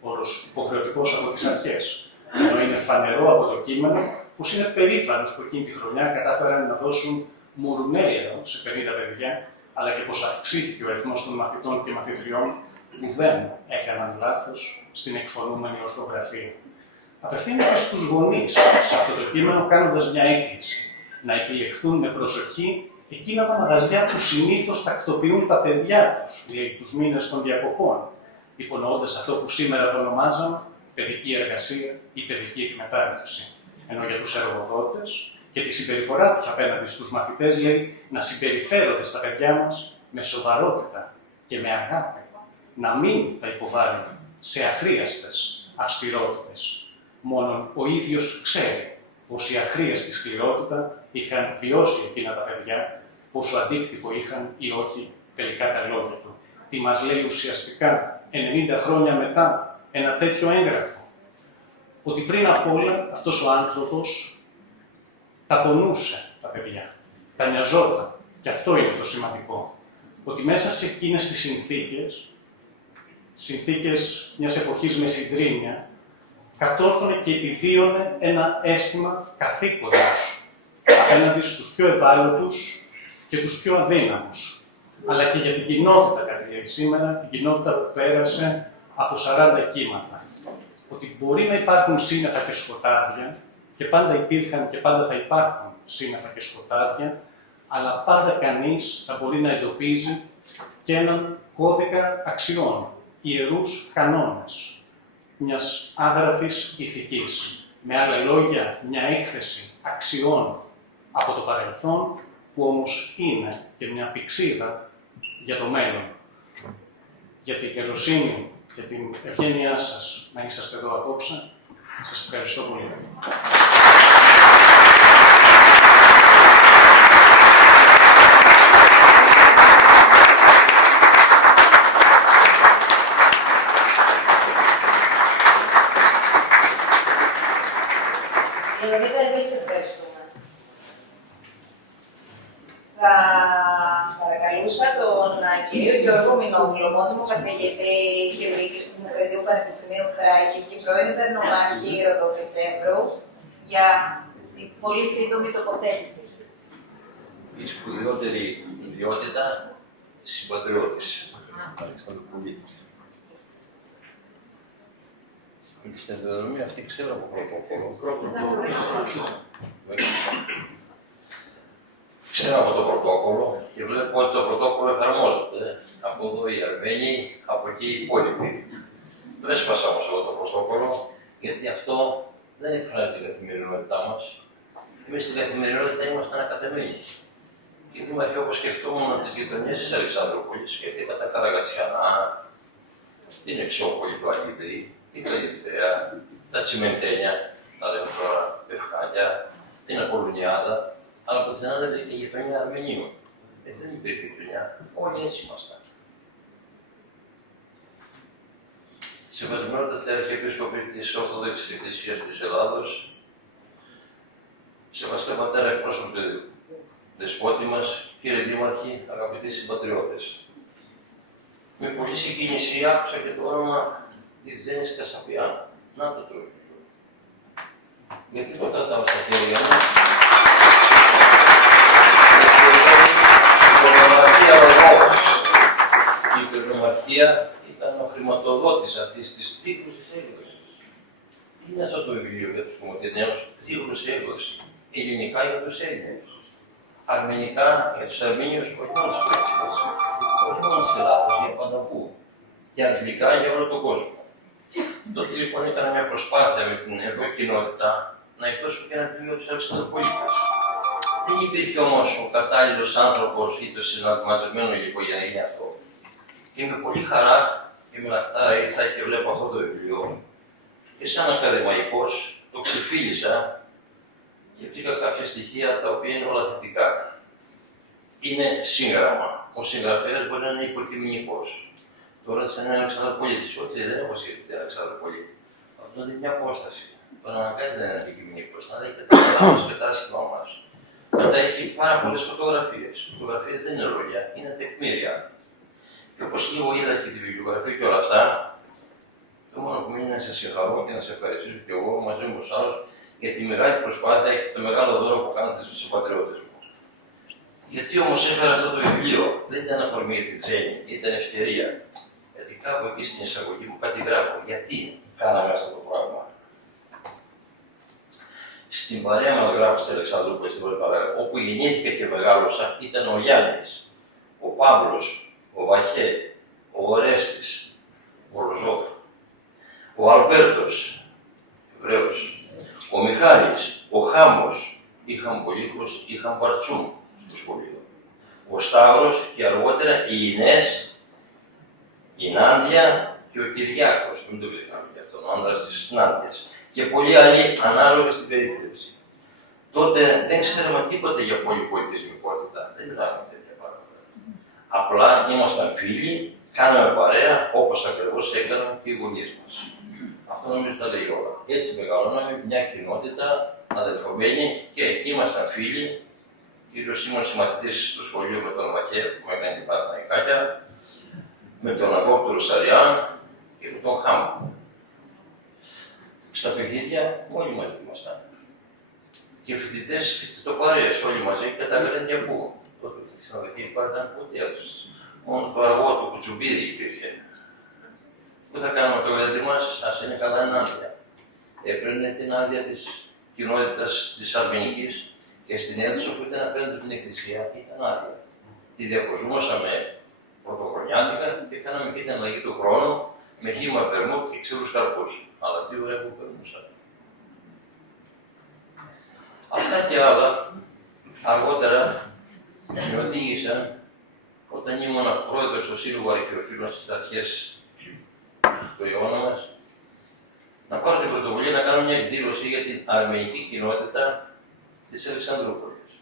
όρος υποχρεωτικός από τις αρχές. Ενώ είναι φανερό από το κείμενο πως είναι περήφανος που εκείνη τη χρονιά κατάφεραν να δώσουν μουρουνέλαιο σε 50 παιδιά, αλλά και πως αυξήθηκε ο αριθμός των μαθητών και μαθητριών που δεν έκαναν λάθος στην εκφωνούμενη ορθογραφία. Απευθύνεται στους γονείς σε αυτό το κείμενο κάνοντας μια έκκληση να επιλεχθούν με προσοχή εκείνα τα μαγαζιά που συνήθως τακτοποιούν τα παιδιά τους, λέει τους μήνες των διακοπών, υπονοώντας αυτό που σήμερα θα ονομάζαμε παιδική εργασία ή παιδική εκμετάλλευση. Ενώ για τους εργοδότες και τη συμπεριφορά τους απέναντι στους μαθητές λέει να συμπεριφέρονται στα παιδιά μας με σοβαρότητα και με αγάπη, να μην τα υποβάλουν σε αχρίαστες αυστηρότητες. Μόνον ο ίδιος ξέρει πως η αχρίαστη σκληρότητα είχαν βιώσει εκείνα τα παιδιά, πόσο αντίκτυπο είχαν ή όχι τελικά τα λόγια του. Τι μας λέει ουσιαστικά 90 χρόνια μετά ένα τέτοιο έγγραφο? Ότι πριν απ' όλα αυτός ο άνθρωπος τα πονούσε τα παιδιά, τα νοιαζόταν. Και αυτό είναι το σημαντικό. Ότι μέσα σε εκείνες τις συνθήκες μιας εποχής με συντρίμμια, κατόρθωνε και επιβίωνε ένα αίσθημα καθήκοντος απέναντι στους πιο ευάλωτους και τους πιο αδύναμους. Αλλά και για την κοινότητα, κάτι λέει σήμερα, την κοινότητα που πέρασε από 40 κύματα. Ότι μπορεί να υπάρχουν σύννεφα και σκοτάδια, και πάντα υπήρχαν και πάντα θα υπάρχουν σύννεφα και σκοτάδια, αλλά πάντα κανείς θα μπορεί να εντοπίζει και έναν κώδικα αξιών, ιερούς κανόνες μιας άγραφης ηθικής. Με άλλα λόγια, μια έκθεση αξιών από το παρελθόν, που όμως είναι και μια πηξίδα για το μέλλον. Για την καλοσύνη και την ευγένειά σας να είσαστε εδώ απόψε, σας ευχαριστώ πολύ. Λεωνίδα, εμείς ευχαριστούμε. Θα παρακαλούσα τον κύριο Γιώργο Μινόγλου, μόνιμο καθηγητή χειρουργικής του Δημοκρατικού Πανεπιστημίου Θράκης και πρώην υπερνομάρχη Ροδόπης-Εύρου, για την πολύ σύντομη τοποθέτηση. Η σπουδαιότερη ιδιότητα της συμπατριώτης, Αλεξανδροπολίτη. Η σταδιοδρομία αυτή ξέρω από πρωτόκολλο. Ξέρω από το πρωτόκολλο και βλέπω ότι το πρωτόκολλο εφαρμόζεται. Από εδώ οι Αρμένοι, από εκεί οι υπόλοιποι. Δεν σπάσα όμως εγώ το πρωτόκολλο, γιατί αυτό δεν εκφράζει την καθημερινότητά μας. Εμείς στην καθημερινότητα είμαστε ανακατεμένοι. Και δήμαρχοι, όπως σκεφτόμουν τις γειτονιές της Αλεξανδρούπολης, σκέφτηκα τα Καραγατσιανά, την Εξώπολη του Αγίδη, την Καλυθέα, τα Τσιμεντένια, τα λέμε τώρα Πευκάλια, την Απολουνιάδα, αλλά πουθενά δεν βρήκε γειτονιά Αρμενίων. Δεν υπήρχε γειτονιά, όλοι έτσι ήμασταν. Σεβασμιότατε Αρχιεπίσκοποι της Ορθόδοξης Εκκλησίας της Ελλάδος, σεβαστέ πατέρα εκπρόσωποι του Δεσπότη μας, κύριε Δήμαρχοι, αγαπητοί συμπατριώτες. Με πολλή συγκίνηση άκουσα και το όνομα της Ζένης Κασαπιάν. Να το βιβλίο. Γιατί το κρατάω στα χέρια μου? Η υπερνομαρχία Ρωμός. Η υπερνομαρχία ήταν ο χρηματοδότης αυτής της τρίπλουσης έκδοσης. Τι είναι αυτό το βιβλίο για τους Κομωτινέους? Τρίπλουση έκδοση. Ελληνικά για τους Έλληνες. Αρμενικά για τους Αρμίνιους, όχι μόνο της Κομωτινέους. Όχι μόνο της Ελλάδας, για πανταχού. Και αγγλικά για όλο τον κόσμο. Τότε λοιπόν έκανα μια προσπάθεια με την εδώ κοινότητα να εκδώσω και ένα βιβλίο του Αλεξανδροπολίτες. Δεν υπήρχε όμως ο κατάλληλος άνθρωπος ή το συναμαζεμένο υλικό για να γίνει αυτό. Και με πολύ χαρά και με λαχτά ήρθα και βλέπω αυτό το βιβλίο και σαν ακαδημαϊκός το ξεφίλησα και βρήκα κάποια στοιχεία τα οποία είναι όλα θετικά. Είναι σύγγραμμα. Ο συγγραφέας μπορεί να είναι υποκειμενικός. Τώρα σε έναν Αλεξανδροπολίτη, όχι δεν έχω σκεφτεί ένα Αλεξανδροπολίτη. Αυτό είναι μια απόσταση. Τον αναγκάζει να είναι αντικειμενικός, να λέει και τα καλά μας και τα άσχημα μας. Μετά έχει πάρα πολλές φωτογραφίες. Φωτογραφίες δεν είναι λόγια, είναι τεκμήρια. Και όπως λίγο είδα και τη βιβλιογραφία και όλα αυτά, το μόνο που είναι να σας συγχαρώ και να σας ευχαριστήσω και εγώ μαζί με τους άλλους για τη μεγάλη προσπάθεια και το μεγάλο δώρο που κάνατε στους συμπατριώτες μου. Γιατί όμως έφερα αυτό το βιβλίο, δεν ήταν αφορμή για τη Τζέννη, ήταν ευκαιρία. Γιατί κάπου εκεί στην εισαγωγή μου κάτι γράφω. Γιατί κάναμε αυτό το πράγμα. Στην παρέα μας γράφω στην Αλεξανδρούπολη, στην Βόρεια Παράγα, όπου γεννήθηκα και μεγάλωσα, ήταν ο Γιάννης, ο Παύλος, ο Βαχέ, ο Ορέστης, ο Ροζόφ, ο Αλμπέρτος, Εβραίος, ο Μιχάλης, ο Χάμος, είχαν Πολύκρος, είχαν Παρτσούμ στο σχολείο. Ο Σταύρος και αργότερα η Ινές, η Νάντια και ο Κυριάκος, μην το ξεχνάμε και αυτόν, ο άντρας της Νάντιας. Και πολλοί άλλοι ανάλογα στην περίπτωση. Τότε δεν ξέραμε τίποτα για πολυπολιτισμικότητα, δεν μιλάμε τέτοια πράγματα. Απλά ήμασταν φίλοι, κάναμε παρέα όπως ακριβώς έκαναν και οι γονείς μας. Αυτό νομίζω τα λέει όλα. Έτσι μεγαλώναμε μια κοινότητα αδελφωμένη και ήμασταν φίλοι. Κυρίως ήμουν συμμαθητής στο σχολείο με τον Βαχέ που με έκανε την Παναθηναϊκάκια, με τον Αγόπτο Σαριάν και με τον Χάμο. Στα παιχνίδια όλοι μαζί ήμασταν. Και φοιτητές, φοιτητοπαρέες όλοι μαζί και τα γλέντια που. Τότε στη συνοδευτική ήταν ούτε αίθουσες. Μόνο το αργό του κουτσουμπίδι υπήρχε. Πού θα κάνουμε το γλέντι μας, ας είναι καλά ενάντια. Έπαιρνε την άδεια της κοινότητας της Αρμενικής και στην αίθουσα που ήταν απέναντι στην εκκλησία ήταν άδεια. Τη διακοζούμασαμε πρωτοχρονιάτικα και κάναμε και την αλλαγή του χρόνου με χύμα βερμού και ξύλους καρπούς. Αλλά τι ωραία που περνούσαν. Αυτά και άλλα αργότερα με οδήγησαν όταν ήμουν πρόεδρος του Σύλλογου Αρχαιοφύλων στις αρχές του αιώνα μας να πάρω την πρωτοβουλία να κάνω μια εκδήλωση για την αρμενική κοινότητα της Αλεξανδρούπολης.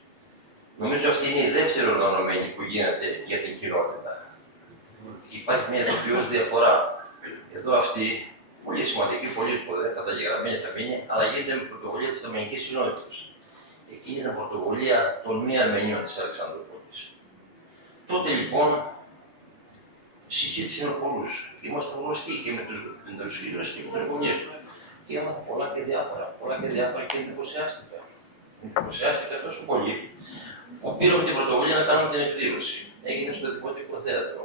Νομίζω αυτή είναι η δεύτερη οργανωμένη που γίνεται για την κοινότητα. Υπάρχει μια ειδοποιώς διαφορά. Εδώ αυτή πολύ σημαντική, πολύ σπουδαία, καταγεγραμμένη θα μείνει, αλλά γίνεται με πρωτοβουλία της αρμενικής κοινότητας. Εκεί είναι πρωτοβουλία των μη Αρμενίων της Αλεξανδρούπολης. Τότε λοιπόν συζήτησε με πολλούς. Ήμασταν γνωστοί και με τους φίλους και με τους γονείς τους. Και έμαθα πολλά και διάφορα και εντυπωσιάστηκα. Εντυπωσιάστηκα τόσο πολύ που πήραμε την πρωτοβουλία να κάνουμε την εκδήλωση. Έγινε στο Δημοτικό Θέατρο.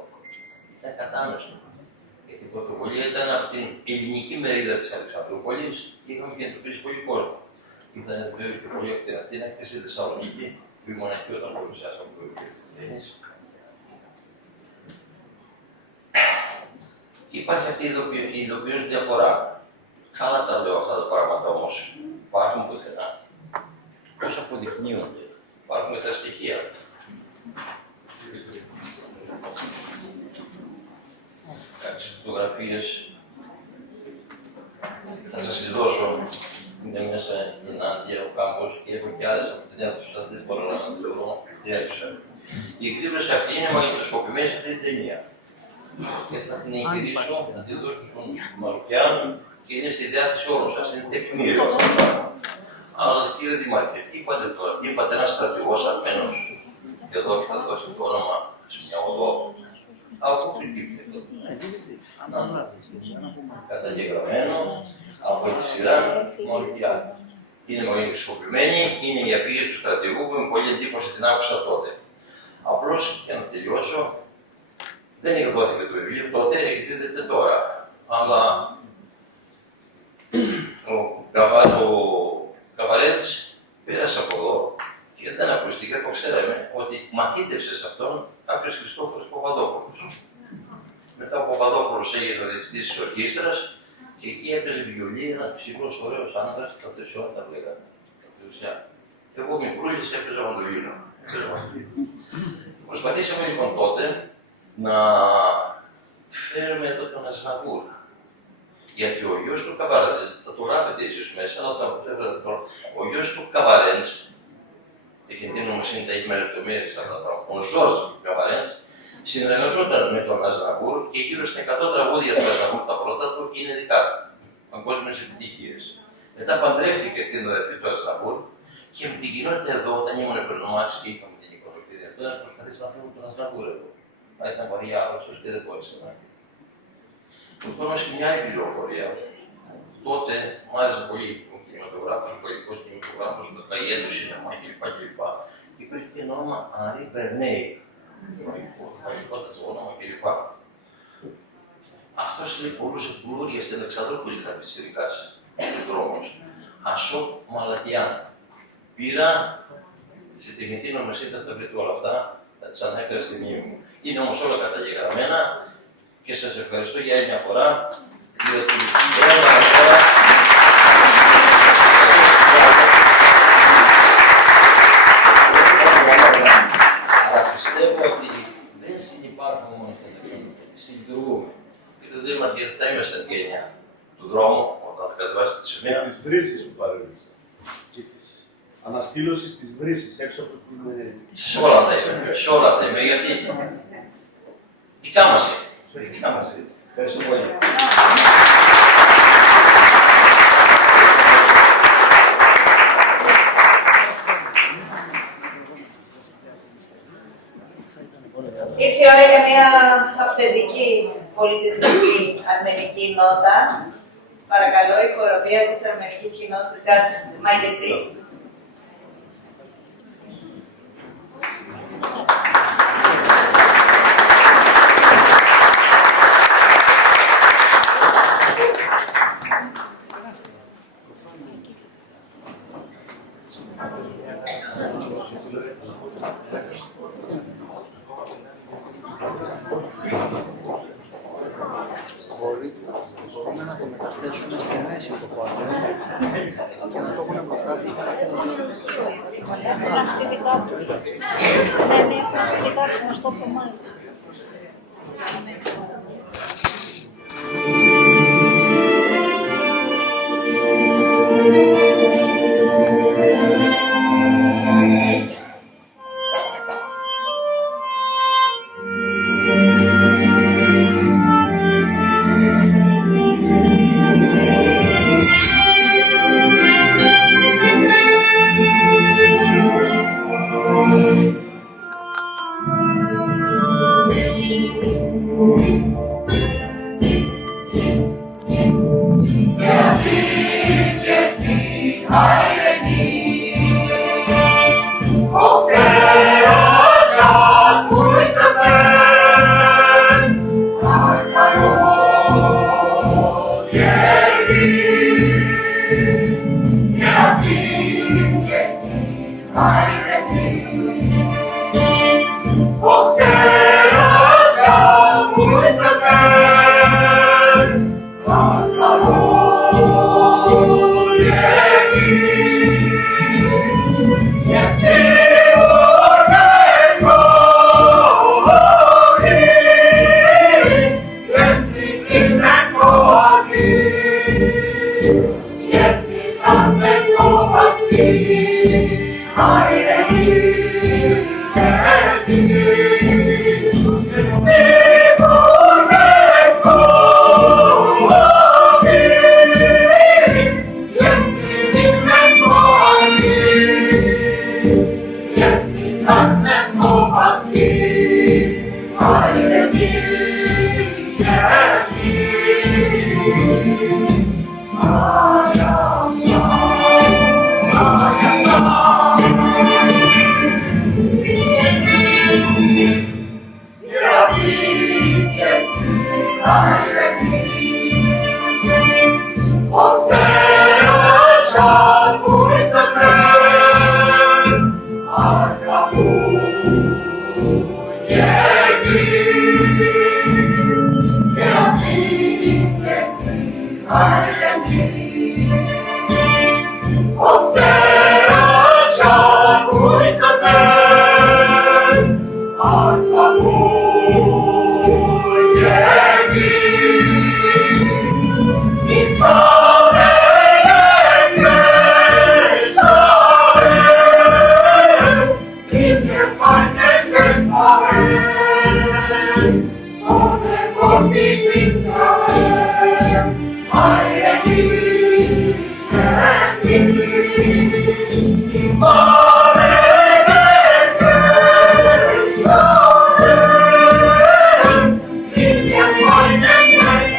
Ήταν κατάμεσο. Γιατί η πρωτοβουλία ήταν από την ελληνική μερίδα της Αλεξανδρούπολης και είχαμε κινητοποιήσει πολύ κόσμο. Ήταν βέβαια και πολύ από την Αθήνα και στη Θεσσαλονίκη, που ήμουν εκεί όταν παρουσιάσαμε το βιβλίο της Αθήνης. Και υπάρχει αυτή η ειδοποιώς διαφορά. Καλά τα λέω αυτά τα πράγματα όμως. Υπάρχουν πουθενά. Πώς αποδεικνύονται. Υπάρχουν τα στοιχεία. Κάποιες φωτογραφίες θα σας τις δώσω. Είναι μέσα στην Άντια, ο Κάμπος και έχω και άλλες από την αίθουσα, δεν μπορώ να τις βρω την αίθουσα. Η εκδήλωση αυτή είναι μαγνητοσκοπημένη σε αυτή την ταινία. Και θα την εγχειρήσω, θα την δώσω στον Μαρουκιάν και είναι στη διάθεση όλων σας, είναι τεχνείο. Αλλά κύριε Δημάρχε, τι είπατε τώρα, τι είπατε ένας στρατηγός αρμένος, και εδώ θα δώσω το όνομα σε μια οδό. Αυτό που υπήρχε αυτό. Καταγεγραμμένο από τη σειρά Μαρουκιάν. Είναι μαγνητοσκοπημένη, είναι η αφήγηση του στρατηγού που με πολύ εντύπωση την άκουσα τότε. Απλώς, για να τελειώσω, δεν εκδόθηκε το βιβλίο τότε, εκδίδεται τώρα. Αλλά ο Καβαρέτς πέρασε από εδώ και δεν ακούστηκε, το ξέραμε, ότι μαθήτευσε σε αυτόν κάποιος Χριστόφορος Παπαδόπουλος. Μετά ο Παπαδόπουλος έγινε ο διευθυντής της ορχήστρας και εκεί έπαιζε βιολί ένας ψηλός ωραίος άντρας, τα τεσσιόν τα λέγανε. Εγώ μικρούλης έπαιζα μαντολίνο. Προσπαθήσαμε λοιπόν τότε να φέρουμε εδώ τον Ασναβούρ. Γιατί ο γιος του Καβαρέτς, θα το γράφετε εσείς μέσα, αλλά ο γιος του Καβαρέτς, τεχνητή νομοσύνη τα έχει με λεπτομέρειες αυτά τα πράγματα, ο Ζορζ Καβαρέτς, συνεργαζόταν με τον Ασναβούρ και γύρω στα 100 τραγούδια του Ασναβούρ τα πρώτα του είναι δικά του. Παγκόσμιες επιτυχίες. Μετά παντρεύτηκε την αδερφή του Ασναβούρ και με την κοινότητα εδώ, όταν ήμουν προνομάσει και είχαμε την οικονομική δυνατότητα, προσπαθήσαμε να φέρουμε τον Ασναβούρ εδώ. Αλλά ήταν βαριά άρρωστος και δεν μπόρεσε να έρθει. Λοιπόν, όμως και μια άλλη πληροφορία. Τότε μου άρεσε πολύ ο κινηματογράφος, ο πολιτικός κινηματογράφος, το καηέ του σινεμά κλπ. Και υπήρχε ένα όνομα Henri Verneuil, βασικότατο όνομα κλπ. Αυτός λέει πολλούς εμπλούρια στην Αλεξανδρούπολη, είχα πιτσιρικάς στους δρόμους. Ασόπ Μαλακιάν. Πήρα σε τεχνητή ονομασία τα βρείτε όλα αυτά, τα ξαναέφερα στη μνήμη μου. Είναι όμως όλα καταγεγραμμένα και σας ευχαριστώ για άλλη μια φορά, διότι για άλλη μια φορά αλλά πιστεύω ότι δεν συνυπάρχουμε μόνο στην Αλεξανδρούπολη, συλλειτουργούμε. Και το Δήμαρχε θα είμαι στα γένεια του δρόμου, όταν θα κατεβάσετε τη σημαία. Τις βρύσεις που παρέμβησαν. Και της αναστήλωσης της βρύσης έξω από την... Σε όλα αυτά είμαι, σε όλα αυτά είμαι, γιατί δικά μας είναι. Δικά μας είναι. Ευχαριστώ πολύ. Ήρθε η ώρα για μια αυθεντική πολιτιστική αρμενική νότα. Παρακαλώ, η χοροδία της αρμενικής κοινότητας Μαγετή. Μπορούμε να το μεταθέσουμε στη μέση το κουάρτερ και να το έχουμε μπροστά. Έχουν αυτή δικά τους. Ναι, έχουν αυτή δικά τους, μας το έχουμε. Thank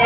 you.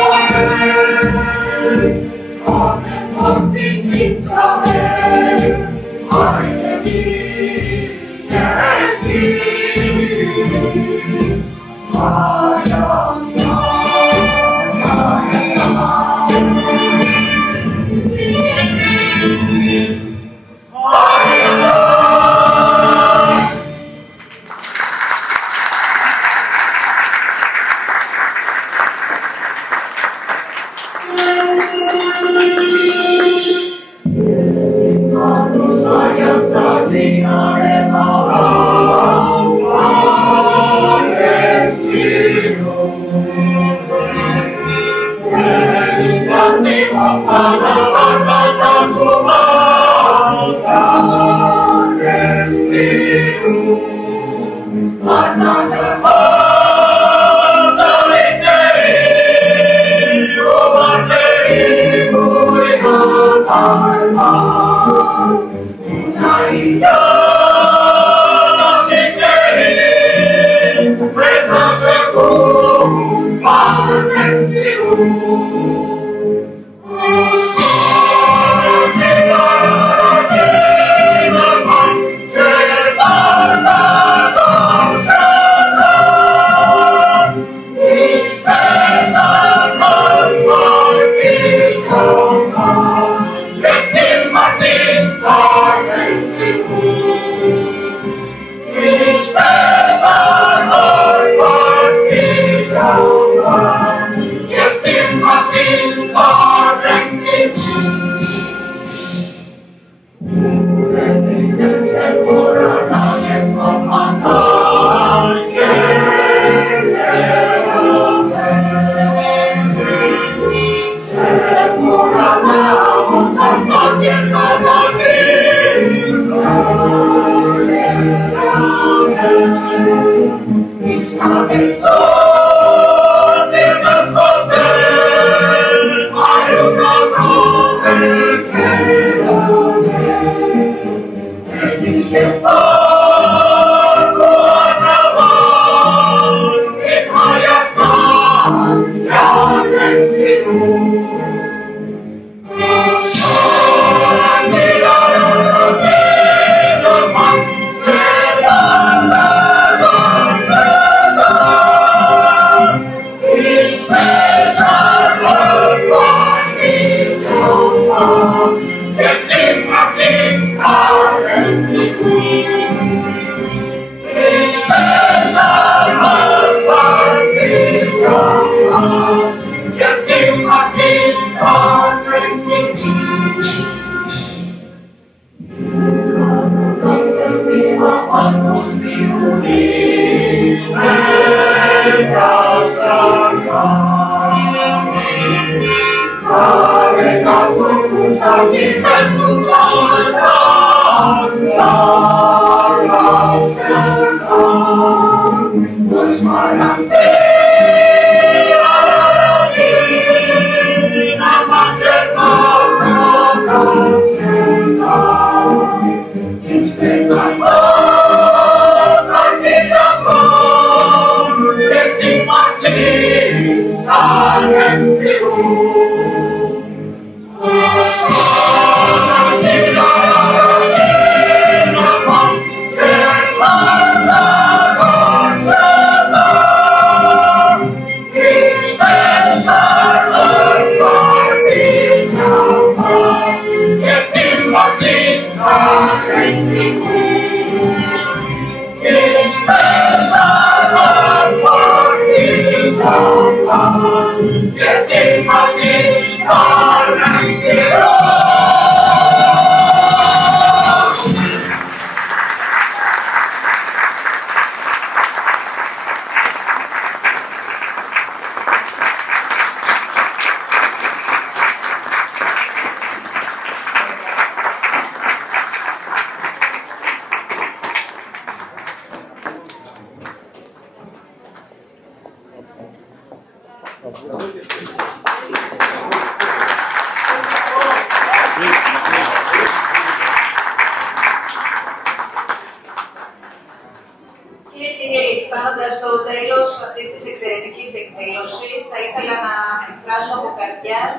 Κυρίες και κύριοι, φτάνοντας στο τέλος αυτής της εξαιρετικής εκδήλωσης, θα ήθελα να εκφράσω από καρδιάς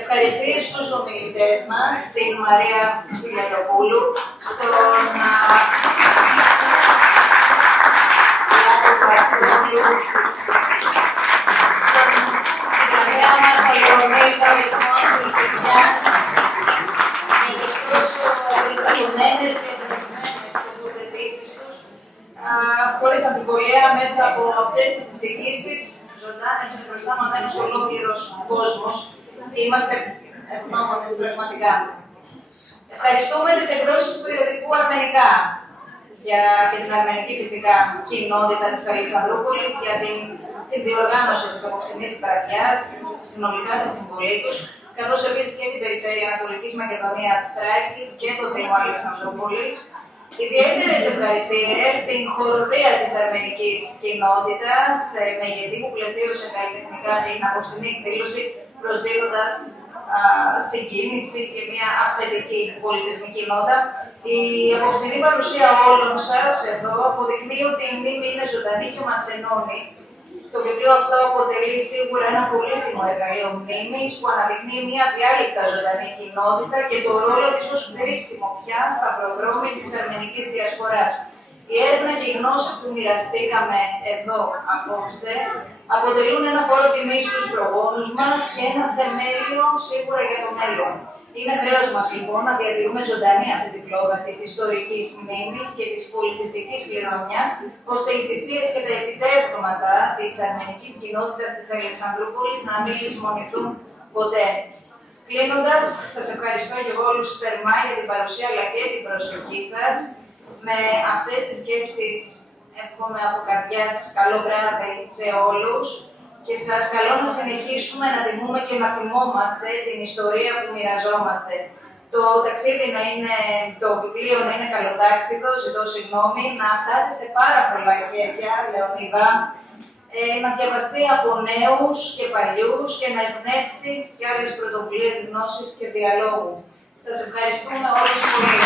ευχαριστήσεις στους ομιλητές μας, την Μαρία Σπηλιατοπούλου, στον Ιάκωβο Αχτσόγλου, Αλεξανδρόπουλου, στην γραμμαία μας Αλεονέλη Παλαιτών, του Ιστισιάν, για τις τόσο περιστατωμένες και εμπνευσμένες τοποθετήσεις τους, χωρίς αμφιβολία μέσα από αυτές τις εισηγήσεις, ζωντάνεψε μπροστά μας ένας ολόκληρος κόσμος και είμαστε ευγνώμονες πραγματικά. Ευχαριστούμε τις εκδόσεις του περιοδικού Αρμενικά και την αρμενική φυσικά κοινότητα της Αλεξανδρούπολης για την συνδιοργάνωση της απόψινής βραδιάς, συνολικά τη συμβολή τους, καθώς επίσης και την Περιφέρεια Ανατολικής Μακεδονίας Θράκης και το Δήμο Αλεξανδρούπολης. Ιδιαίτερες ευχαριστίες στην χοροδία της αρμενικής κοινότητας, με ηγετή που πλαισίωσε καλλιτεχνικά την απόψινή εκδήλωση, προσδίδοντας συγκίνηση και μια αυθεντική πολιτισμική νότα. Η απόψινή παρουσία όλων σας εδώ αποδεικνύει ότι η μνήμη είναι ζωντανή και μας ενώνει. Το βιβλίο αυτό αποτελεί σίγουρα ένα πολύτιμο εργαλείο μνήμης που αναδεικνύει μια διάλεκτα ζωντανή κοινότητα και το ρόλο της ως κρίσιμο πια στα προδρόμια της αρμενικής διασποράς. Η έρευνα και η γνώση που μοιραστήκαμε εδώ απόψε αποτελούν ένα φόρο τιμής στους προγόνους μας και ένα θεμέλιο σίγουρα για το μέλλον. Είναι χρέος μας λοιπόν να διατηρούμε ζωντανή αυτή τη φλόγα της ιστορικής μνήμης και της πολιτιστικής κληρονομιάς, ώστε οι θυσίες και τα επιτεύγματα της αρμενικής κοινότητας της Αλεξανδρούπολης να μην λησμονηθούν ποτέ. Κλείνοντας, σας ευχαριστώ και εγώ όλους θερμά για την παρουσία αλλά και την προσοχή σας. Με αυτές τις σκέψεις εύχομαι από καρδιάς καλό βράδυ σε όλους και σας καλώ να συνεχίσουμε να τιμούμε και να θυμόμαστε την ιστορία που μοιραζόμαστε. Το ταξίδι το βιβλίο να είναι καλοτάξιδο, ζητώ συγγνώμη, να φτάσει σε πάρα πολλά χέρια, Λεωνίδα, να διαβαστεί από νέους και παλιούς και να εμπνεύσει και άλλες πρωτοβουλίες γνώσης και διαλόγου. Σας ευχαριστούμε όλους πολύ.